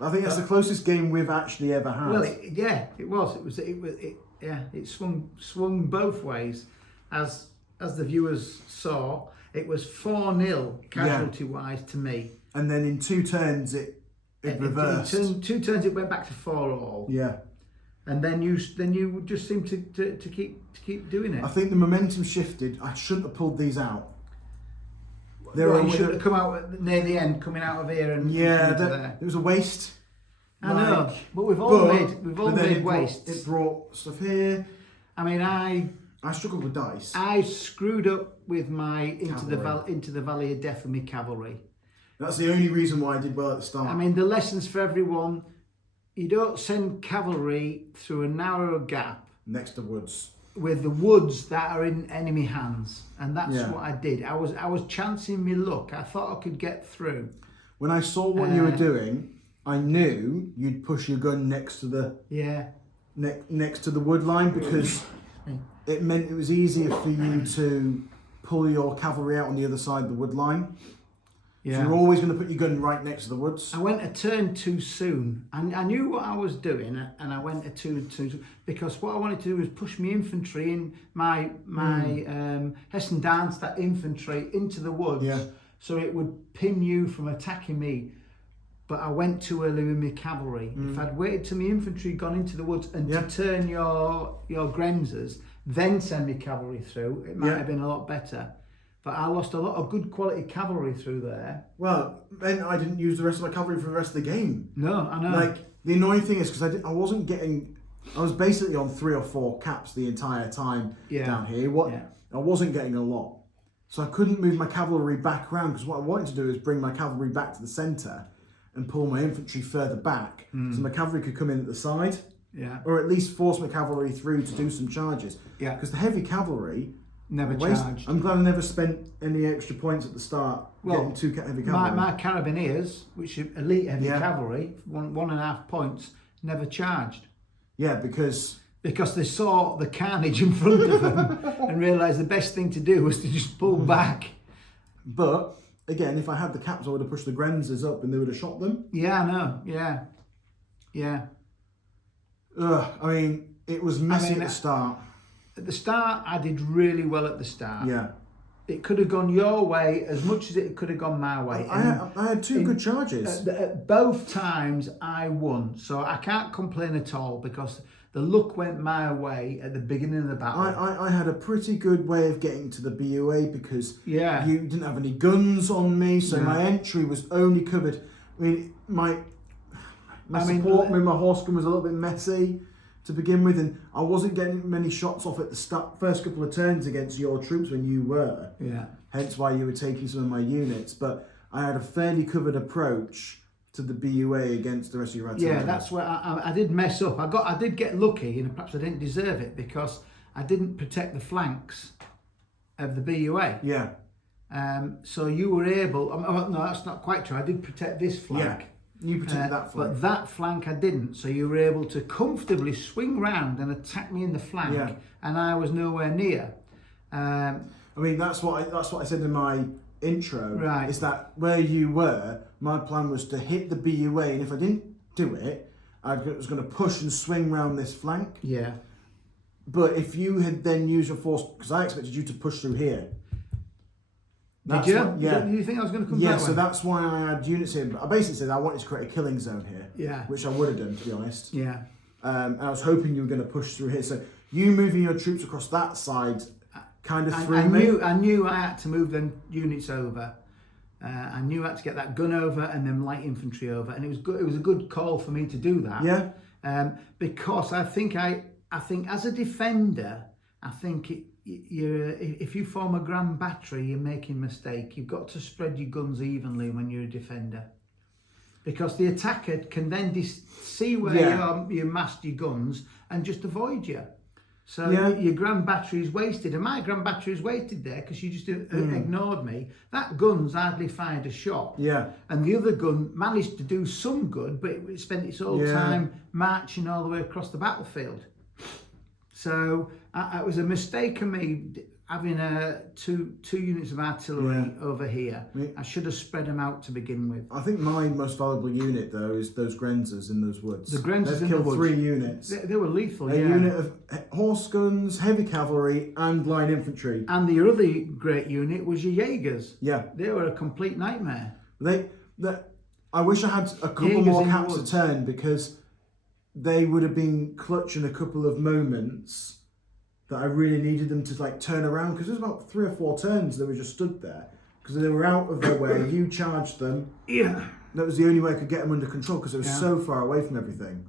I think that's the closest game we've actually ever had. Well, it was. It swung both ways, as the viewers saw. It was 4-0 casualty wise to me. And then in 2 turns it reversed. In 2 turns it went back to 4-all. Yeah. And then you just seemed to keep doing it. I think the momentum shifted. I shouldn't have pulled these out. You should have come out near the end, coming out of here and there. It was a waste. I know, but we've all made waste. It brought stuff here. I mean, I struggled with dice. I screwed up with my into the Valley of Death with my cavalry. That's the only reason why I did well at the start. I mean, the lessons for everyone: you don't send cavalry through a narrow gap next to woods with the woods that are in enemy hands, and that's what I did. I was chancing my luck. I thought I could get through. When I saw what you were doing, I knew you'd push your gun next to the next to the wood line because it meant it was easier for you to pull your cavalry out on the other side of the wood line. Yeah. So you're always going to put your gun right next to the woods. I went a turn too soon. I knew what I was doing, and I went a turn too soon because what I wanted to do was push my infantry in my Hessen-Darmstadt infantry into the woods, so it would pin you from attacking me. But I went too early with my cavalry. If I'd waited till my infantry had gone into the woods and to turn your Grenzers, then send my cavalry through, it might have been a lot better. But I lost a lot of good quality cavalry through there. Well, then I didn't use the rest of my cavalry for the rest of the game. No, I know. Like, the annoying thing is, because I was basically on 3 or 4 caps the entire time down here. I wasn't getting a lot. So I couldn't move my cavalry back around, because what I wanted to do is bring my cavalry back to the centre and pull my infantry further back, so my cavalry could come in at the side. Yeah. Or at least force my cavalry through to do some charges. Yeah. Because the heavy cavalry... Never charged. I'm glad I never spent any extra points at the start getting 2 heavy cavalry. My Carabiniers, which are elite heavy cavalry, 1.5 points, never charged. Yeah, because they saw the carnage in front of them and realised the best thing to do was to just pull back. But, again, if I had the caps, I would have pushed the Grenzers up and they would have shot them. Yeah, I know. Yeah. I mean, it was messy at the start. At the start, I did really well at the start. Yeah. It could have gone your way as much as it could have gone my way. I had 2 good charges. At both times, I won. So I can't complain at all because the luck went my way at the beginning of the battle. I had a pretty good way of getting to the BUA because you didn't have any guns on me, so my entry was only covered. I mean, my support with my horse gun was a little bit messy to begin with, and I wasn't getting many shots off at the first couple of turns against your troops when you were. Yeah. Hence why you were taking some of my units, but I had a fairly covered approach to the BUA against the rest of your artillery. Yeah, that's where I did mess up. I did get lucky, and perhaps I didn't deserve it because I didn't protect the flanks of the BUA. Yeah. So you were able. No, that's not quite true. I did protect this flank. Yeah. You protected that flank. But that flank I didn't, so you were able to comfortably swing round and attack me in the flank, and I was nowhere near. I mean, that's what I said in my intro. Right. Is that where you were, my plan was to hit the BUA, and if I didn't do it, I was going to push and swing round this flank. Yeah. But if you had then used your force, because I expected you to push through here. Did you? Did you think I was going to come Yeah, that way? so that's why I had units here. I basically said I wanted to create a killing zone here. Yeah. Which I would have done, to be honest. Yeah. And I was hoping you were going to push through here. So you moving your troops across that side kind of threw me. I knew I had to move them units over. I knew I had to get that gun over and then light infantry over, and it was good. It was a good call for me to do that. Yeah. Because I think as a defender, I think if you form a grand battery, you're making a mistake. You've got to spread your guns evenly when you're a defender, because the attacker can then see where you massed your guns and just avoid you. So your grand battery is wasted, and my grand battery is wasted there because you just ignored me. That gun's hardly fired a shot. Yeah. And the other gun managed to do some good, but it spent its whole time marching all the way across the battlefield. So it was a mistake of me having two units of artillery over here. I should have spread them out to begin with. I think my most valuable unit, though, is those Grenzers in those woods. The Grenzers in the woods. They've killed 3 units. They were lethal, A unit of horse guns, heavy cavalry, and line infantry. And the other great unit was your Jaegers. Yeah. They were a complete nightmare. I wish I had a couple more caps a turn, because they would have been clutch in a couple of moments that I really needed them to turn around, because there's about 3 or 4 turns they were just stood there because they were out of their way. You charged them. Yeah. That was the only way I could get them under control, because it was so far away from everything.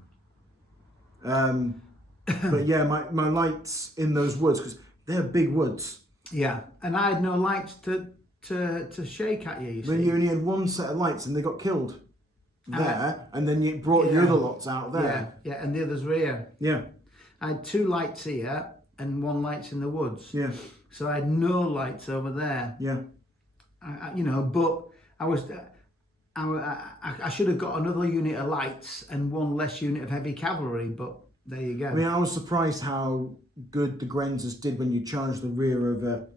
But yeah, my lights in those woods, because they're big woods. Yeah, and I had no lights to shake at you. You see, then you only had 1 set of lights, and they got killed there, and then you brought your other lots out there. Yeah, and the others were here. Yeah. I had 2 lights here and 1 lights in the woods. Yeah. So I had no lights over there. Yeah. But I should have got another unit of lights and 1 less unit of heavy cavalry, but there you go. I mean, I was surprised how good the Grenzers did when you charged the rear of a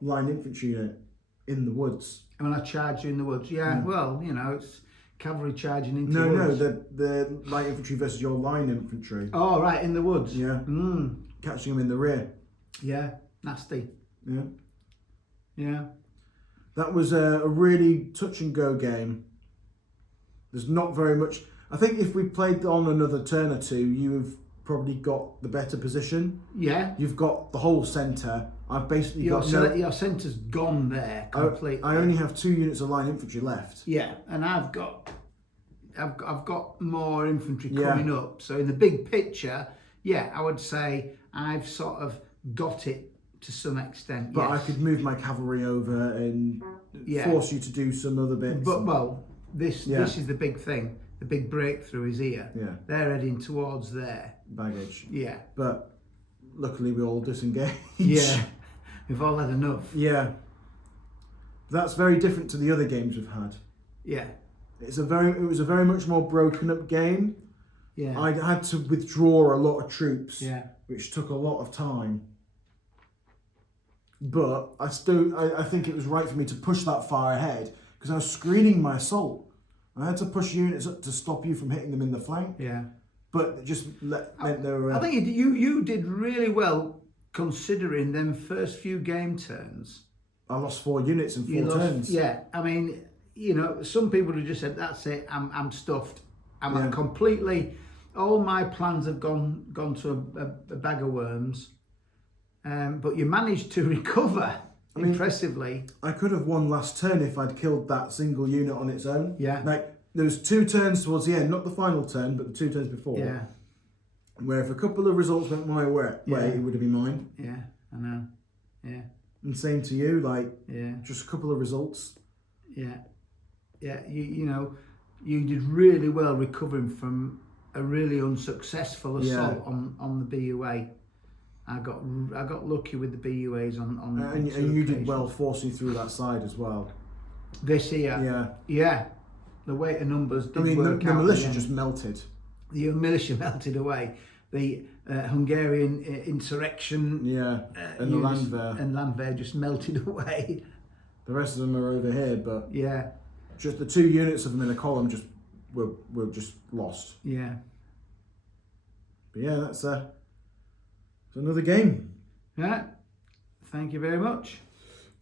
line infantry unit. in the woods. When I charge you in the woods, yeah. Well, you know, it's cavalry charging into No, woods. no, the light infantry versus your line infantry. Oh, right, in the woods. Yeah. Catching them in the rear. Yeah, nasty. Yeah. Yeah. That was a really touch and go game. There's not very much. I think if we played on another turn or two, you've probably got the better position. Yeah. You've got the whole centre. I've basically Your got centre's gone there completely. I only have 2 units of line infantry left. Yeah, and I've got more infantry coming up. So in the big picture, yeah, I would say I've sort of got it to some extent. But yes. I could move my cavalry over and force you to do some other bits. But well, this is the big thing. The big breakthrough is here. Yeah. They're heading towards there. Baggage. Yeah. But luckily we all disengaged. Yeah. We've all had enough. Yeah. That's very different to the other games we've had. Yeah. It was a very much more broken up game. Yeah. I had to withdraw a lot of troops. Yeah. Which took a lot of time. But I think it was right for me to push that far ahead because I was screening my assault. I had to push units up to stop you from hitting them in the flank. Yeah. But it just meant they were... I think you did really well considering them first few game turns. I lost 4 units in 4 turns. Yeah, I mean, you know, some people have just said, that's it, I'm stuffed. I'm completely... All my plans have gone to a bag of worms. But you managed to recover impressively. I could have won last turn if I'd killed that single unit on its own. Yeah. Like, there was 2 turns towards the end, not the final turn, but the 2 turns before. Yeah. Where if a couple of results went my way, it would have been mine. Yeah, I know. Yeah. And same to you, like, just a couple of results. Yeah. Yeah, you know, you did really well recovering from a really unsuccessful assault on the BUA. I got lucky with the BUAs on and you did well forcing through that side as well. This year, yeah, the weight of numbers did work out. The militia just melted. The militia melted away. The Hungarian insurrection, and the Landwehr just melted away. The rest of them are over here, but yeah, just the 2 units of them in a column just were just lost. Yeah, but yeah, that's another game. Yeah, thank you very much.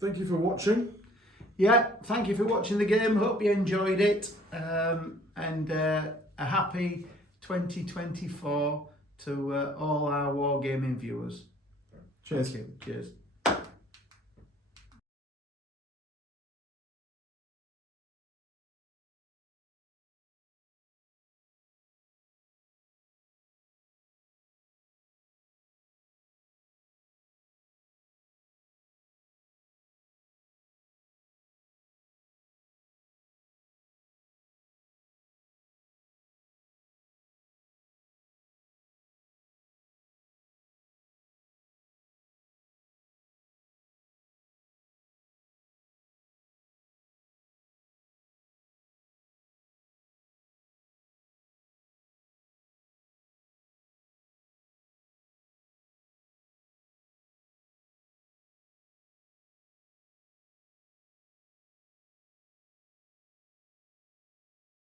Thank you for watching. Yeah, thank you for watching the game. Hope you enjoyed it. And a happy 2024 to all our wargaming viewers. Cheers. Thank you. Cheers.